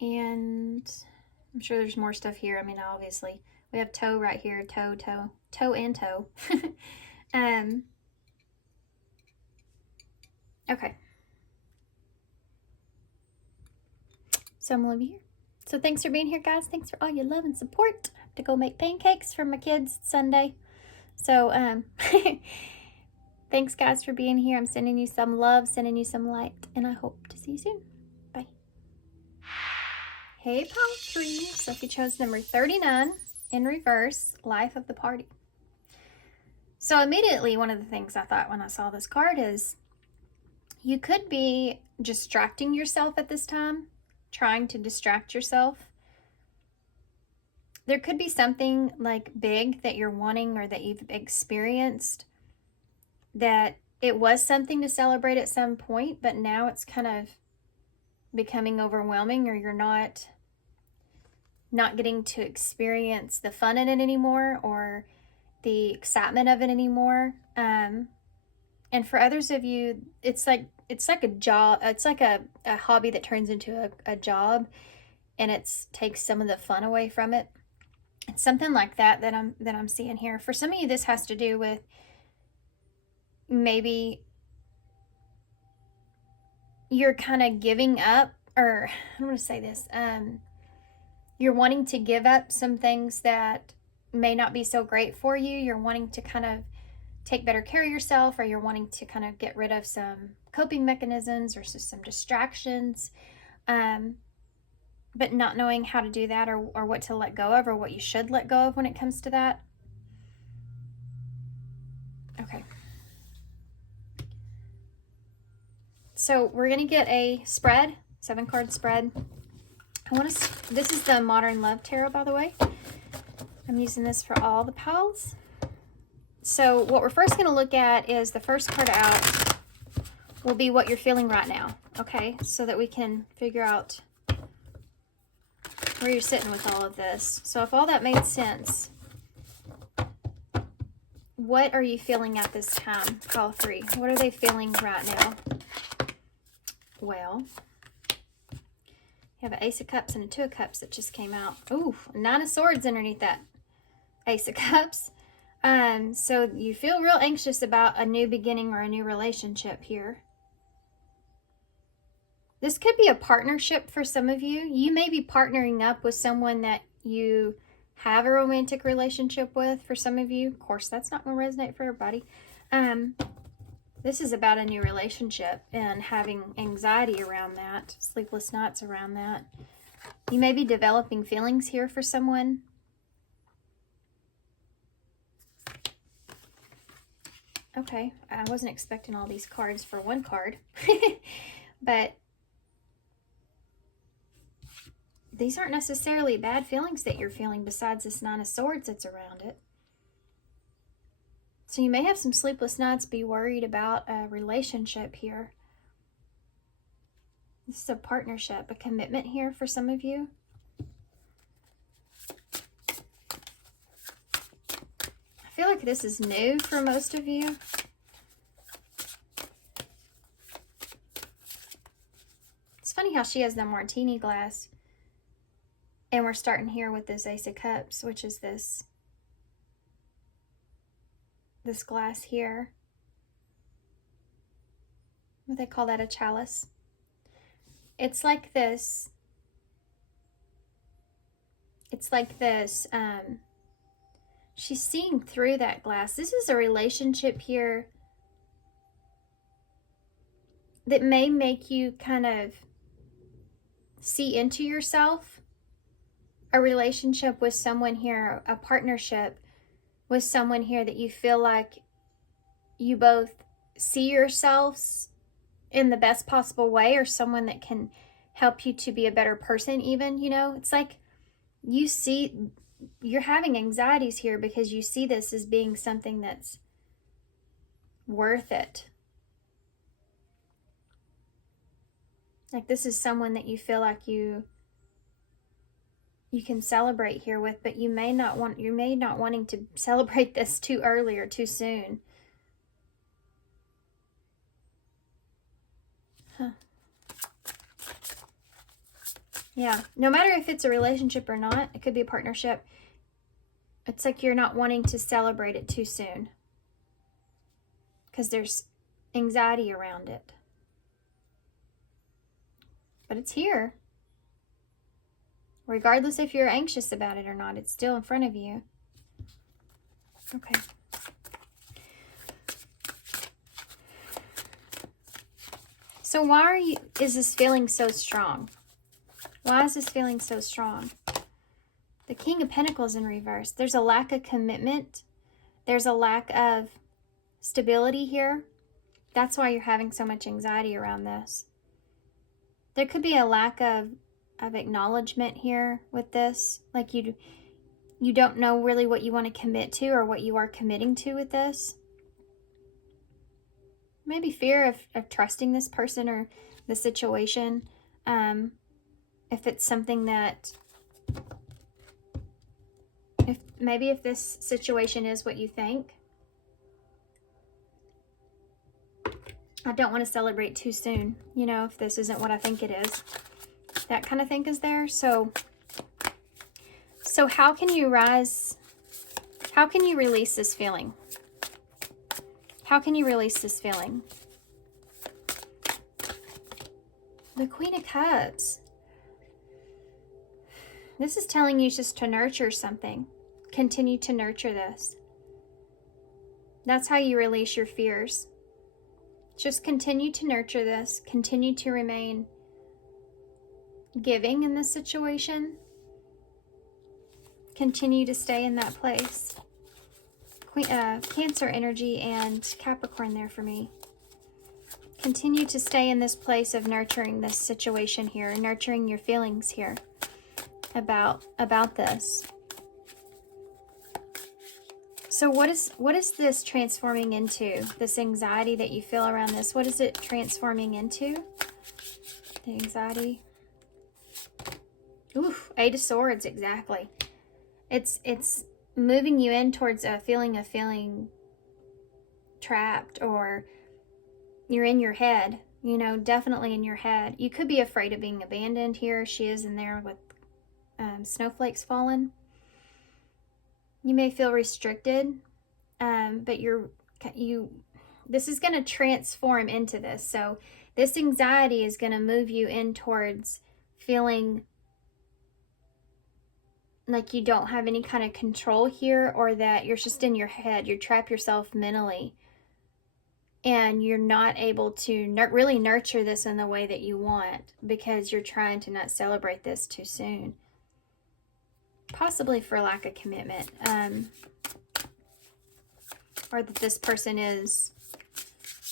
And I'm sure there's more stuff here. I mean, obviously. We have toe right here. Toe and toe. Okay. So I'm going to leave you here. So thanks for being here, guys. Thanks for all your love and support. I have to go make pancakes for my kids Sunday. So, thanks, guys, for being here. I'm sending you some love, sending you some light, and I hope to see you soon. Bye. Hey, Pile 3. So if you chose number 39 in reverse, Life of the Party. So immediately, one of the things I thought when I saw this card is you could be distracting yourself at this time, trying to distract yourself. There could be something like big that you're wanting or that you've experienced that it was something to celebrate at some point, but now it's kind of becoming overwhelming, or you're not getting to experience the fun in it anymore or the excitement of it anymore. And for others of you, it's like a job. It's like a hobby that turns into a job, and it takes some of the fun away from it. It's something like that I'm seeing here. For some of you, this has to do with maybe you're kind of giving up, or I want to say this. You're wanting to give up some things that may not be so great for you. You're wanting to kind of take better care of yourself, or you're wanting to kind of get rid of some coping mechanisms or some distractions. But not knowing how to do that, or what to let go of, or what you should let go of when it comes to that. Okay. So we're going to get a spread, 7-card spread. This is the Modern Love Tarot, by the way. I'm using this for all the piles. So what we're first going to look at is the first card out will be what you're feeling right now. Okay. So that we can figure out where you're sitting with all of this. So if all that made sense, what are you feeling at this time, Pile 3? What are they feeling right now? Well, you have an Ace of Cups and a 2 of Cups that just came out. Ooh, 9 of Swords underneath that Ace of Cups. So you feel real anxious about a new beginning or a new relationship here. This could be a partnership for some of you. You may be partnering up with someone that you have a romantic relationship with for some of you. Of course, that's not going to resonate for everybody. This is about a new relationship and having anxiety around that, sleepless nights around that. You may be developing feelings here for someone. Okay, I wasn't expecting all these cards for one card, but these aren't necessarily bad feelings that you're feeling besides this 9 of Swords that's around it. So you may have some sleepless nights, be worried about a relationship here. This is a partnership, a commitment here for some of you. feel like this is new for most of you. It's funny how she has the martini glass. And we're starting here with this Ace of Cups, which is this glass here. What they call that, a chalice. It's like this. It's like this. She's seeing through that glass. This is a relationship here that may make you kind of see into yourself. A relationship with someone here, a partnership with someone here that you feel like you both see yourselves in the best possible way, or someone that can help you to be a better person even, you know. It's like you see, you're having anxieties here because you see this as being something that's worth it. Like this is someone that you feel like you can celebrate here with, but you may not wanting to celebrate this too early or too soon. Huh. Yeah, no matter if it's a relationship or not, it could be a partnership. It's like you're not wanting to celebrate it too soon because there's anxiety around it. But it's here. Regardless if you're anxious about it or not, it's still in front of you. Okay. So why is this feeling so strong? Why is this feeling so strong? The King of Pentacles in reverse. There's a lack of commitment. There's a lack of stability here. That's why you're having so much anxiety around this. There could be a lack of acknowledgement here with this. Like you don't know really what you want to commit to or what you are committing to with this. Maybe fear of trusting this person or the situation. If it's something that, if this situation is what you think. I don't want to celebrate too soon, you know, if this isn't what I think it is. That kind of thing is there. So how can you rise? How can you release this feeling? How can you release this feeling? The Queen of Cups. This is telling you just to nurture something. Continue to nurture this. That's how you release your fears. Just continue to nurture this. Continue to remain giving in this situation. Continue to stay in that place. Cancer energy and Capricorn there for me. Continue to stay in this place of nurturing this situation here, nurturing your feelings here about this. So what is this transforming into? This anxiety that you feel around this, what is it transforming into? The anxiety. Oof, Eight of Swords, exactly. It's moving you in towards a feeling of feeling trapped, or you're in your head, you know, definitely in your head. You could be afraid of being abandoned here. She is in there with snowflakes falling. You may feel restricted, but this is going to transform into this. So this anxiety is going to move you in towards feeling like you don't have any kind of control here, or that you're just in your head. You trap yourself mentally, and you're not able to really nurture this in the way that you want because you're trying to not celebrate this too soon. Possibly for lack of commitment, or that this person is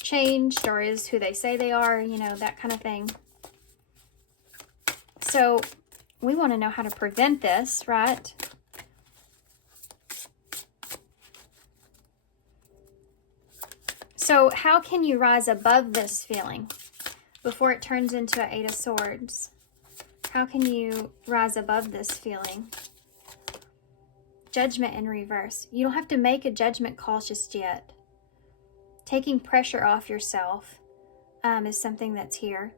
changed or is who they say they are, you know, that kind of thing. So we want to know how to prevent this, right? So how can you rise above this feeling before it turns into an Eight of Swords? How can you rise above this feeling? Judgment in reverse. You don't have to make a judgment call just yet. Taking pressure off yourself is something that's here.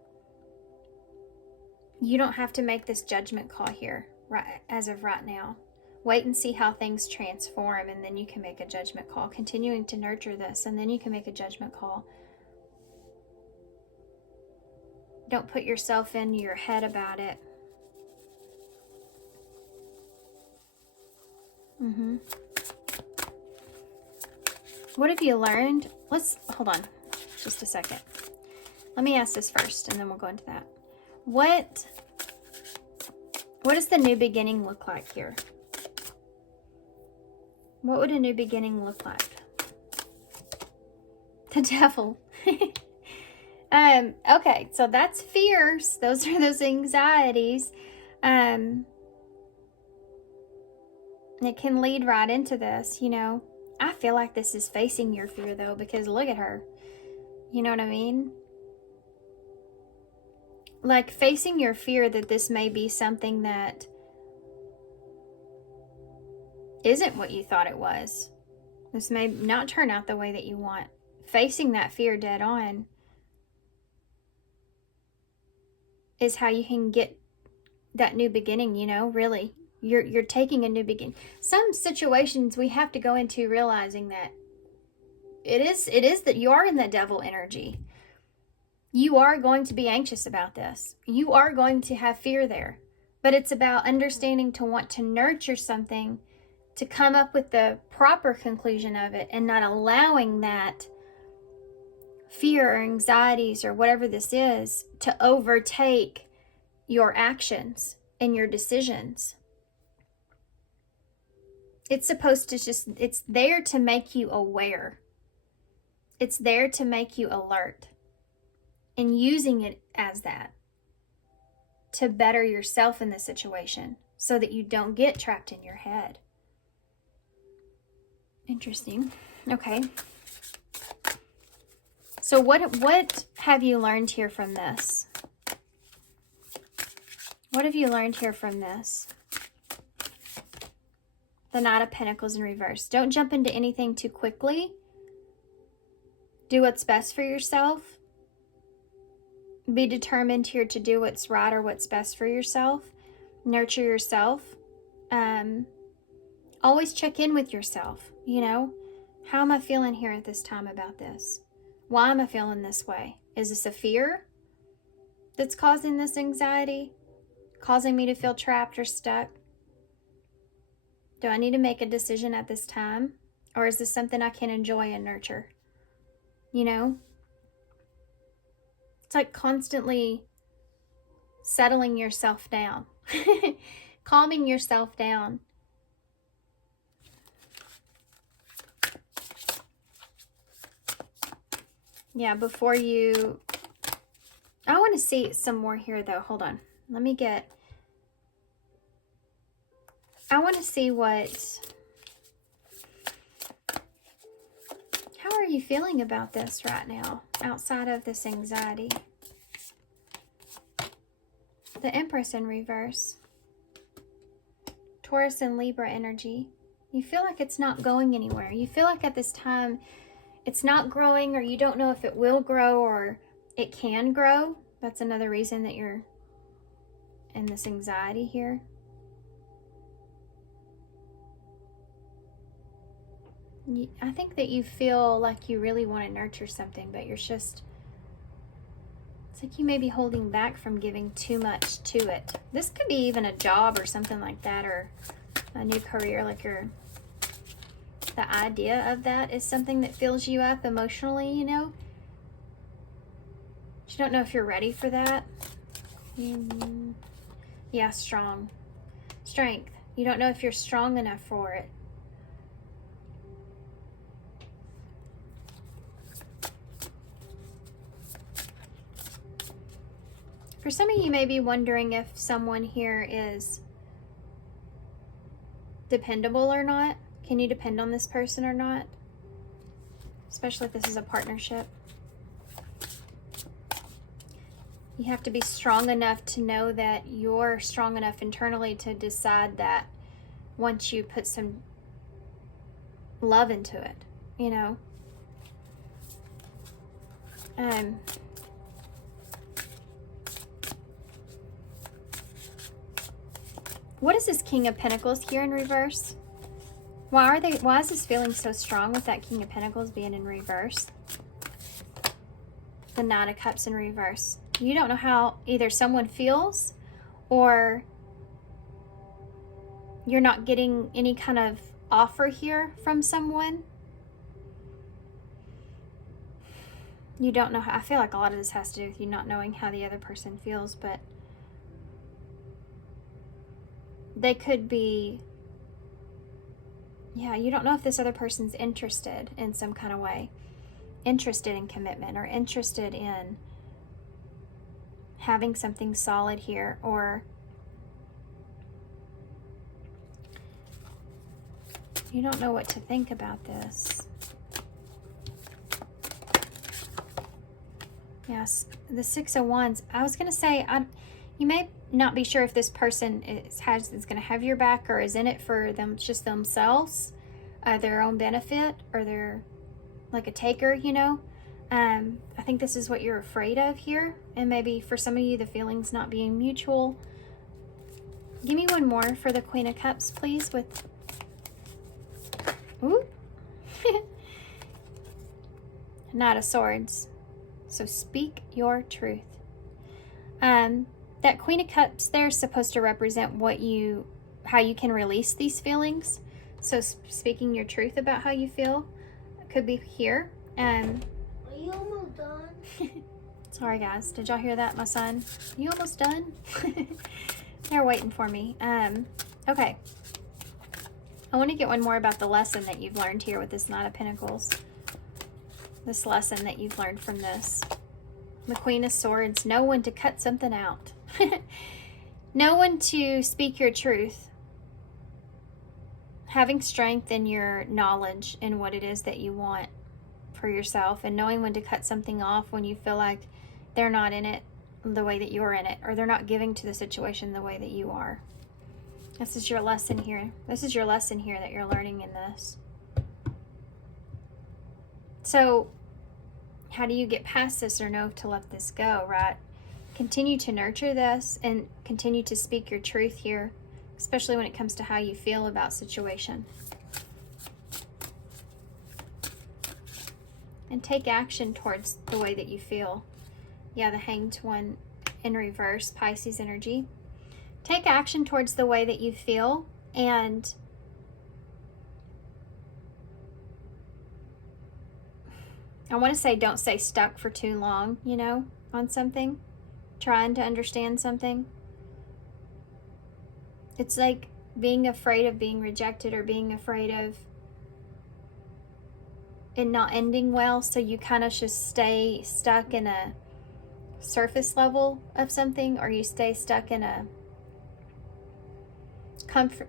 You don't have to make this judgment call here as of right now. Wait and see how things transform, and then you can make a judgment call. Continuing to nurture this, and then you can make a judgment call. Don't put yourself in your head about it. What have you learned? Hold on just a second. Let me ask this first, and then we'll go into that. What does the new beginning look like here? What would a new beginning look like? The devil. Okay, so that's fears. Those are those anxieties. It can lead right into this, you know. I feel like this is facing your fear, though, because look at her. You know what I mean? Like facing your fear that this may be something that isn't what you thought it was. This may not turn out the way that you want. Facing that fear dead on is how you can get that new beginning, you know, really. You're taking a new beginning. Some situations we have to go into realizing that it is that you are in the devil energy. You are going to be anxious about this. You are going to have fear there. But it's about understanding to want to nurture something, to come up with the proper conclusion of it, and not allowing that fear or anxieties or whatever this is to overtake your actions and your decisions. It's supposed to it's there to make you aware. It's there to make you alert. And using it as that to better yourself in the situation so that you don't get trapped in your head. Interesting. Okay. So what have you learned here from this? What have you learned here from this? The Knight of Pentacles in reverse. Don't jump into anything too quickly. Do what's best for yourself. Be determined here to do what's right or what's best for yourself. Nurture yourself. Always check in with yourself. You know, how am I feeling here at this time about this? Why am I feeling this way? Is this a fear that's causing this anxiety? Causing me to feel trapped or stuck? Do I need to make a decision at this time? Or is this something I can enjoy and nurture? You know? It's like constantly settling yourself down. Calming yourself down. Yeah, before you... I want to see some more here, though. Hold on. Let me get... I want to see what... How are you feeling about this right now, outside of this anxiety? The Empress in reverse. Taurus and Libra energy. You feel like it's not going anywhere. You feel like at this time it's not growing, or you don't know if it will grow or it can grow. That's another reason that you're in this anxiety here. I think that you feel like you really want to nurture something, but you're just... It's like you may be holding back from giving too much to it. This could be even a job or something like that, or a new career. Like the idea of that is something that fills you up emotionally, you know? But you don't know if you're ready for that. Yeah, strong. Strength. You don't know if you're strong enough for it. For some of you may be wondering if someone here is dependable or not. Can you depend on this person or not? Especially if this is a partnership. You have to be strong enough to know that you're strong enough internally to decide that once you put some love into it, you know. What is this King of Pentacles here in reverse? Why is this feeling so strong with that King of Pentacles being in reverse? The Knight of Cups in reverse. You don't know how either someone feels, or you're not getting any kind of offer here from someone. You don't know how, I feel like a lot of this has to do with you not knowing how the other person feels, but they could be, yeah, you don't know if this other person's interested in some kind of way, interested in commitment, or interested in having something solid here, or you don't know what to think about this. Yes, the Six of Wands. I was going to say, you may not be sure if this person is going to have your back, or is in it for them, just themselves, their own benefit, or they're like a taker, you know. I think this is what you're afraid of here, and maybe for some of you the feelings not being mutual. Give me one more for the Queen of Cups, please, with ooh. Knight of Swords. So speak your truth. That Queen of Cups there is supposed to represent how you can release these feelings. So speaking your truth about how you feel could be here. Are you almost done? Sorry guys, did y'all hear that, my son? You almost done? They're waiting for me. Okay. I want to get one more about the lesson that you've learned here with this Knight of Pentacles. This lesson that you've learned from this. The Queen of Swords. Know when to cut something out. Know when to speak your truth. Having strength in your knowledge in what it is that you want for yourself, and knowing when to cut something off when you feel like they're not in it the way that you're in it, or they're not giving to the situation the way that you are. This is your lesson here. This is your lesson here that you're learning in this. So how do you get past this, or know to let this go, right? Continue to nurture this and continue to speak your truth here, especially when it comes to how you feel about situation. And take action towards the way that you feel. Yeah, the Hanged One in reverse, Pisces energy. Take action towards the way that you feel, and I want to say don't stay stuck for too long, you know, on something, trying to understand something. It's like being afraid of being rejected, or being afraid of it not ending well, so you kind of just stay stuck in a surface level of something, or you stay stuck in a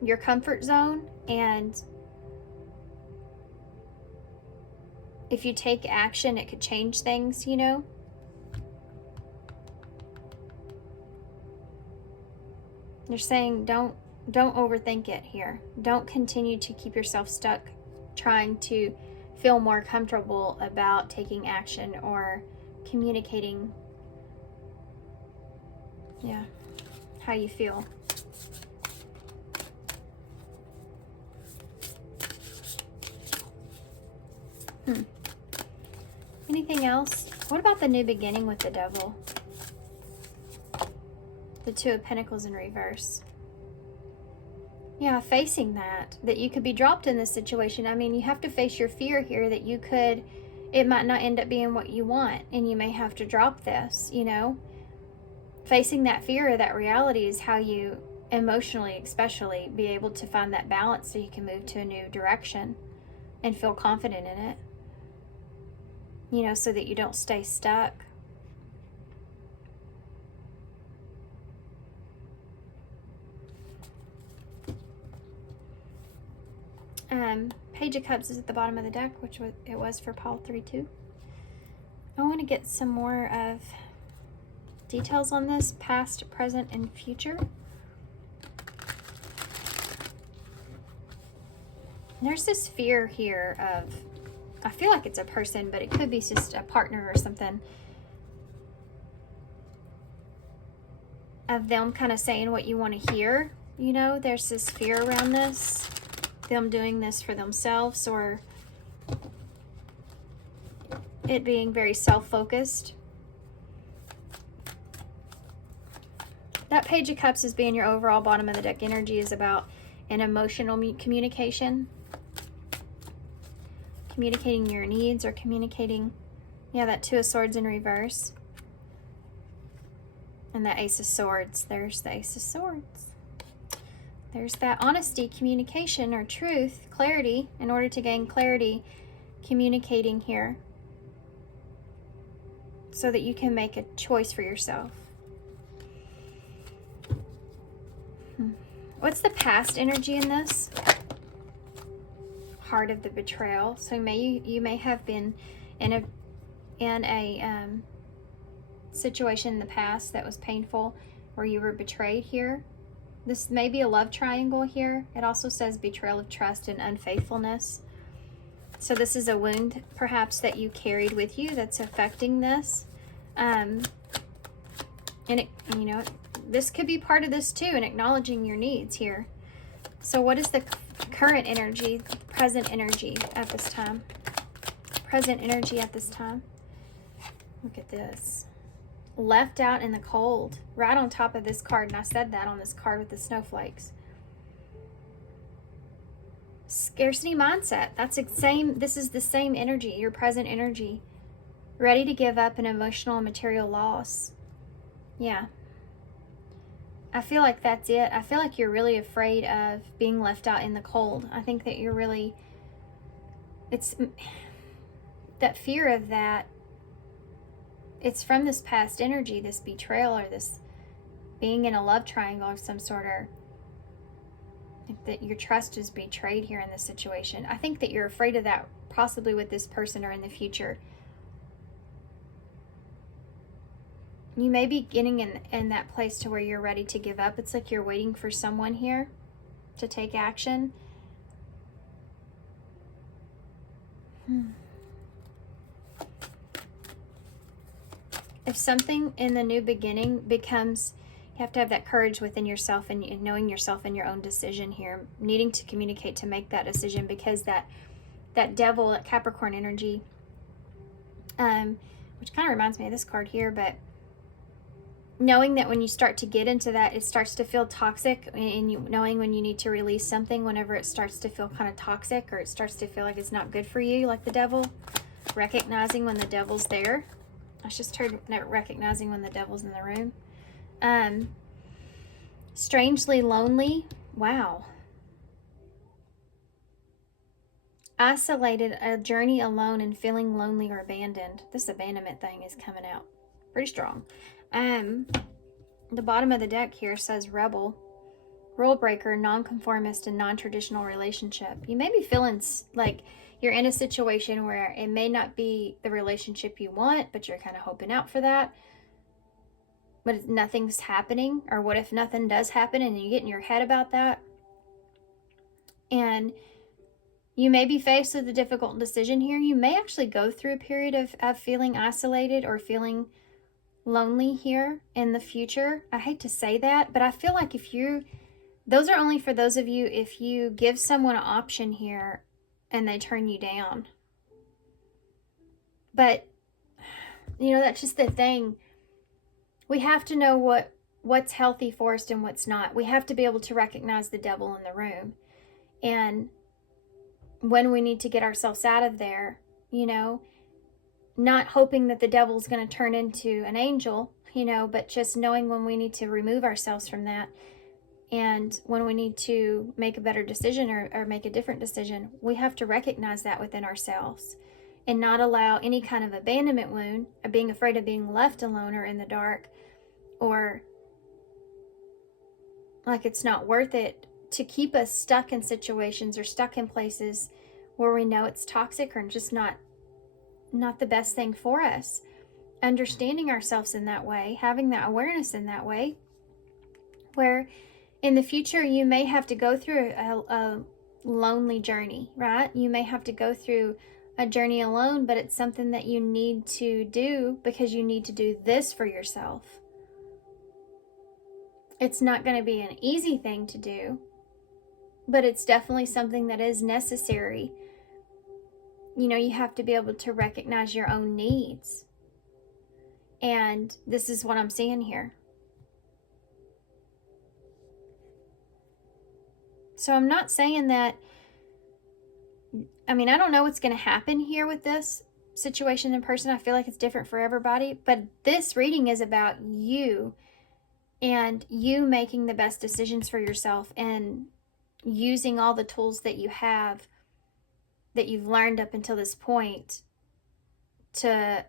your comfort zone. And if you take action, it could change things, you know. They're saying don't overthink it here. Don't continue to keep yourself stuck trying to feel more comfortable about taking action or communicating, yeah, how you feel. Anything else? What about the New Beginning with the Devil? The Two of Pentacles in reverse. Yeah, facing that you could be dropped in this situation. I mean, you have to face your fear here that it might not end up being what you want, and you may have to drop this, you know. Facing that fear or that reality is how you emotionally, especially, be able to find that balance so you can move to a new direction and feel confident in it. You know, so that you don't stay stuck. Page of Cups is at the bottom of the deck, which it was for Paul 3-2. I want to get some more of details on this, past, present, and future. There's this fear here of, I feel like it's a person, but it could be just a partner or something, of them kind of saying what you want to hear. You know, there's this fear around this, them doing this for themselves, or it being very self-focused. That Page of Cups is being your overall bottom of the deck energy, is about an emotional communication. Communicating your needs, or communicating, yeah, that Two of Swords in reverse. And that Ace of Swords. There's the Ace of Swords. There's that honesty, communication, or truth, clarity. In order to gain clarity, communicating here, so that you can make a choice for yourself. What's the past energy in this? Heart of the betrayal. So you may have been in a situation in the past that was painful, where you were betrayed here. This may be a love triangle here. It also says betrayal of trust and unfaithfulness. So this is a wound perhaps that you carried with you that's affecting this. And it, you know, this could be part of this too, and acknowledging your needs here. So what is the current energy, present energy at this time? Present energy at this time. Look at this. Left out in the cold, right on top of this card. And I said that on this card with the snowflakes. Scarcity mindset. That's the same. This is the same energy, your present energy. Ready to give up an emotional and material loss. Yeah. I feel like that's it. I feel like you're really afraid of being left out in the cold. I think that you're really, it's that fear of that. It's from this past energy, this betrayal, or this being in a love triangle of some sort, or that your trust is betrayed here in this situation. I think that you're afraid of that, possibly with this person or in the future. You may be getting in that place to where you're ready to give up. It's like you're waiting for someone here to take action. If something in the new beginning becomes, you have to have that courage within yourself and knowing yourself and your own decision here, needing to communicate to make that decision, because that devil, that Capricorn energy, which kind of reminds me of this card here, but knowing that when you start to get into that, it starts to feel toxic, and knowing when you need to release something whenever it starts to feel kind of toxic, or it starts to feel like it's not good for you, like the devil. Recognizing when the devil's there. I just heard recognizing when the devil's in the room. Strangely lonely. Wow. Isolated, a journey alone and feeling lonely or abandoned. This abandonment thing is coming out pretty strong. The bottom of the deck here says rebel, rule breaker, nonconformist, and non-traditional relationship. You may be feeling like you're in a situation where it may not be the relationship you want, but you're kind of hoping out for that. But nothing's happening, or what if nothing does happen and you get in your head about that? And you may be faced with a difficult decision here. You may actually go through a period of feeling isolated or feeling lonely here in the future. I hate to say that, but I feel like those are only for those of you if you give someone an option here and they turn you down. But, you know, that's just the thing. We have to know what's healthy for us and what's not. We have to be able to recognize the devil in the room. And when we need to get ourselves out of there, you know, not hoping that the devil's going to turn into an angel, you know, but just knowing when we need to remove ourselves from that, and when we need to make a better decision or make a different decision. We have to recognize that within ourselves and not allow any kind of abandonment wound, or being afraid of being left alone or in the dark, or like it's not worth it, to keep us stuck in situations or stuck in places where we know it's toxic or just not the best thing for us. Understanding ourselves in that way, having that awareness in that way, where in the future you may have to go through lonely journey, right? You may have to go through a journey alone, but it's something that you need to do because you need to do this for yourself. It's not going to be an easy thing to do, but it's definitely something that is necessary. You know, you have to be able to recognize your own needs. And this is what I'm seeing here. So I'm not saying that, I mean, I don't know what's going to happen here with this situation in person. I feel like it's different for everybody, but this reading is about you and you making the best decisions for yourself and using all the tools that you have, that you've learned up until this point, to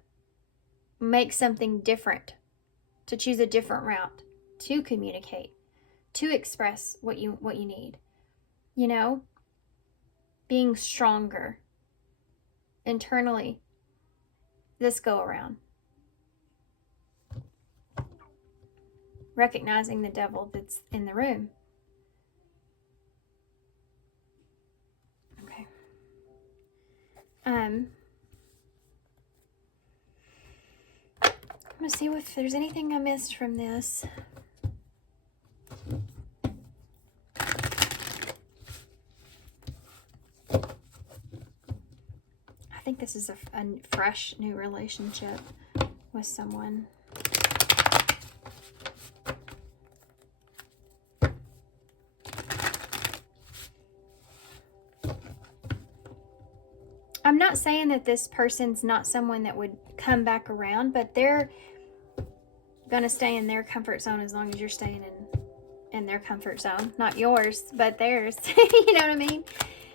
make something different, to choose a different route, to communicate, to express what you need. You know, being stronger internally this go around. Recognizing the devil that's in the room. Okay. I'm gonna see if there's anything I missed from this. I think this is a fresh new relationship with someone. I'm not saying that this person's not someone that would come back around, but they're gonna stay in their comfort zone as long as you're staying in their comfort zone. Not yours, but theirs. You know what I mean?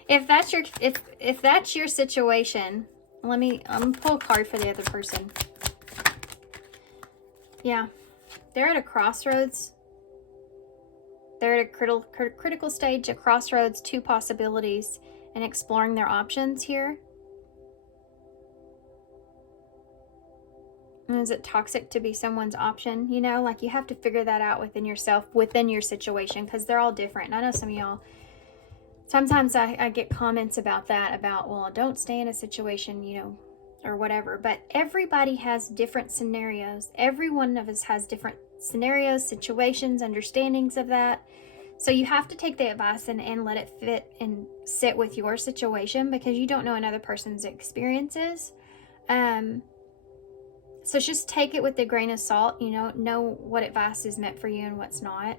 If that's your situation, I'm gonna pull a card for the other person. Yeah. They're at a crossroads. They're at a critical stage, a crossroads, two possibilities, and exploring their options here. And is it toxic to be someone's option? You know, like you have to figure that out within yourself, within your situation, because they're all different. And I know some of y'all, sometimes I get comments about that, about, well, don't stay in a situation, you know, or whatever. But everybody has different scenarios. Every one of us has different scenarios, situations, understandings of that. So you have to take the advice and let it fit and sit with your situation, because you don't know another person's experiences. So just take it with a grain of salt, you know what advice is meant for you and what's not.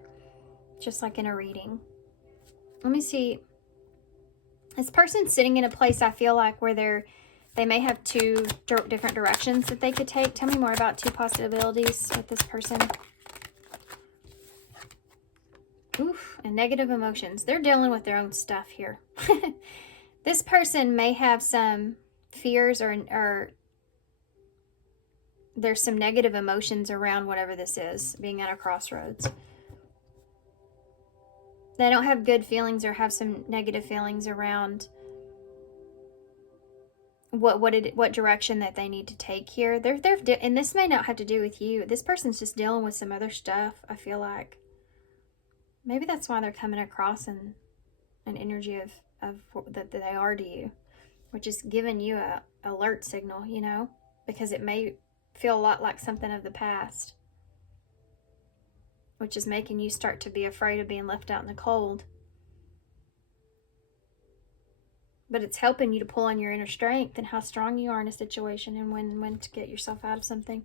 Just like in a reading. Let me see. This person's sitting in a place, I feel like, where they may have two different directions that they could take. Tell me more about two possibilities with this person. Oof, and negative emotions. They're dealing with their own stuff here. This person may have some fears or there's some negative emotions around whatever this is, being at a crossroads. They don't have good feelings or have some negative feelings around what direction that they need to take here. And this may not have to do with you. This person's just dealing with some other stuff, I feel like. Maybe that's why they're coming across an energy of that they are to you, which is giving you a alert signal, you know, because it may feel a lot like something of the past, which is making you start to be afraid of being left out in the cold. But it's helping you to pull on your inner strength and how strong you are in a situation and when to get yourself out of something.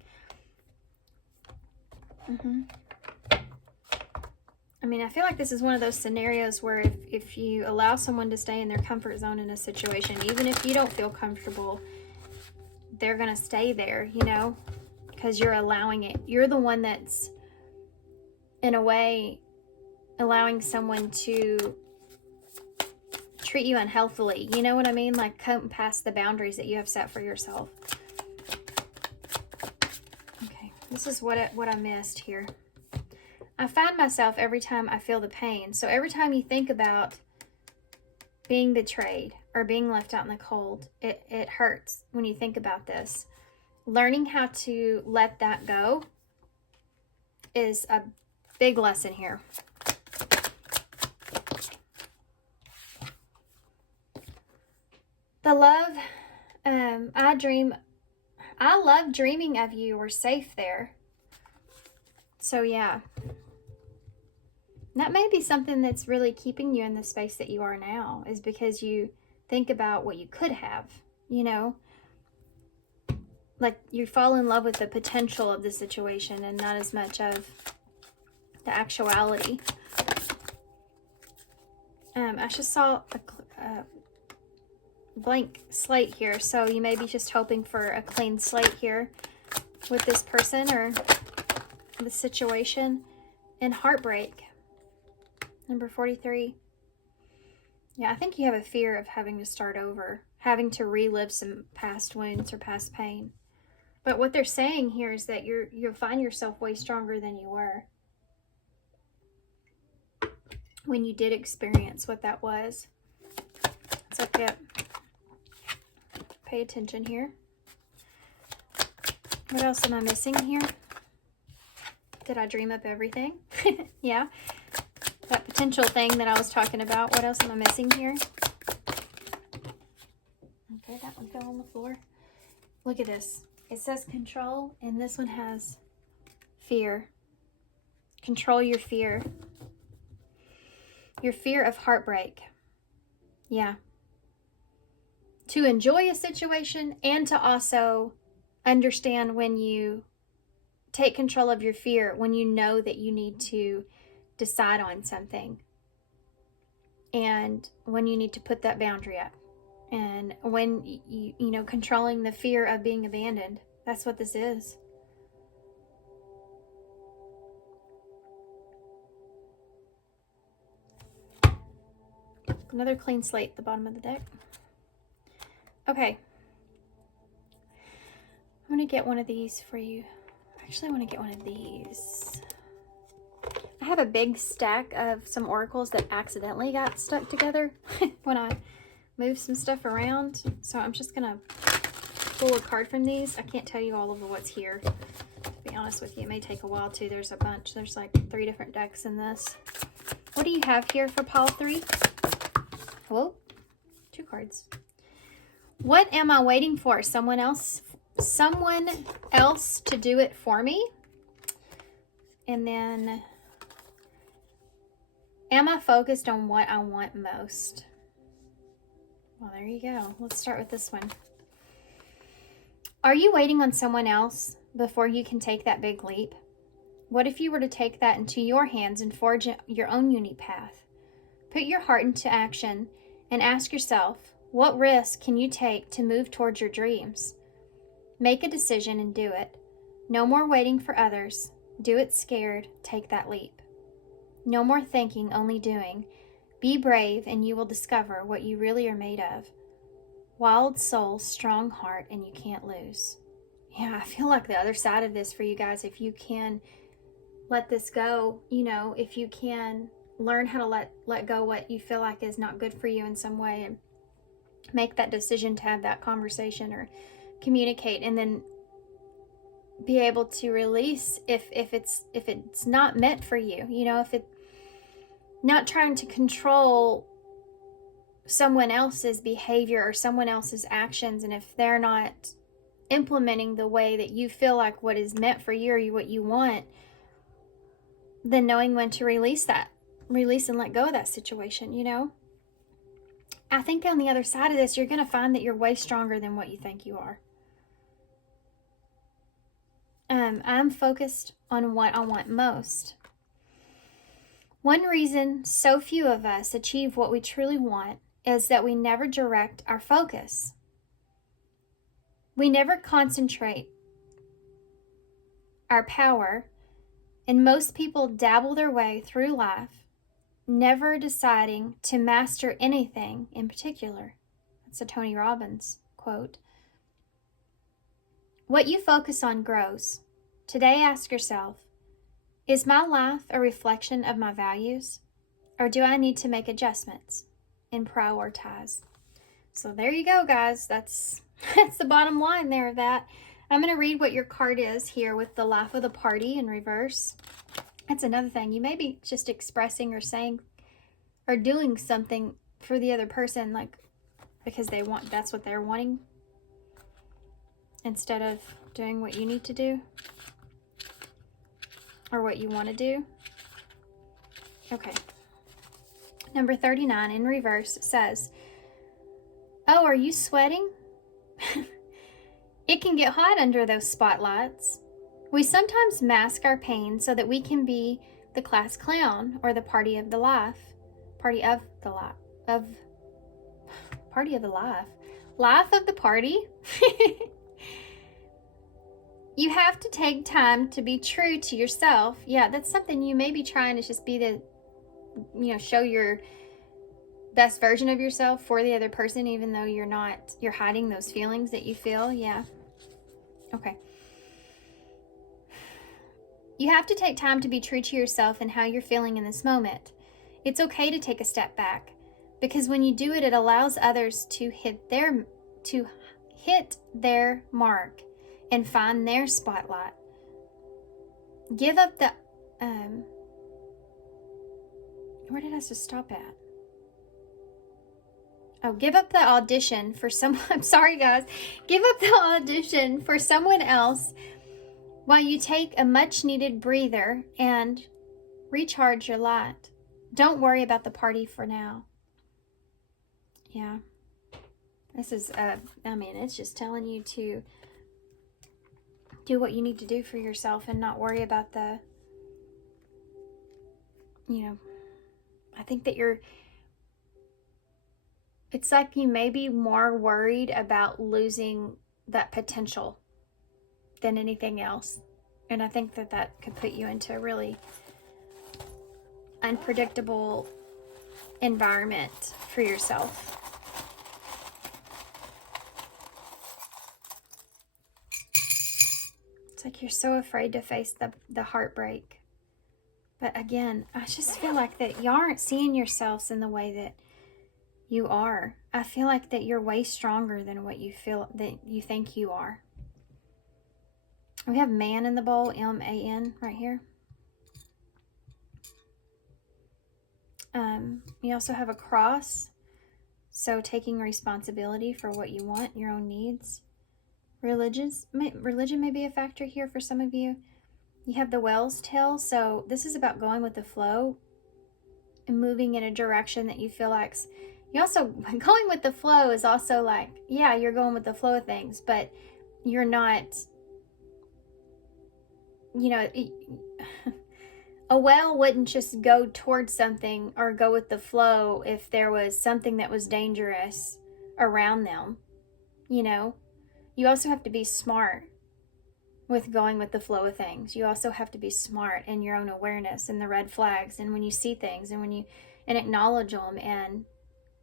I mean, I feel like this is one of those scenarios where if you allow someone to stay in their comfort zone in a situation, even if you don't feel comfortable, they're going to stay there, you know, because you're allowing it. You're the one that's, in a way, allowing someone to treat you unhealthily. You know what I mean? Like, come past the boundaries that you have set for yourself. Okay, this is what I missed here. I find myself every time I feel the pain. So every time you think about being betrayed or being left out in the cold, it hurts when you think about this. Learning how to let that go is a big lesson here. The love, I love dreaming of you. We're safe there. So yeah, that may be something that's really keeping you in the space that you are now, is because you think about what you could have, you know, like you fall in love with the potential of the situation and not as much of the actuality. I just saw a blank slate here, so you may be just hoping for a clean slate here with this person or the situation. And heartbreak, number 43. Yeah, I think you have a fear of having to start over, having to relive some past wounds or past pain. But what they're saying here is that you'll find yourself way stronger than you were when you did experience what that was. So pay attention here. What else am I missing here? Did I dream up everything? Yeah. That potential thing that I was talking about. What else am I missing here? Okay, that one fell on the floor. Look at this. It says control, and this one has fear. Control your fear. Your fear of heartbreak. Yeah. To enjoy a situation and to also understand when you take control of your fear, when you know that you need to decide on something, and when you need to put that boundary up, and when you know, controlling the fear of being abandoned. That's what this is. Another clean slate at the bottom of the deck. Okay, I'm gonna get one of these for you. Actually, I want to get one of these. I have a big stack of some oracles that accidentally got stuck together when I moved some stuff around. So I'm just going to pull a card from these. I can't tell you all of what's here. To be honest with you, it may take a while too. There's a bunch. There's like 3 different decks in this. What do you have here for pile 3? Whoa, 2 cards. What am I waiting for? Someone else to do it for me? And then, am I focused on what I want most? Well, there you go. Let's start with this one. Are you waiting on someone else before you can take that big leap? What if you were to take that into your hands and forge your own unique path? Put your heart into action and ask yourself, what risk can you take to move towards your dreams? Make a decision and do it. No more waiting for others. Do it scared. Take that leap. No more thinking, only doing. Be brave and you will discover what you really are made of. Wild soul, strong heart, and you can't lose. Yeah, I feel like the other side of this for you guys, if you can let this go, you know, if you can learn how to let go what you feel like is not good for you in some way, and make that decision to have that conversation or communicate, and then be able to release if it's not meant for you, you know, if it not trying to control someone else's behavior or someone else's actions, and if they're not implementing the way that you feel like what is meant for you or what you want, then knowing when to release and let go of that situation, you know. I think on the other side of this, you're going to find that you're way stronger than what you think you are. I'm focused on what I want most. One reason so few of us achieve what we truly want is that we never direct our focus. We never concentrate our power, and most people dabble their way through life, never deciding to master anything in particular. That's a Tony Robbins quote. What you focus on grows. Today, ask yourself, is my life a reflection of my values, or do I need to make adjustments and prioritize? So there you go, guys. That's the bottom line there of that. I'm going to read what your card is here with the life of the party in reverse. That's another thing. You may be just expressing or saying or doing something for the other person, like because that's what they're wanting, instead of doing what you need to do or what you want to do. Okay. Number 39 in reverse says, oh, are you sweating? It can get hot under those spotlights. We sometimes mask our pain so that we can be the class clown or the party of the life. Party of the life. Party of the life. Life of the party. You have to take time to be true to yourself. Yeah, that's something you may be trying to just be the, show your best version of yourself for the other person, even though you're hiding those feelings that you feel. Yeah. Okay. You have to take time to be true to yourself and how you're feeling in this moment. It's okay to take a step back, because when you do it, it allows others to hit their mark and find their spotlight. Give up the where did I just stop at? Oh, give up the audition for someone. I'm sorry, guys. Give up the audition for someone else while you take a much-needed breather and recharge your light. Don't worry about the party for now. Yeah. This is, it's just telling you to do what you need to do for yourself and not worry about the, I think that it's like you may be more worried about losing that potential than anything else. And I think that could put you into a really unpredictable environment for yourself. It's like you're so afraid to face the heartbreak. But again, I just feel like that you aren't seeing yourselves in the way that you are. I feel like that you're way stronger than what you feel that you think you are. We have man in the bowl, M-A-N, right here. You also have a cross, so taking responsibility for what you want, your own needs. Religion may be a factor here for some of you. You have the whale's tail, so this is about going with the flow and moving in a direction that you feel like. You also, going with the flow is also like, yeah, you're going with the flow of things, but you're not, a whale wouldn't just go towards something or go with the flow if there was something that was dangerous around them. You also have to be smart with going with the flow of things. You also have to be smart in your own awareness and the red flags, and when you see things and acknowledge them and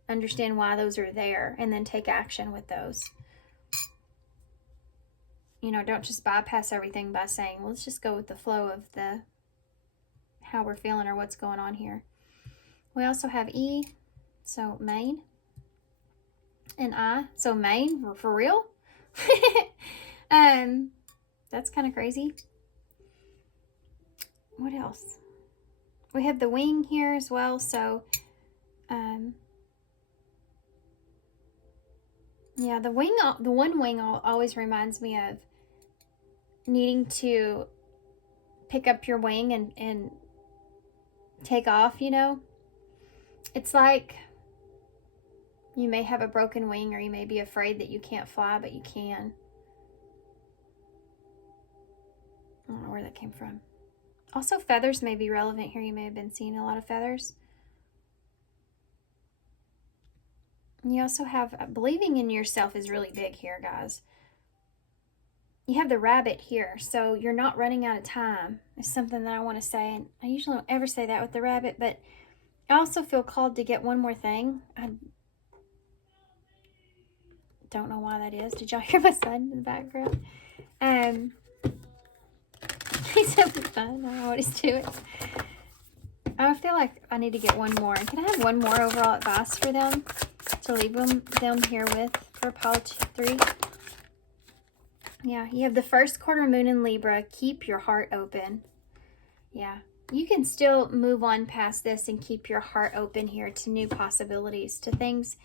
understand why those are there, and then take action with those. Don't just bypass everything by saying, well, let's just go with the flow of how we're feeling or what's going on here. We also have E, so main, and I, so main, for real. That's kind of crazy. What else? We have the wing here as well, so yeah, the one wing always reminds me of needing to pick up your wing and take off, It's like you may have a broken wing, or you may be afraid that you can't fly, but you can. I don't know where that came from. Also, feathers may be relevant here. You may have been seeing a lot of feathers. And you also have, believing in yourself is really big here, guys. You have the rabbit here, so you're not running out of time. It's something that I want to say, and I usually don't ever say that with the rabbit, but I also feel called to get one more thing. I don't know why that is. Did y'all hear my son in the background? He's having fun. I don't know what he's doing. I feel like I need to get one more. Can I have one more overall advice for them to leave them here with for pile 3? Yeah, you have the first quarter moon in Libra. Keep your heart open. Yeah, you can still move on past this and keep your heart open here to new possibilities, to things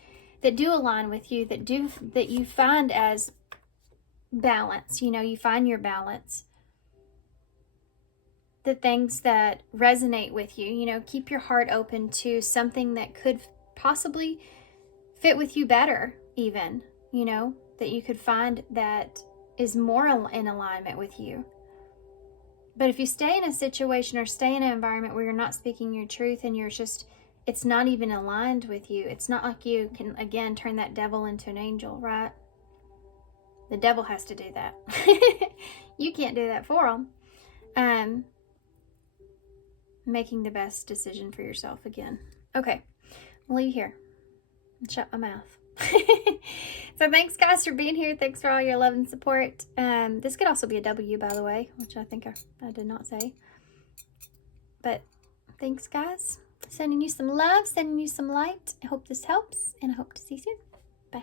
that do align with you, that you find as balance. You know, you find your balance. The things that resonate with you, you know, keep your heart open to something that could possibly fit with you better, even, you know, that you could find that is more in alignment with you. But if you stay in a situation or stay in an environment where you're not speaking your truth and you're just, it's not even aligned with you, it's not like you can, again, turn that devil into an angel, right? The devil has to do that. You can't do that for him. Making the best decision for yourself again. Okay, I'll leave you here and shut my mouth. So thanks, guys, for being here. Thanks for all your love and support. This could also be a W, by the way, which I think I did not say. But thanks, guys. Sending you some love, sending you some light. I hope this helps, and I hope to see you soon. Bye.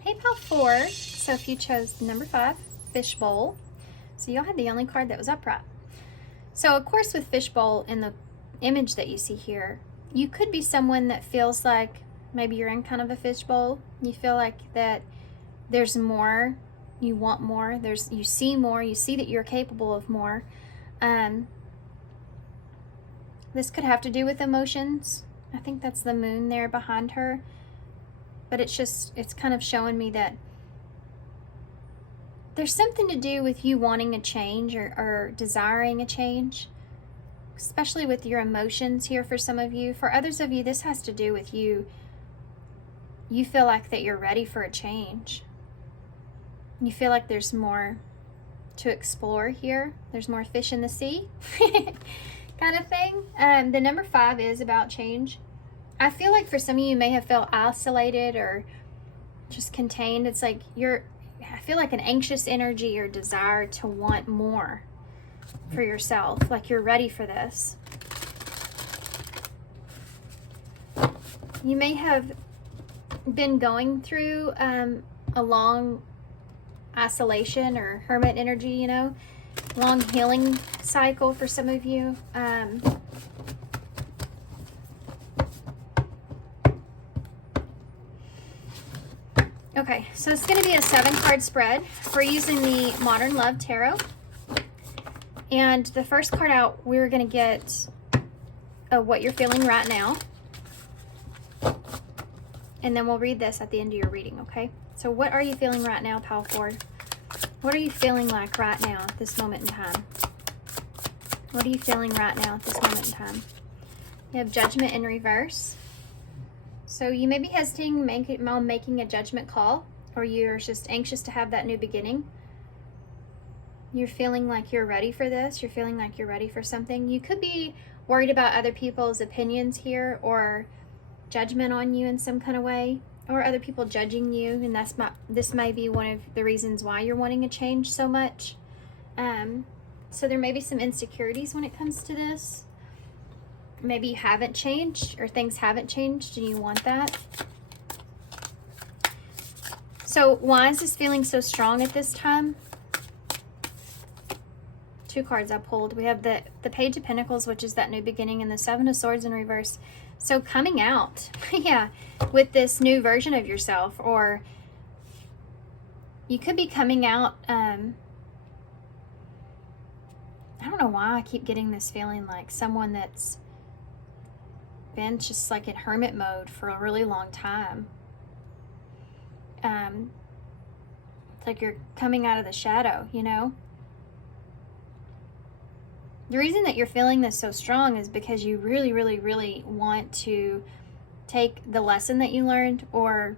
Hey, pile 4. So if you chose number 5, Fishbowl. So y'all had the only card that was upright. So, of course, with Fishbowl in the image that you see here, you could be someone that feels like maybe you're in kind of a fishbowl. You feel like that there's more, you want more, you see more, you see that you're capable of more. This could have to do with emotions. I think that's the moon there behind her. But it's kind of showing me that there's something to do with you wanting a change or desiring a change, especially with your emotions here for some of you. For others of you, this has to do with you. You feel like that you're ready for a change. You feel like there's more to explore here. There's more fish in the sea kind of thing. The number 5 is about change. I feel like for some of you may have felt isolated or just contained. It's like I feel like an anxious energy or desire to want more for yourself, like you're ready for this. You may have been going through a long isolation or hermit energy, you know, long healing cycle for some of you. Okay, so it's going to be a 7-card spread. We're using the Modern Love Tarot. And the first card out, we're going to get what you're feeling right now. And then we'll read this at the end of your reading, okay? So what are you feeling right now, pile 4? What are you feeling like right now at this moment in time? What are you feeling right now at this moment in time? You have Judgment in reverse. So you may be hesitating on making a judgment call, or you're just anxious to have that new beginning. You're feeling like you're ready for this. You're feeling like you're ready for something. You could be worried about other people's opinions here or judgment on you in some kind of way, or other people judging you, and this may be one of the reasons why you're wanting a change so much. So there may be some insecurities when it comes to this. Maybe you haven't changed, or things haven't changed and you want that. So why is this feeling so strong at this time? 2 cards I pulled. We have the Page of Pentacles, which is that new beginning, and the 7 of Swords in reverse. So coming out, yeah, with this new version of yourself, or you could be coming out, I don't know why I keep getting this feeling like someone that's been just like in hermit mode for a really long time. It's like you're coming out of the shadow, you know? The reason that you're feeling this so strong is because you really, really, really want to take the lesson that you learned, or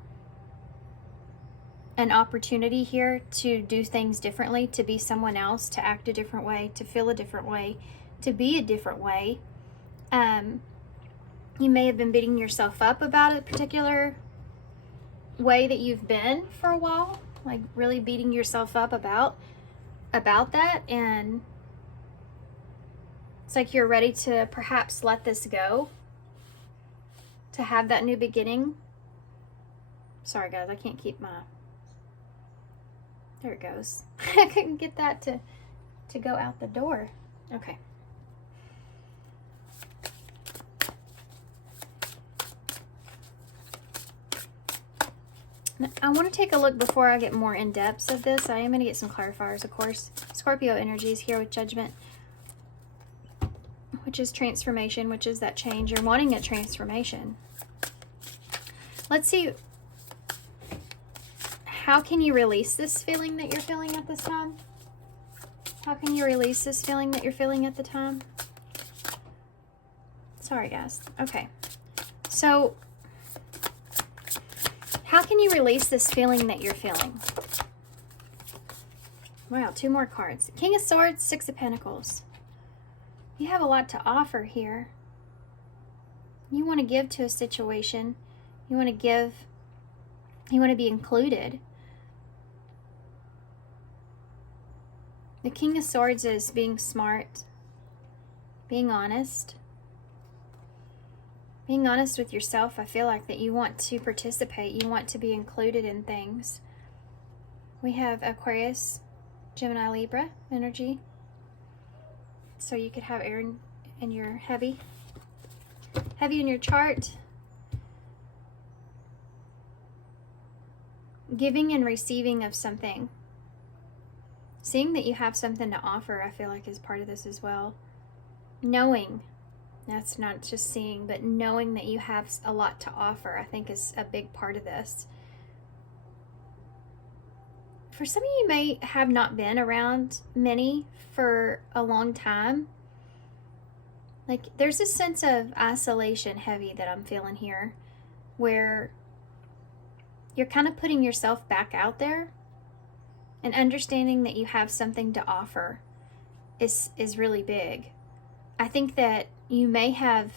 an opportunity here to do things differently, to be someone else, to act a different way, to feel a different way, to be a different way. You may have been beating yourself up about a particular way that you've been for a while, like really beating yourself up about that, and it's like you're ready to perhaps let this go, to have that new beginning. Sorry guys, I can't keep my, there it goes. I couldn't get that to go out the door. Okay. Now, I want to take a look before I get more in depth of this. I am going to get some clarifiers, of course. Scorpio energy is here with Judgment, which is transformation, which is that change. You're wanting a transformation. Let's see. How can you release this feeling that you're feeling at this time? How can you release this feeling that you're feeling at the time? Sorry, guys. Okay. So, how can you release this feeling that you're feeling? Wow, 2 more cards. King of Swords, 6 of Pentacles. You have a lot to offer here. You want to give to a situation. You want to give. You want to be included. The King of Swords is being smart, being honest. Being honest with yourself. I feel like that you want to participate. You want to be included in things. We have Aquarius, Gemini, Libra energy. So you could have air in your heavy in your chart. Giving and receiving of something. Seeing that you have something to offer, I feel like, is part of this as well. Knowing, that's not just seeing, but knowing that you have a lot to offer, I think, is a big part of this. For some of you may have not been around many for a long time. Like, there's a sense of isolation heavy that I'm feeling here, where you're kind of putting yourself back out there. And understanding that you have something to offer is really big. I think that you may have...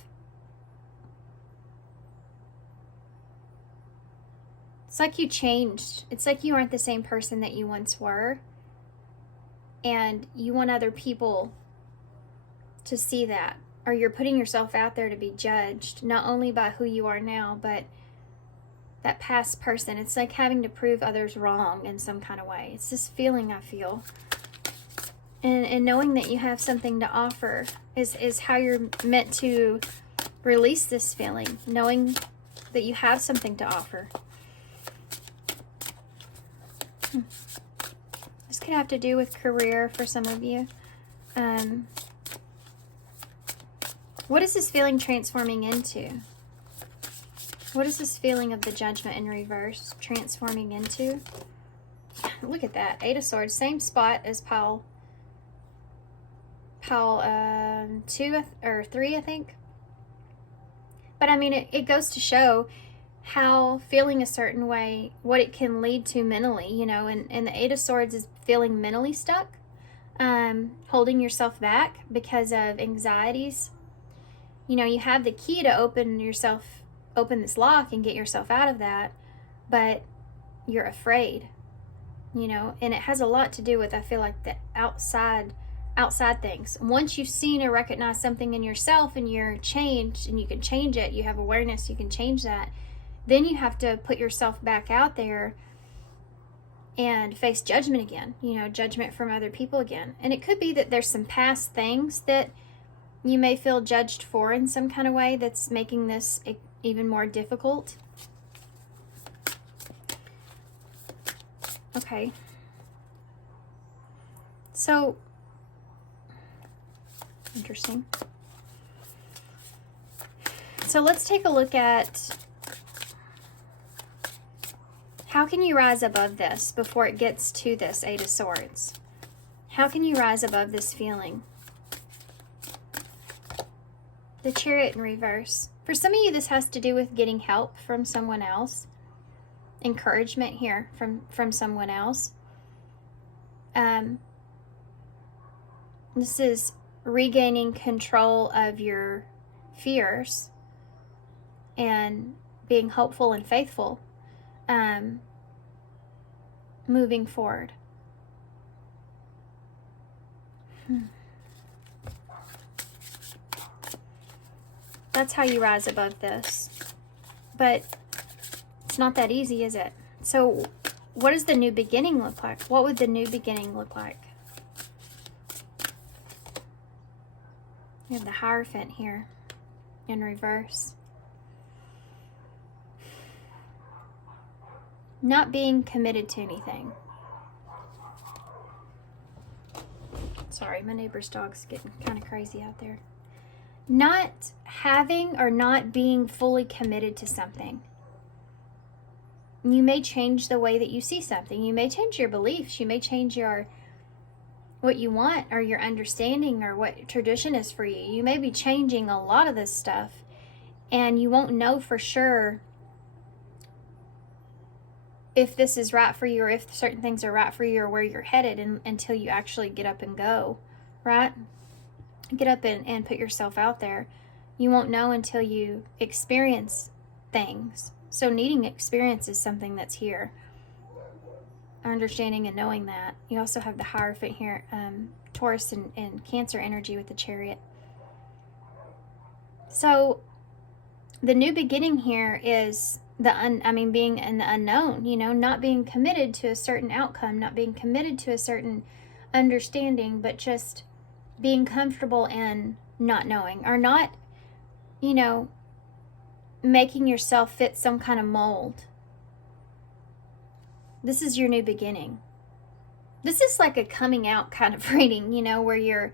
It's like you changed. It's like you aren't the same person that you once were. And you want other people to see that. Or you're putting yourself out there to be judged, not only by who you are now, but that past person. It's like having to prove others wrong in some kind of way. It's this feeling I feel. And knowing that you have something to offer is how you're meant to release this feeling. Knowing that you have something to offer. This could have to do with career for some of you. What is this feeling transforming into? What is this feeling of the Judgment in reverse transforming into? Look at that. 8 of Swords. Same spot as pile 2 or 3, I think. But I mean, it goes to show how feeling a certain way, what it can lead to mentally, you know. And the 8 of Swords is feeling mentally stuck. Holding yourself back because of anxieties. You know, you have the key to open this lock and get yourself out of that, but you're afraid, you know. And it has a lot to do with, I feel like, the outside things. Once you've seen or recognized something in yourself and you're changed and you can change it, you have awareness, you can change that, then you have to put yourself back out there and face judgment again, you know, judgment from other people again. And it could be that there's some past things that you may feel judged for in some kind of way that's making this even more difficult. Okay. So, interesting. So let's take a look at how can you rise above this before it gets to this 8 of Swords. How can you rise above this feeling? The Chariot in reverse. For some of you, this has to do with getting help from someone else. Encouragement here from someone else. This is regaining control of your fears and being hopeful and faithful. Moving forward. That's how you rise above this. But it's not that easy, is it? So what does the new beginning look like? What would the new beginning look like? You have the Hierophant here in reverse. Not being committed to anything. Sorry, my neighbor's dog's getting kind of crazy out there. Not having or not being fully committed to something. You may change the way that you see something. You may change your beliefs. You may change what you want or your understanding or what tradition is for you. You may be changing a lot of this stuff, and you won't know for sure if this is right for you or if certain things are right for you or where you're headed until you actually get up and go, right? Get up and put yourself out there. You won't know until you experience things. So needing experience is something that's here. Understanding and knowing that. You also have the Hierophant here, Taurus and Cancer energy with the Chariot. So the new beginning here is being in the unknown, not being committed to a certain outcome, not being committed to a certain understanding, but just being comfortable in not knowing, or not, making yourself fit some kind of mold. This is your new beginning. This is like a coming out kind of reading, where you're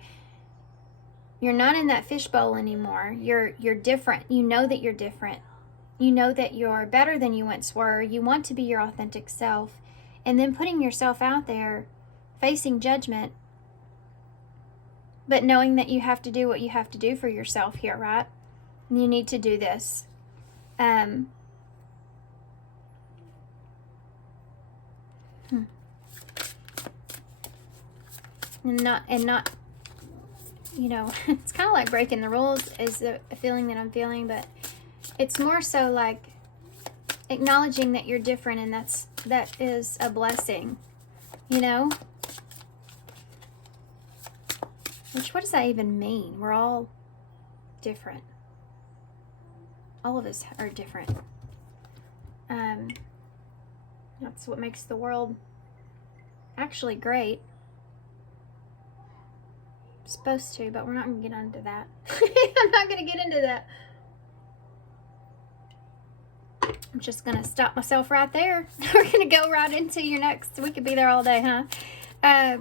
not in that fishbowl anymore. You're different. You know that you're different. You know that you're better than you once were. You want to be your authentic self. And then putting yourself out there, facing judgment, but knowing that you have to do what you have to do for yourself here, right? And you need to do this. And not, it's kind of like breaking the rules is a feeling that I'm feeling, but it's more so like acknowledging that you're different, and that is a blessing, Which, what does that even mean? We're all different. All of us are different. That's what makes the world actually great. Supposed to, but we're not going to get into that. I'm not going to get into that. I'm just going to stop myself right there. We're going to go right into your next. We could be there all day, huh?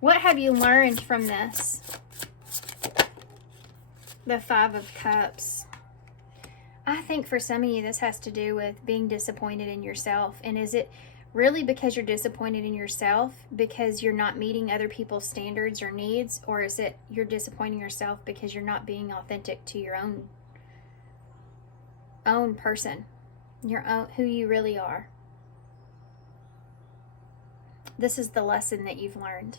What have you learned from this? The Five of Cups. I think for some of you, this has to do with being disappointed in yourself. And is it really because you're disappointed in yourself because you're not meeting other people's standards or needs? Or is it you're disappointing yourself because you're not being authentic to your own person, your own, who you really are? This is the lesson that you've learned.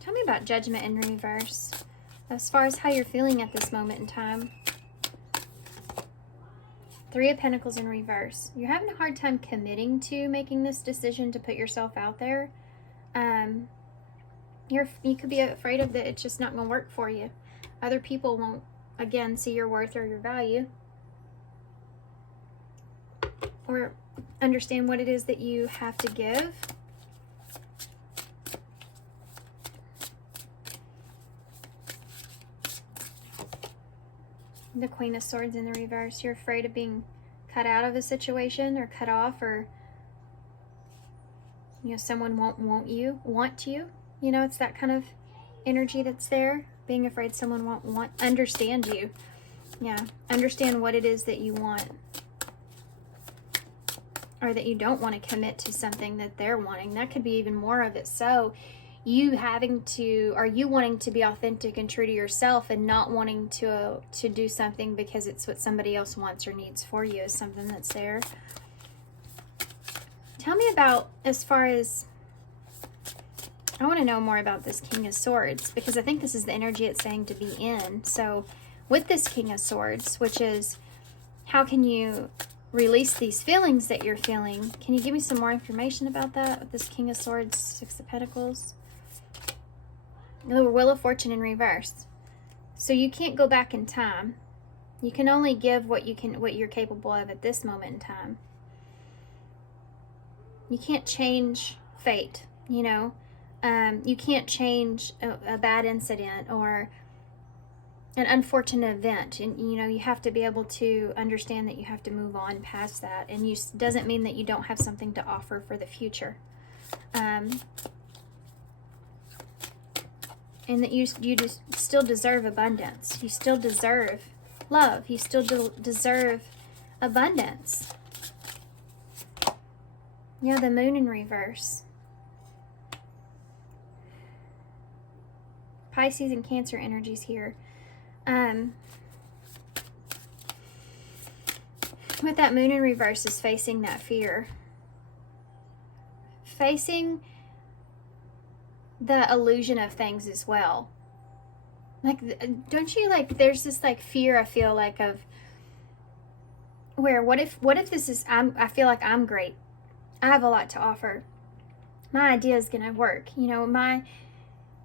Tell me about Judgment in reverse, as far as how you're feeling at this moment in time. Three of Pentacles in reverse. You're having a hard time committing to making this decision to put yourself out there. You could be afraid of that it's just not going to work for you. Other people won't, again, see your worth or your value, or understand what it is that you have to give. The Queen of Swords in the reverse. You're afraid of being cut out of a situation or cut off, or someone won't want you. It's that kind of energy that's there. Being afraid someone won't understand you. Yeah, understand what it is that you want, or that you don't want to commit to something that they're wanting. That could be even more of it. So you wanting to be authentic and true to yourself, and not wanting to do something because it's what somebody else wants or needs for you is something that's there. Tell me about, as far as, I want to know more about this King of Swords, because I think this is the energy it's saying to be in. So with this King of Swords, which is, how can you release these feelings that you're feeling? Can you give me some more information about that with this King of Swords, Six of Pentacles? The Wheel of Fortune in reverse. So you can't go back in time. You can only give what you're capable of at this moment in time. You can't change fate, you can't change a bad incident or an unfortunate event, and you know, you have to be able to understand that you have to move on past that, and you doesn't mean that you don't have something to offer for the future, and that you just still deserve abundance. You still deserve love. You still deserve abundance. Yeah, the moon in reverse. Pisces and Cancer energies here. With that moon in reverse is facing that fear. Facing the illusion of things as well. Like, don't you, like, there's this like fear I feel like of where what if this is, I feel like I'm great. I have a lot to offer. My idea is going to work. You know,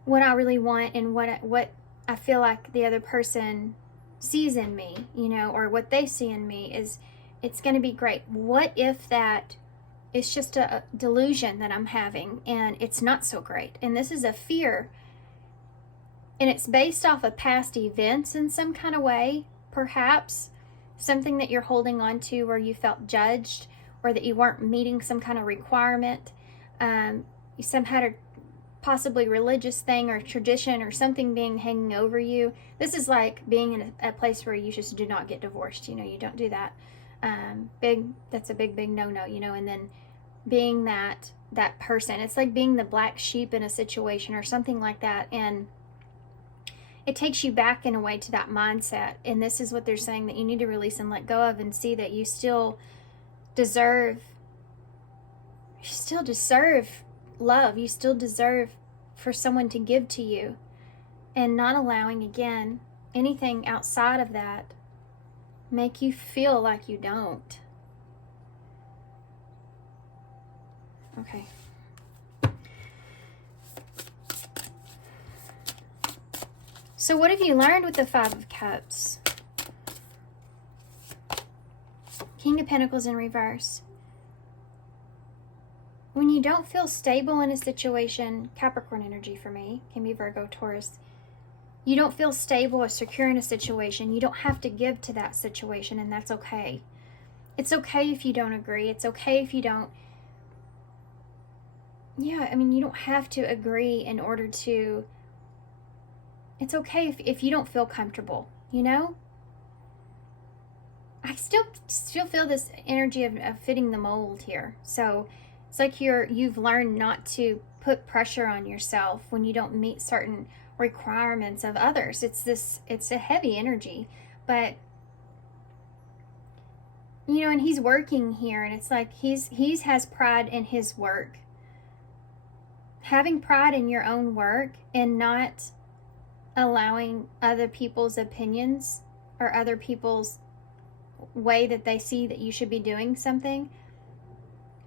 what I really want and what I feel like the other person sees in me, you know, or what they see in me is, it's going to be great. What if that is just a delusion that I'm having and it's not so great? And this is a fear. And it's based off of past events in some kind of way, perhaps. Something that you're holding on to where you felt judged, or that you weren't meeting some kind of requirement. You had a possibly religious thing or tradition or something being hanging over you. This is like being in a place where you just do not get divorced. You know, you don't do that. That's a big no-no, you know, and then being that person. It's like being the black sheep in a situation or something like that. And it takes you back in a way to that mindset. And this is what they're saying that you need to release and let go of, and see that you still deserve love. You still deserve for someone to give to you, and not allowing, again, anything outside of that make you feel like you don't. Okay. So what have you learned with the Five of Cups? King of Pentacles in reverse. When you don't feel stable in a situation, Capricorn energy for me, can be Virgo, Taurus. You don't feel stable or secure in a situation, you don't have to give to that situation, and that's okay. It's okay if you don't agree. It's okay if you don't... Yeah, I mean, you don't have to agree in order to... It's okay if you don't feel comfortable, you know? I still feel this energy of fitting the mold here. So it's like you've learned not to put pressure on yourself when you don't meet certain requirements of others. It's a heavy energy, but you know, and he's working here, and it's like he has pride in his work. Having pride in your own work and not allowing other people's opinions or other people's way that they see that you should be doing something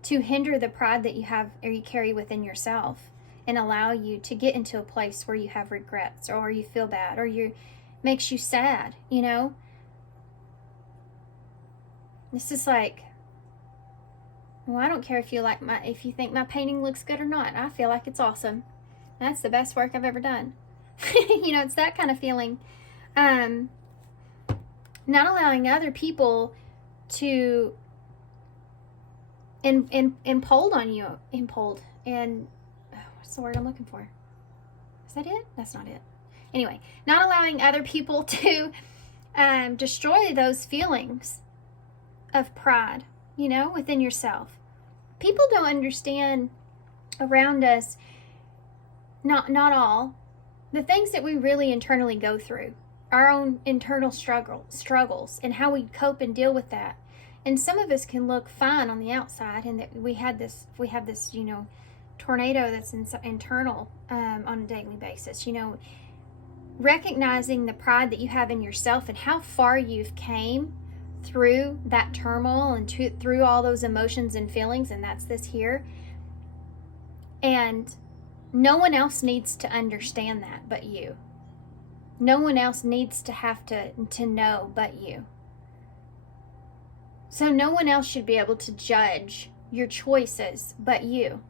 to hinder the pride that you have or you carry within yourself, and allow you to get into a place where you have regrets, or you feel bad, or makes you sad, you know? This is like, well, I don't care if you think my painting looks good or not. I feel like it's awesome. That's the best work I've ever done. You know, it's that kind of feeling. Not allowing other people to implode on you. What's the word I'm looking for? Is that it? That's not it. Anyway, not allowing other people to destroy those feelings of pride, you know, within yourself. People don't understand around us, not all, the things that we really internally go through, our own internal struggles, and how we cope and deal with that. And some of us can look fine on the outside, and that we have this, you know, tornado that's internal on a daily basis. You know, recognizing the pride that you have in yourself and how far you've came through that turmoil and through all those emotions and feelings, and that's this here. And no one else needs to understand that but you. No one else needs to have to know but you. So no one else should be able to judge your choices but you.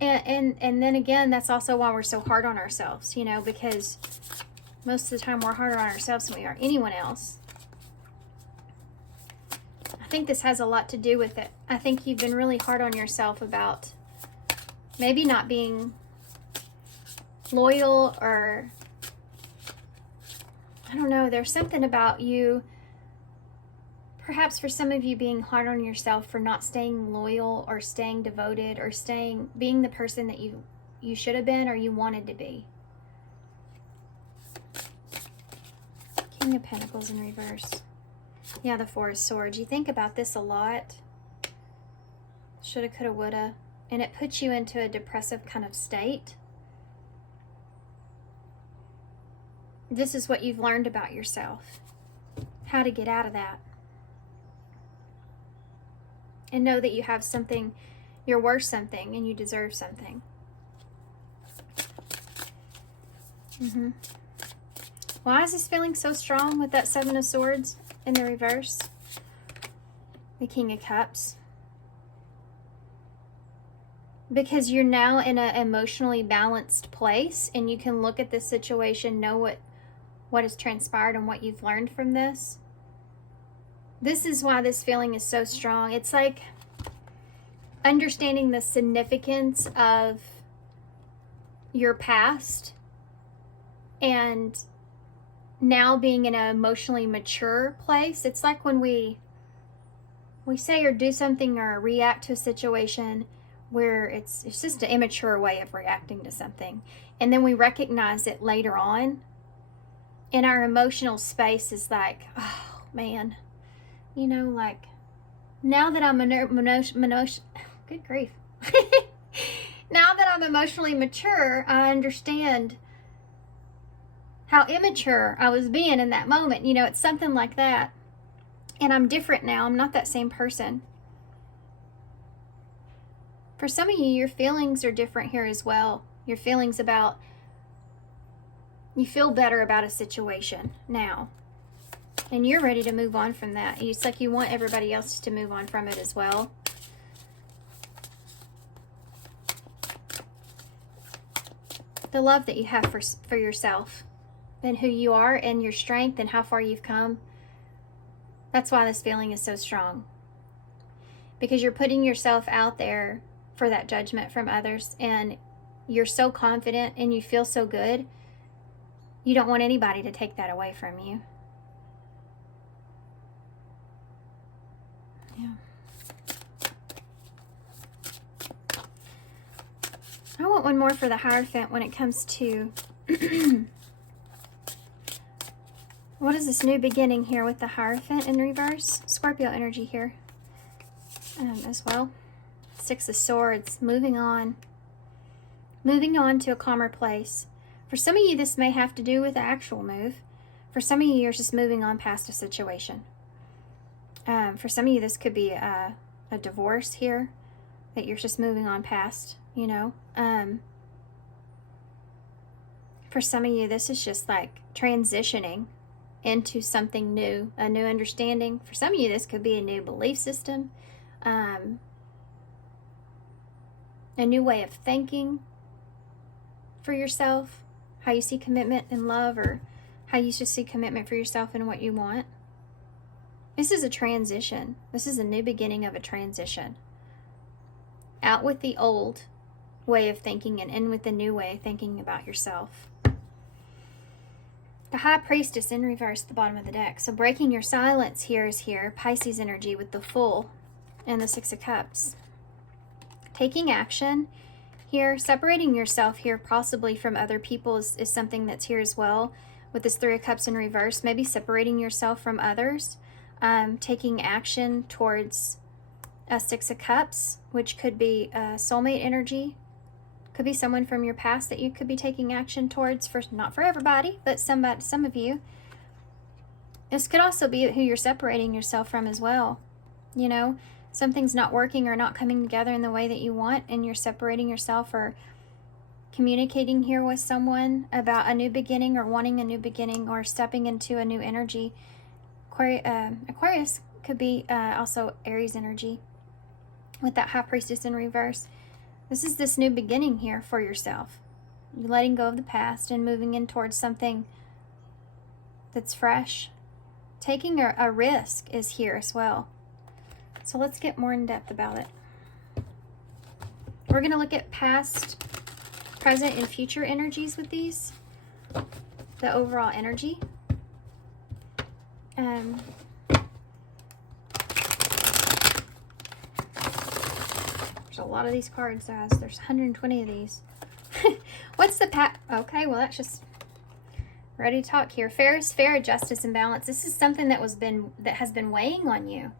And then again, that's also why we're so hard on ourselves, you know, because Most of the time we're harder on ourselves than we are anyone else. I think this has a lot to do with it. I think you've been really hard on yourself about maybe not being loyal, or I don't know, there's something about you, perhaps for some of you, being hard on yourself for not staying loyal or staying devoted or being the person that you should have been or you wanted to be. King of Pentacles in reverse. Yeah, the Four of Swords. You think about this a lot. Shoulda, coulda, woulda. And it puts you into a depressive kind of state. This is what you've learned about yourself. How to get out of that. And know that you have something, you're worth something, and you deserve something. Why is this feeling so strong with that Seven of Swords in the reverse? The King of Cups. Because you're now in an emotionally balanced place, and you can look at this situation, know what has transpired and what you've learned from this. This is why this feeling is so strong. It's like understanding the significance of your past and now being in an emotionally mature place. It's like when we say or do something or react to a situation where it's just an immature way of reacting to something. And then we recognize it later on. And our emotional space is like, oh man, you know, like now that I'm good grief. Now that I'm emotionally mature, I understand how immature I was being in that moment. You know, it's something like that. And I'm different now. I'm not that same person. For some of you, your feelings are different here as well. Your feelings about, you feel better about a situation now. And you're ready to move on from that. It's like you want everybody else to move on from it as well. The love that you have for yourself and who you are and your strength and how far you've come. That's why this feeling is so strong. Because you're putting yourself out there for that judgment from others, and you're so confident and you feel so good. You don't want anybody to take that away from you. Yeah. I want one more for the Hierophant when it comes to what is this new beginning here with the Hierophant in reverse? Scorpio energy here as well. Six of Swords, moving on to a calmer place. For some of you, this may have to do with the actual move. For some of you, you're just moving on past a situation. For some of you, this could be a divorce here that you're just moving on past, you know. For some of you, this is just like transitioning into something new, a new understanding. For some of you, this could be a new belief system, a new way of thinking for yourself, how you see commitment and love, or how you should see commitment for yourself and what you want. This is a transition. This is a new beginning of a transition. Out with the old way of thinking and in with the new way of thinking about yourself. The High Priestess in reverse at the bottom of the deck. So breaking your silence here is here. Pisces energy with the Fool and the Six of Cups. Taking action here. Separating yourself here possibly from other people is something that's here as well. With this Three of Cups in reverse. Maybe separating yourself from others. Taking action towards a Six of Cups, which could be soulmate energy. Could be someone from your past that you could be taking action towards. Not for everybody, but some of you. This could also be who you're separating yourself from as well. You know, something's not working or not coming together in the way that you want, and you're separating yourself or communicating here with someone about a new beginning or wanting a new beginning or stepping into a new energy. Aquarius could be also Aries energy with that High Priestess in reverse. This is this new beginning here for yourself. You're letting go of the past and moving in towards something that's fresh. Taking a risk is here as well. So let's get more in depth about it. We're going to look at past, present, and future energies with these. The overall energy. There's a lot of these cards, guys. There's 120 of these. What's the okay, well, that's just ready to talk here. Fair is fair, justice and balance. This is something that has been weighing on you.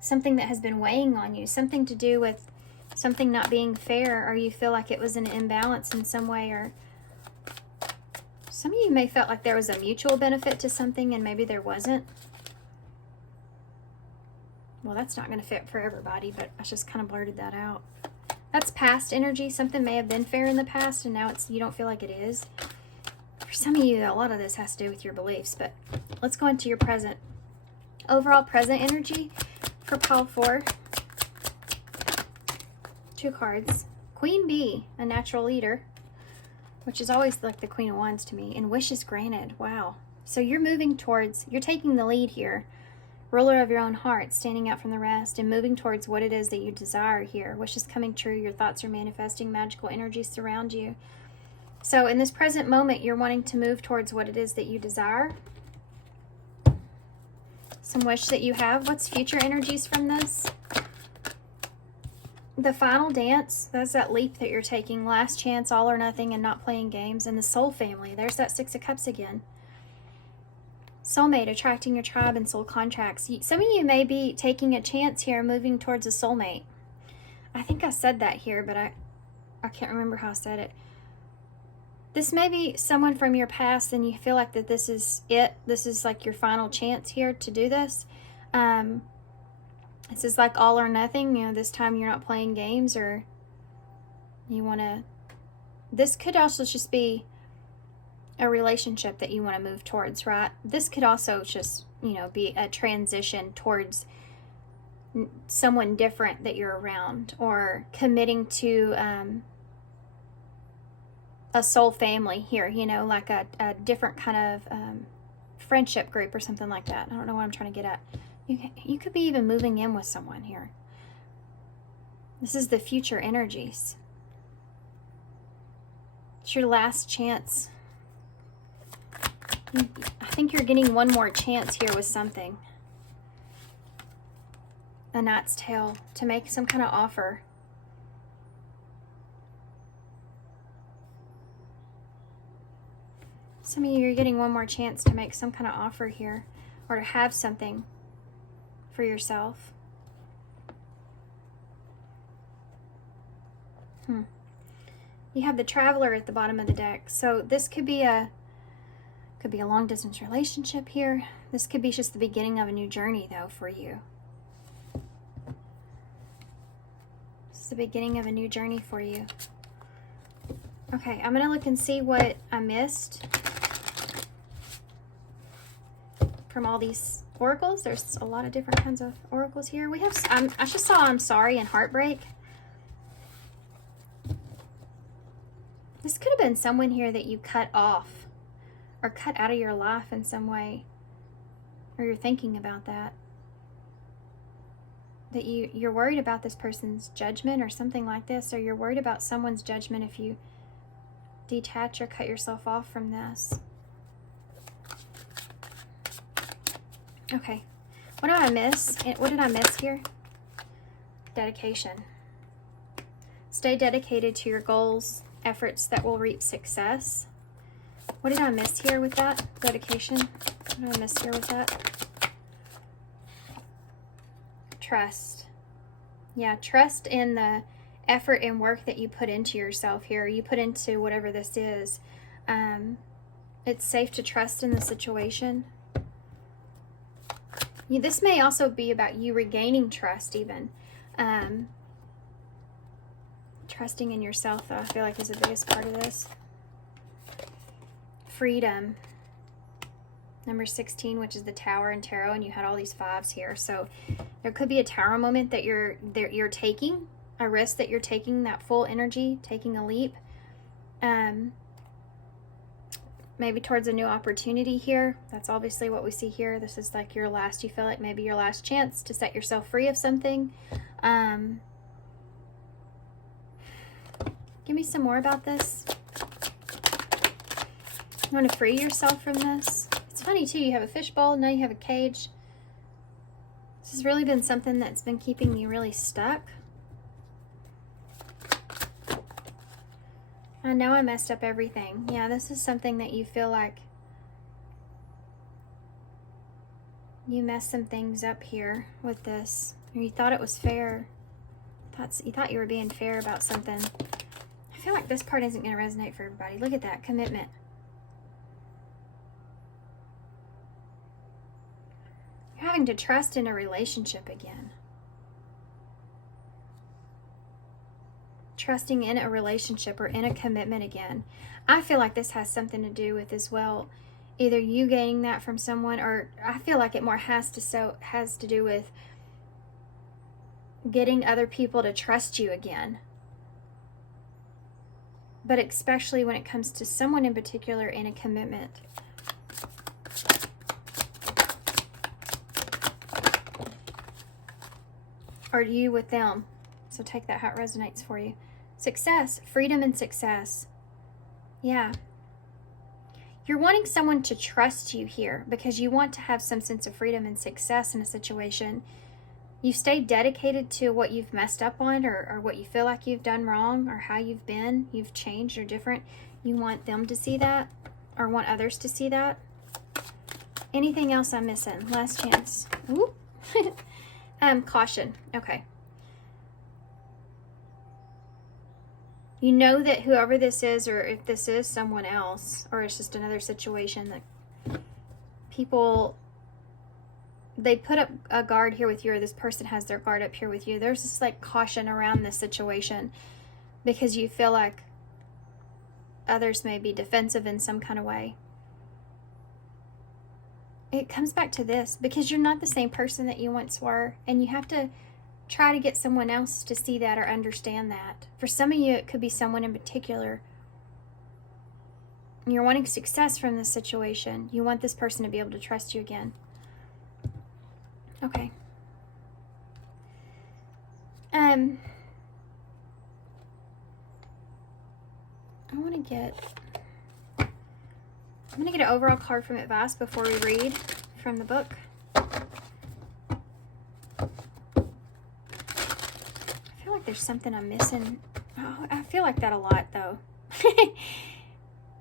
Something that has been weighing on you. Something to do with something not being fair, or you feel like it was an imbalance in some way, or some of you may felt like there was a mutual benefit to something and maybe there wasn't. Well, that's not going to fit for everybody, but I just kind of blurted that out. That's past energy. Something may have been fair in the past and now you don't feel like it is. For some of you, a lot of this has to do with your beliefs, but let's go into your present. Overall present energy for pile 4. 2 cards. Queen Bee, a natural leader, which is always like the Queen of Wands to me, and wishes granted. Wow. So you're moving towards, you're taking the lead here. Ruler of your own heart, standing out from the rest and moving towards what it is that you desire here. Wishes coming true, your thoughts are manifesting, magical energies surround you. So in this present moment, you're wanting to move towards what it is that you desire. Some wish that you have. What's future energies from this? The final dance, that's that leap that you're taking. Last chance, all or nothing, and not playing games. And the soul family, there's that 6 of Cups again. Soulmate, attracting your tribe and soul contracts. Some of you may be taking a chance here, moving towards a soulmate. I think I said that here, but I can't remember how I said it. This may be someone from your past and you feel like that this is it. This is like your final chance here to do this. This is like all or nothing. You know, this time you're not playing games, or you want to... This could also just be a relationship that you want to move towards, right? This could also just, you know, be a transition towards someone different that you're around, or committing to a soul family here, you know, like a different kind of friendship group or something like that. I don't know what I'm trying to get at. You could be even moving in with someone here. This is the future energies. It's your last chance. I think you're getting one more chance here with something. A Knight's Tale, to make some kind of offer. Some of you are getting one more chance to make some kind of offer here, or to have something for yourself. You have the Traveler at the bottom of the deck. So this could be a long distance relationship here. This could be just the beginning of a new journey though for you. This is the beginning of a new journey for you. Okay, I'm gonna look and see what I missed from all these oracles. There's a lot of different kinds of oracles here. We have, I just saw I'm sorry and heartbreak. This could have been someone here that you cut off or cut out of your life in some way, or you're thinking about that. That you're worried about this person's judgment or something like this, or you're worried about someone's judgment if you detach or cut yourself off from this. Okay, what did I miss? What did I miss here? Dedication. Stay dedicated to your goals, efforts that will reap success. What did I miss here with that? Dedication. What did I miss here with that? Trust. Yeah, trust in the effort and work that you put into yourself here. You put into whatever this is. It's safe to trust in the situation. This may also be about you regaining trust even. Trusting in yourself, though, I feel like is the biggest part of this. Freedom. Number 16, which is the Tower and Tarot, and you had all these 5s here. So there could be a Tower moment that you're taking, a risk that you're taking, that full energy, taking a leap. maybe towards a new opportunity here. That's obviously what we see here. This is like your last, you feel like maybe your last chance to set yourself free of something. Give me some more about this. You want to free yourself from this. It's funny too, you have a fishbowl, now you have a cage. This has really been something that's been keeping you really stuck. I know I messed up everything. Yeah, this is something that you feel like you messed some things up here with this. Or you thought it was fair. You thought you were being fair about something. I feel like this part isn't going to resonate for everybody. Look at that, commitment. You're having to trust in a relationship again. Trusting in a relationship or in a commitment again. I feel like this has something to do with as well, either you gaining that from someone, or I feel like it more has to do with getting other people to trust you again. But especially when it comes to someone in particular in a commitment. Or you with them. So take that how it resonates for you. Success, freedom and success. Yeah. You're wanting someone to trust you here because you want to have some sense of freedom and success in a situation. You stay dedicated to what you've messed up on, or what you feel like you've done wrong, or how you've changed or different. You want them to see that, or want others to see that. Anything else I'm missing? Last chance. Ooh. Caution. Okay. You know that whoever this is, or if this is someone else, or it's just another situation, that people, they put up a guard here with you, or this person has their guard up here with you. There's this like caution around this situation because you feel like others may be defensive in some kind of way. It comes back to this, because you're not the same person that you once were, and you have to try to get someone else to see that or understand that. For some of you, it could be someone in particular. You're wanting success from this situation. You want this person to be able to trust you again. Okay. I'm going to get an overall card from Advice before we read from the book. I feel like there's something I'm missing. Oh, I feel like that a lot, though.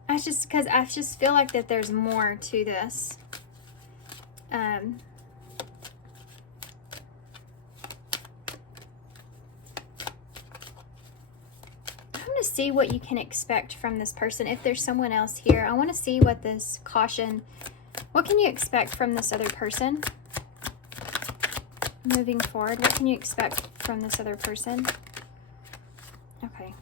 That's just because I just feel like that there's more to this. I'm going to see what you can expect from this person. If there's someone else here, I want to see what this caution, what can you expect from this other person? Moving forward, what can you expect from this other person? Okay.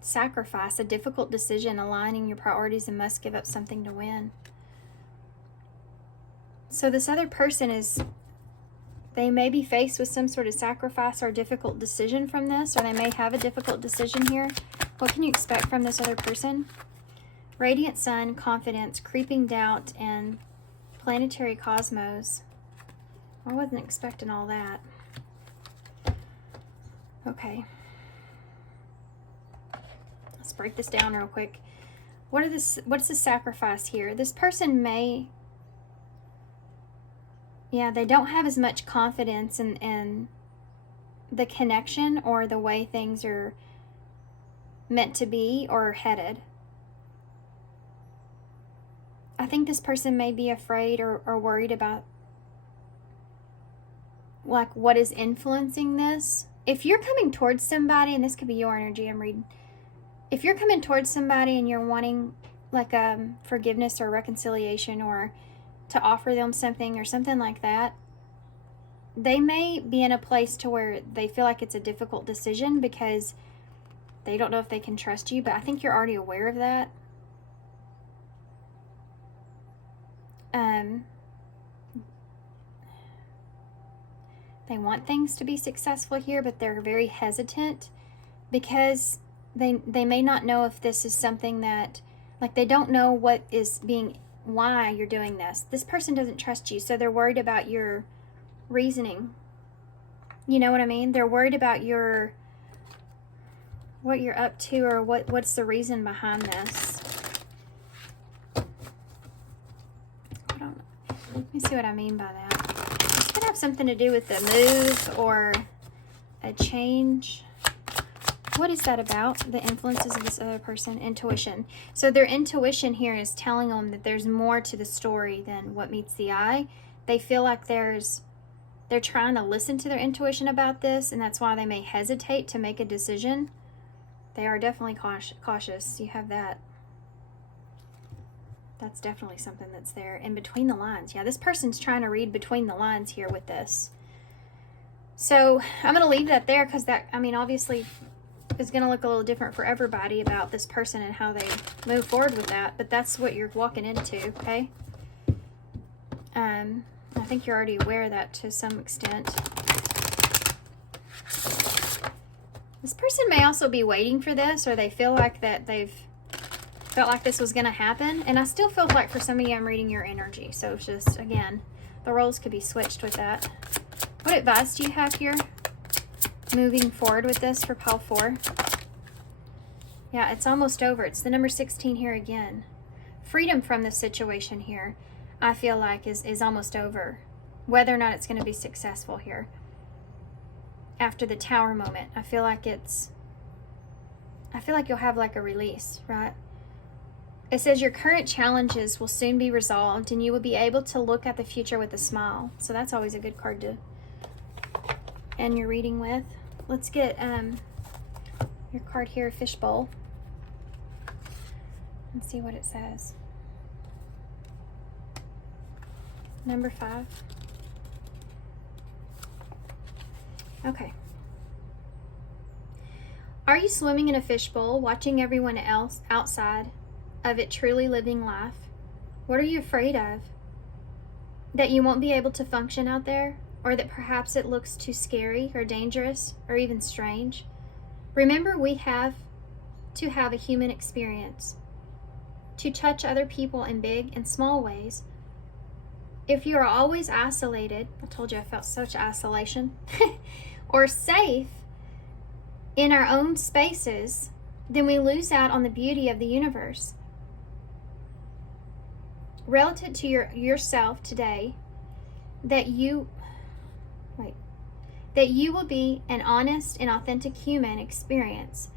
Sacrifice, a difficult decision, aligning your priorities, and must give up something to win. So this other person they may be faced with some sort of sacrifice or difficult decision from this, or they may have a difficult decision here. What can you expect from this other person? Radiant Sun, confidence, creeping doubt, and planetary cosmos. I wasn't expecting all that. Okay. Let's break this down real quick. What's the sacrifice here? This person may, they don't have as much confidence in the connection or the way things are meant to be or headed. I think this person may be afraid or worried about like what is influencing this. If you're coming towards somebody, and this could be your energy I'm reading, if you're coming towards somebody and you're wanting like forgiveness or reconciliation, or to offer them something or something like that, they may be in a place to where they feel like it's a difficult decision because they don't know if they can trust you, but I think you're already aware of that. They want things to be successful here, but they're very hesitant because they may not know if this is something that Like they don't know why you're doing this. This person doesn't trust you, so they're worried about your reasoning. You know what I mean? They're worried about what you're up to, or what's the reason behind this. I don't know. Let me see what I mean by that. This could have something to do with the move or a change. What is that about? The influences of this other person. Intuition. So their intuition here is telling them that there's more to the story than what meets the eye. They feel like they're trying to listen to their intuition about this, and that's why they may hesitate to make a decision. They are definitely cautious. You have that. That's definitely something that's there. In between the lines. Yeah, this person's trying to read between the lines here with this. So I'm going to leave that there because that, I mean, obviously is going to look a little different for everybody about this person and how they move forward with that. But that's what you're walking into, okay? I think you're already aware of that to some extent. This person may also be waiting for this, or they feel like that they've felt like this was going to happen. And I still feel like for some of you, I'm reading your energy. So it's just, again, the roles could be switched with that. What advice do you have here moving forward with this for pile 4? Yeah, it's almost over. It's the number 16 here again. Freedom from this situation here, I feel like is almost over. Whether or not it's going to be successful here. After the tower moment, I feel like you'll have like a release, right? It says your current challenges will soon be resolved and you will be able to look at the future with a smile. So that's always a good card to end your reading with. Let's get your card here, Fishbowl. And see what it says. Number 5. Okay. Are you swimming in a fishbowl, watching everyone else outside of it truly living life? What are you afraid of? That you won't be able to function out there? Or that perhaps it looks too scary or dangerous or even strange? Remember, we have to have a human experience, to touch other people in big and small ways. If you are always isolated, I told you I felt such isolation, or safe in our own spaces, then we lose out on the beauty of the universe. Relative to yourself today, that you will be an honest and authentic human experience.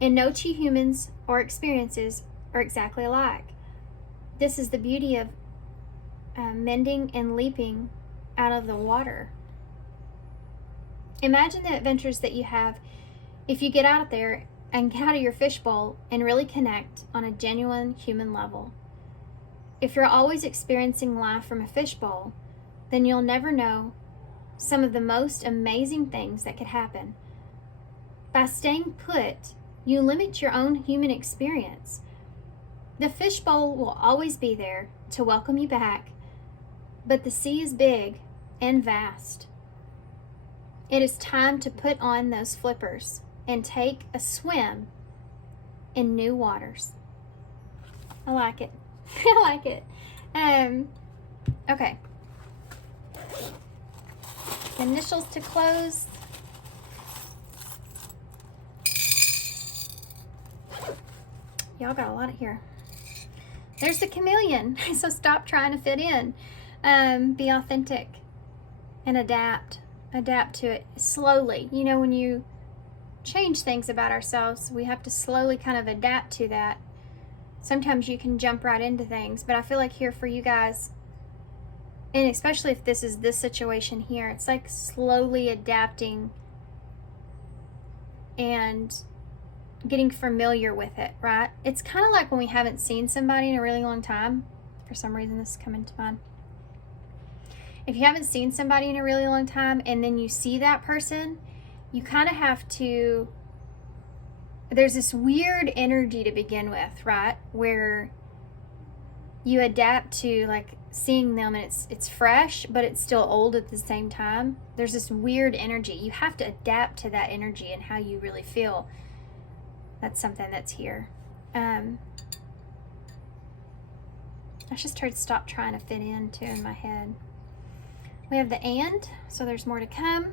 And no two humans or experiences are exactly alike. This is the beauty of mending and leaping out of the water. Imagine the adventures that you have if you get out there and get out of your fishbowl and really connect on a genuine human level. If you're always experiencing life from a fishbowl, then you'll never know some of the most amazing things that could happen. By staying put, you limit your own human experience. The fishbowl will always be there to welcome you back, but the sea is big and vast. It is time to put on those flippers and take a swim in new waters. I like it. I like it. Okay. Initials to close. Y'all got a lot here. There's the chameleon. So stop trying to fit in. Be authentic and adapt. Adapt to it slowly. You know, when you change things about ourselves, we have to slowly kind of adapt to that. Sometimes you can jump right into things, but I feel like here for you guys, and especially if this is this situation here, it's like slowly adapting and getting familiar with it, right? It's kind of like when we haven't seen somebody in a really long time. For some reason, this is coming to mind. If you haven't seen somebody in a really long time and then you see that person, you kind of have to, there's this weird energy to begin with, right? Where you adapt to like seeing them and it's fresh, but it's still old at the same time. There's this weird energy. You have to adapt to that energy and how you really feel. That's something that's here. I just heard stop trying to fit in too in my head. We have the and, so there's more to come.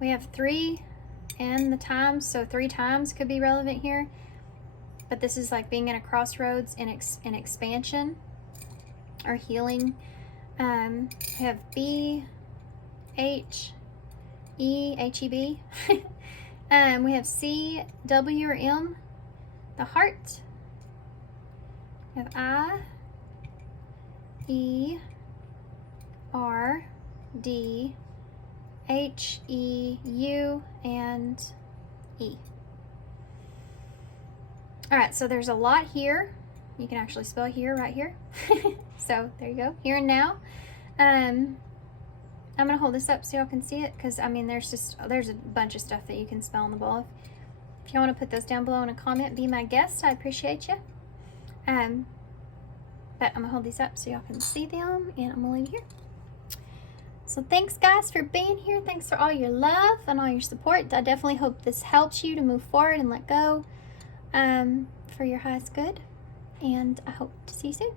We have 3 and the times, so 3 times could be relevant here. But this is like being in a crossroads in expansion or healing. We have B, H, E, H-E-B. We have C, W, or M, the heart. We have I, E, R, D, H, E, U, and E. All right, so there's a lot here. You can actually spell here, right here. So there you go, here and now. I'm gonna hold this up so y'all can see it, because I mean there's a bunch of stuff that you can spell on the bowl. If y'all want to put those down below in a comment, be my guest. I appreciate you. But I'm gonna hold these up so y'all can see them, and I'm gonna leave here. So thanks guys for being here. Thanks for all your love and all your support. I definitely hope this helps you to move forward and let go for your highest good. And I hope to see you soon.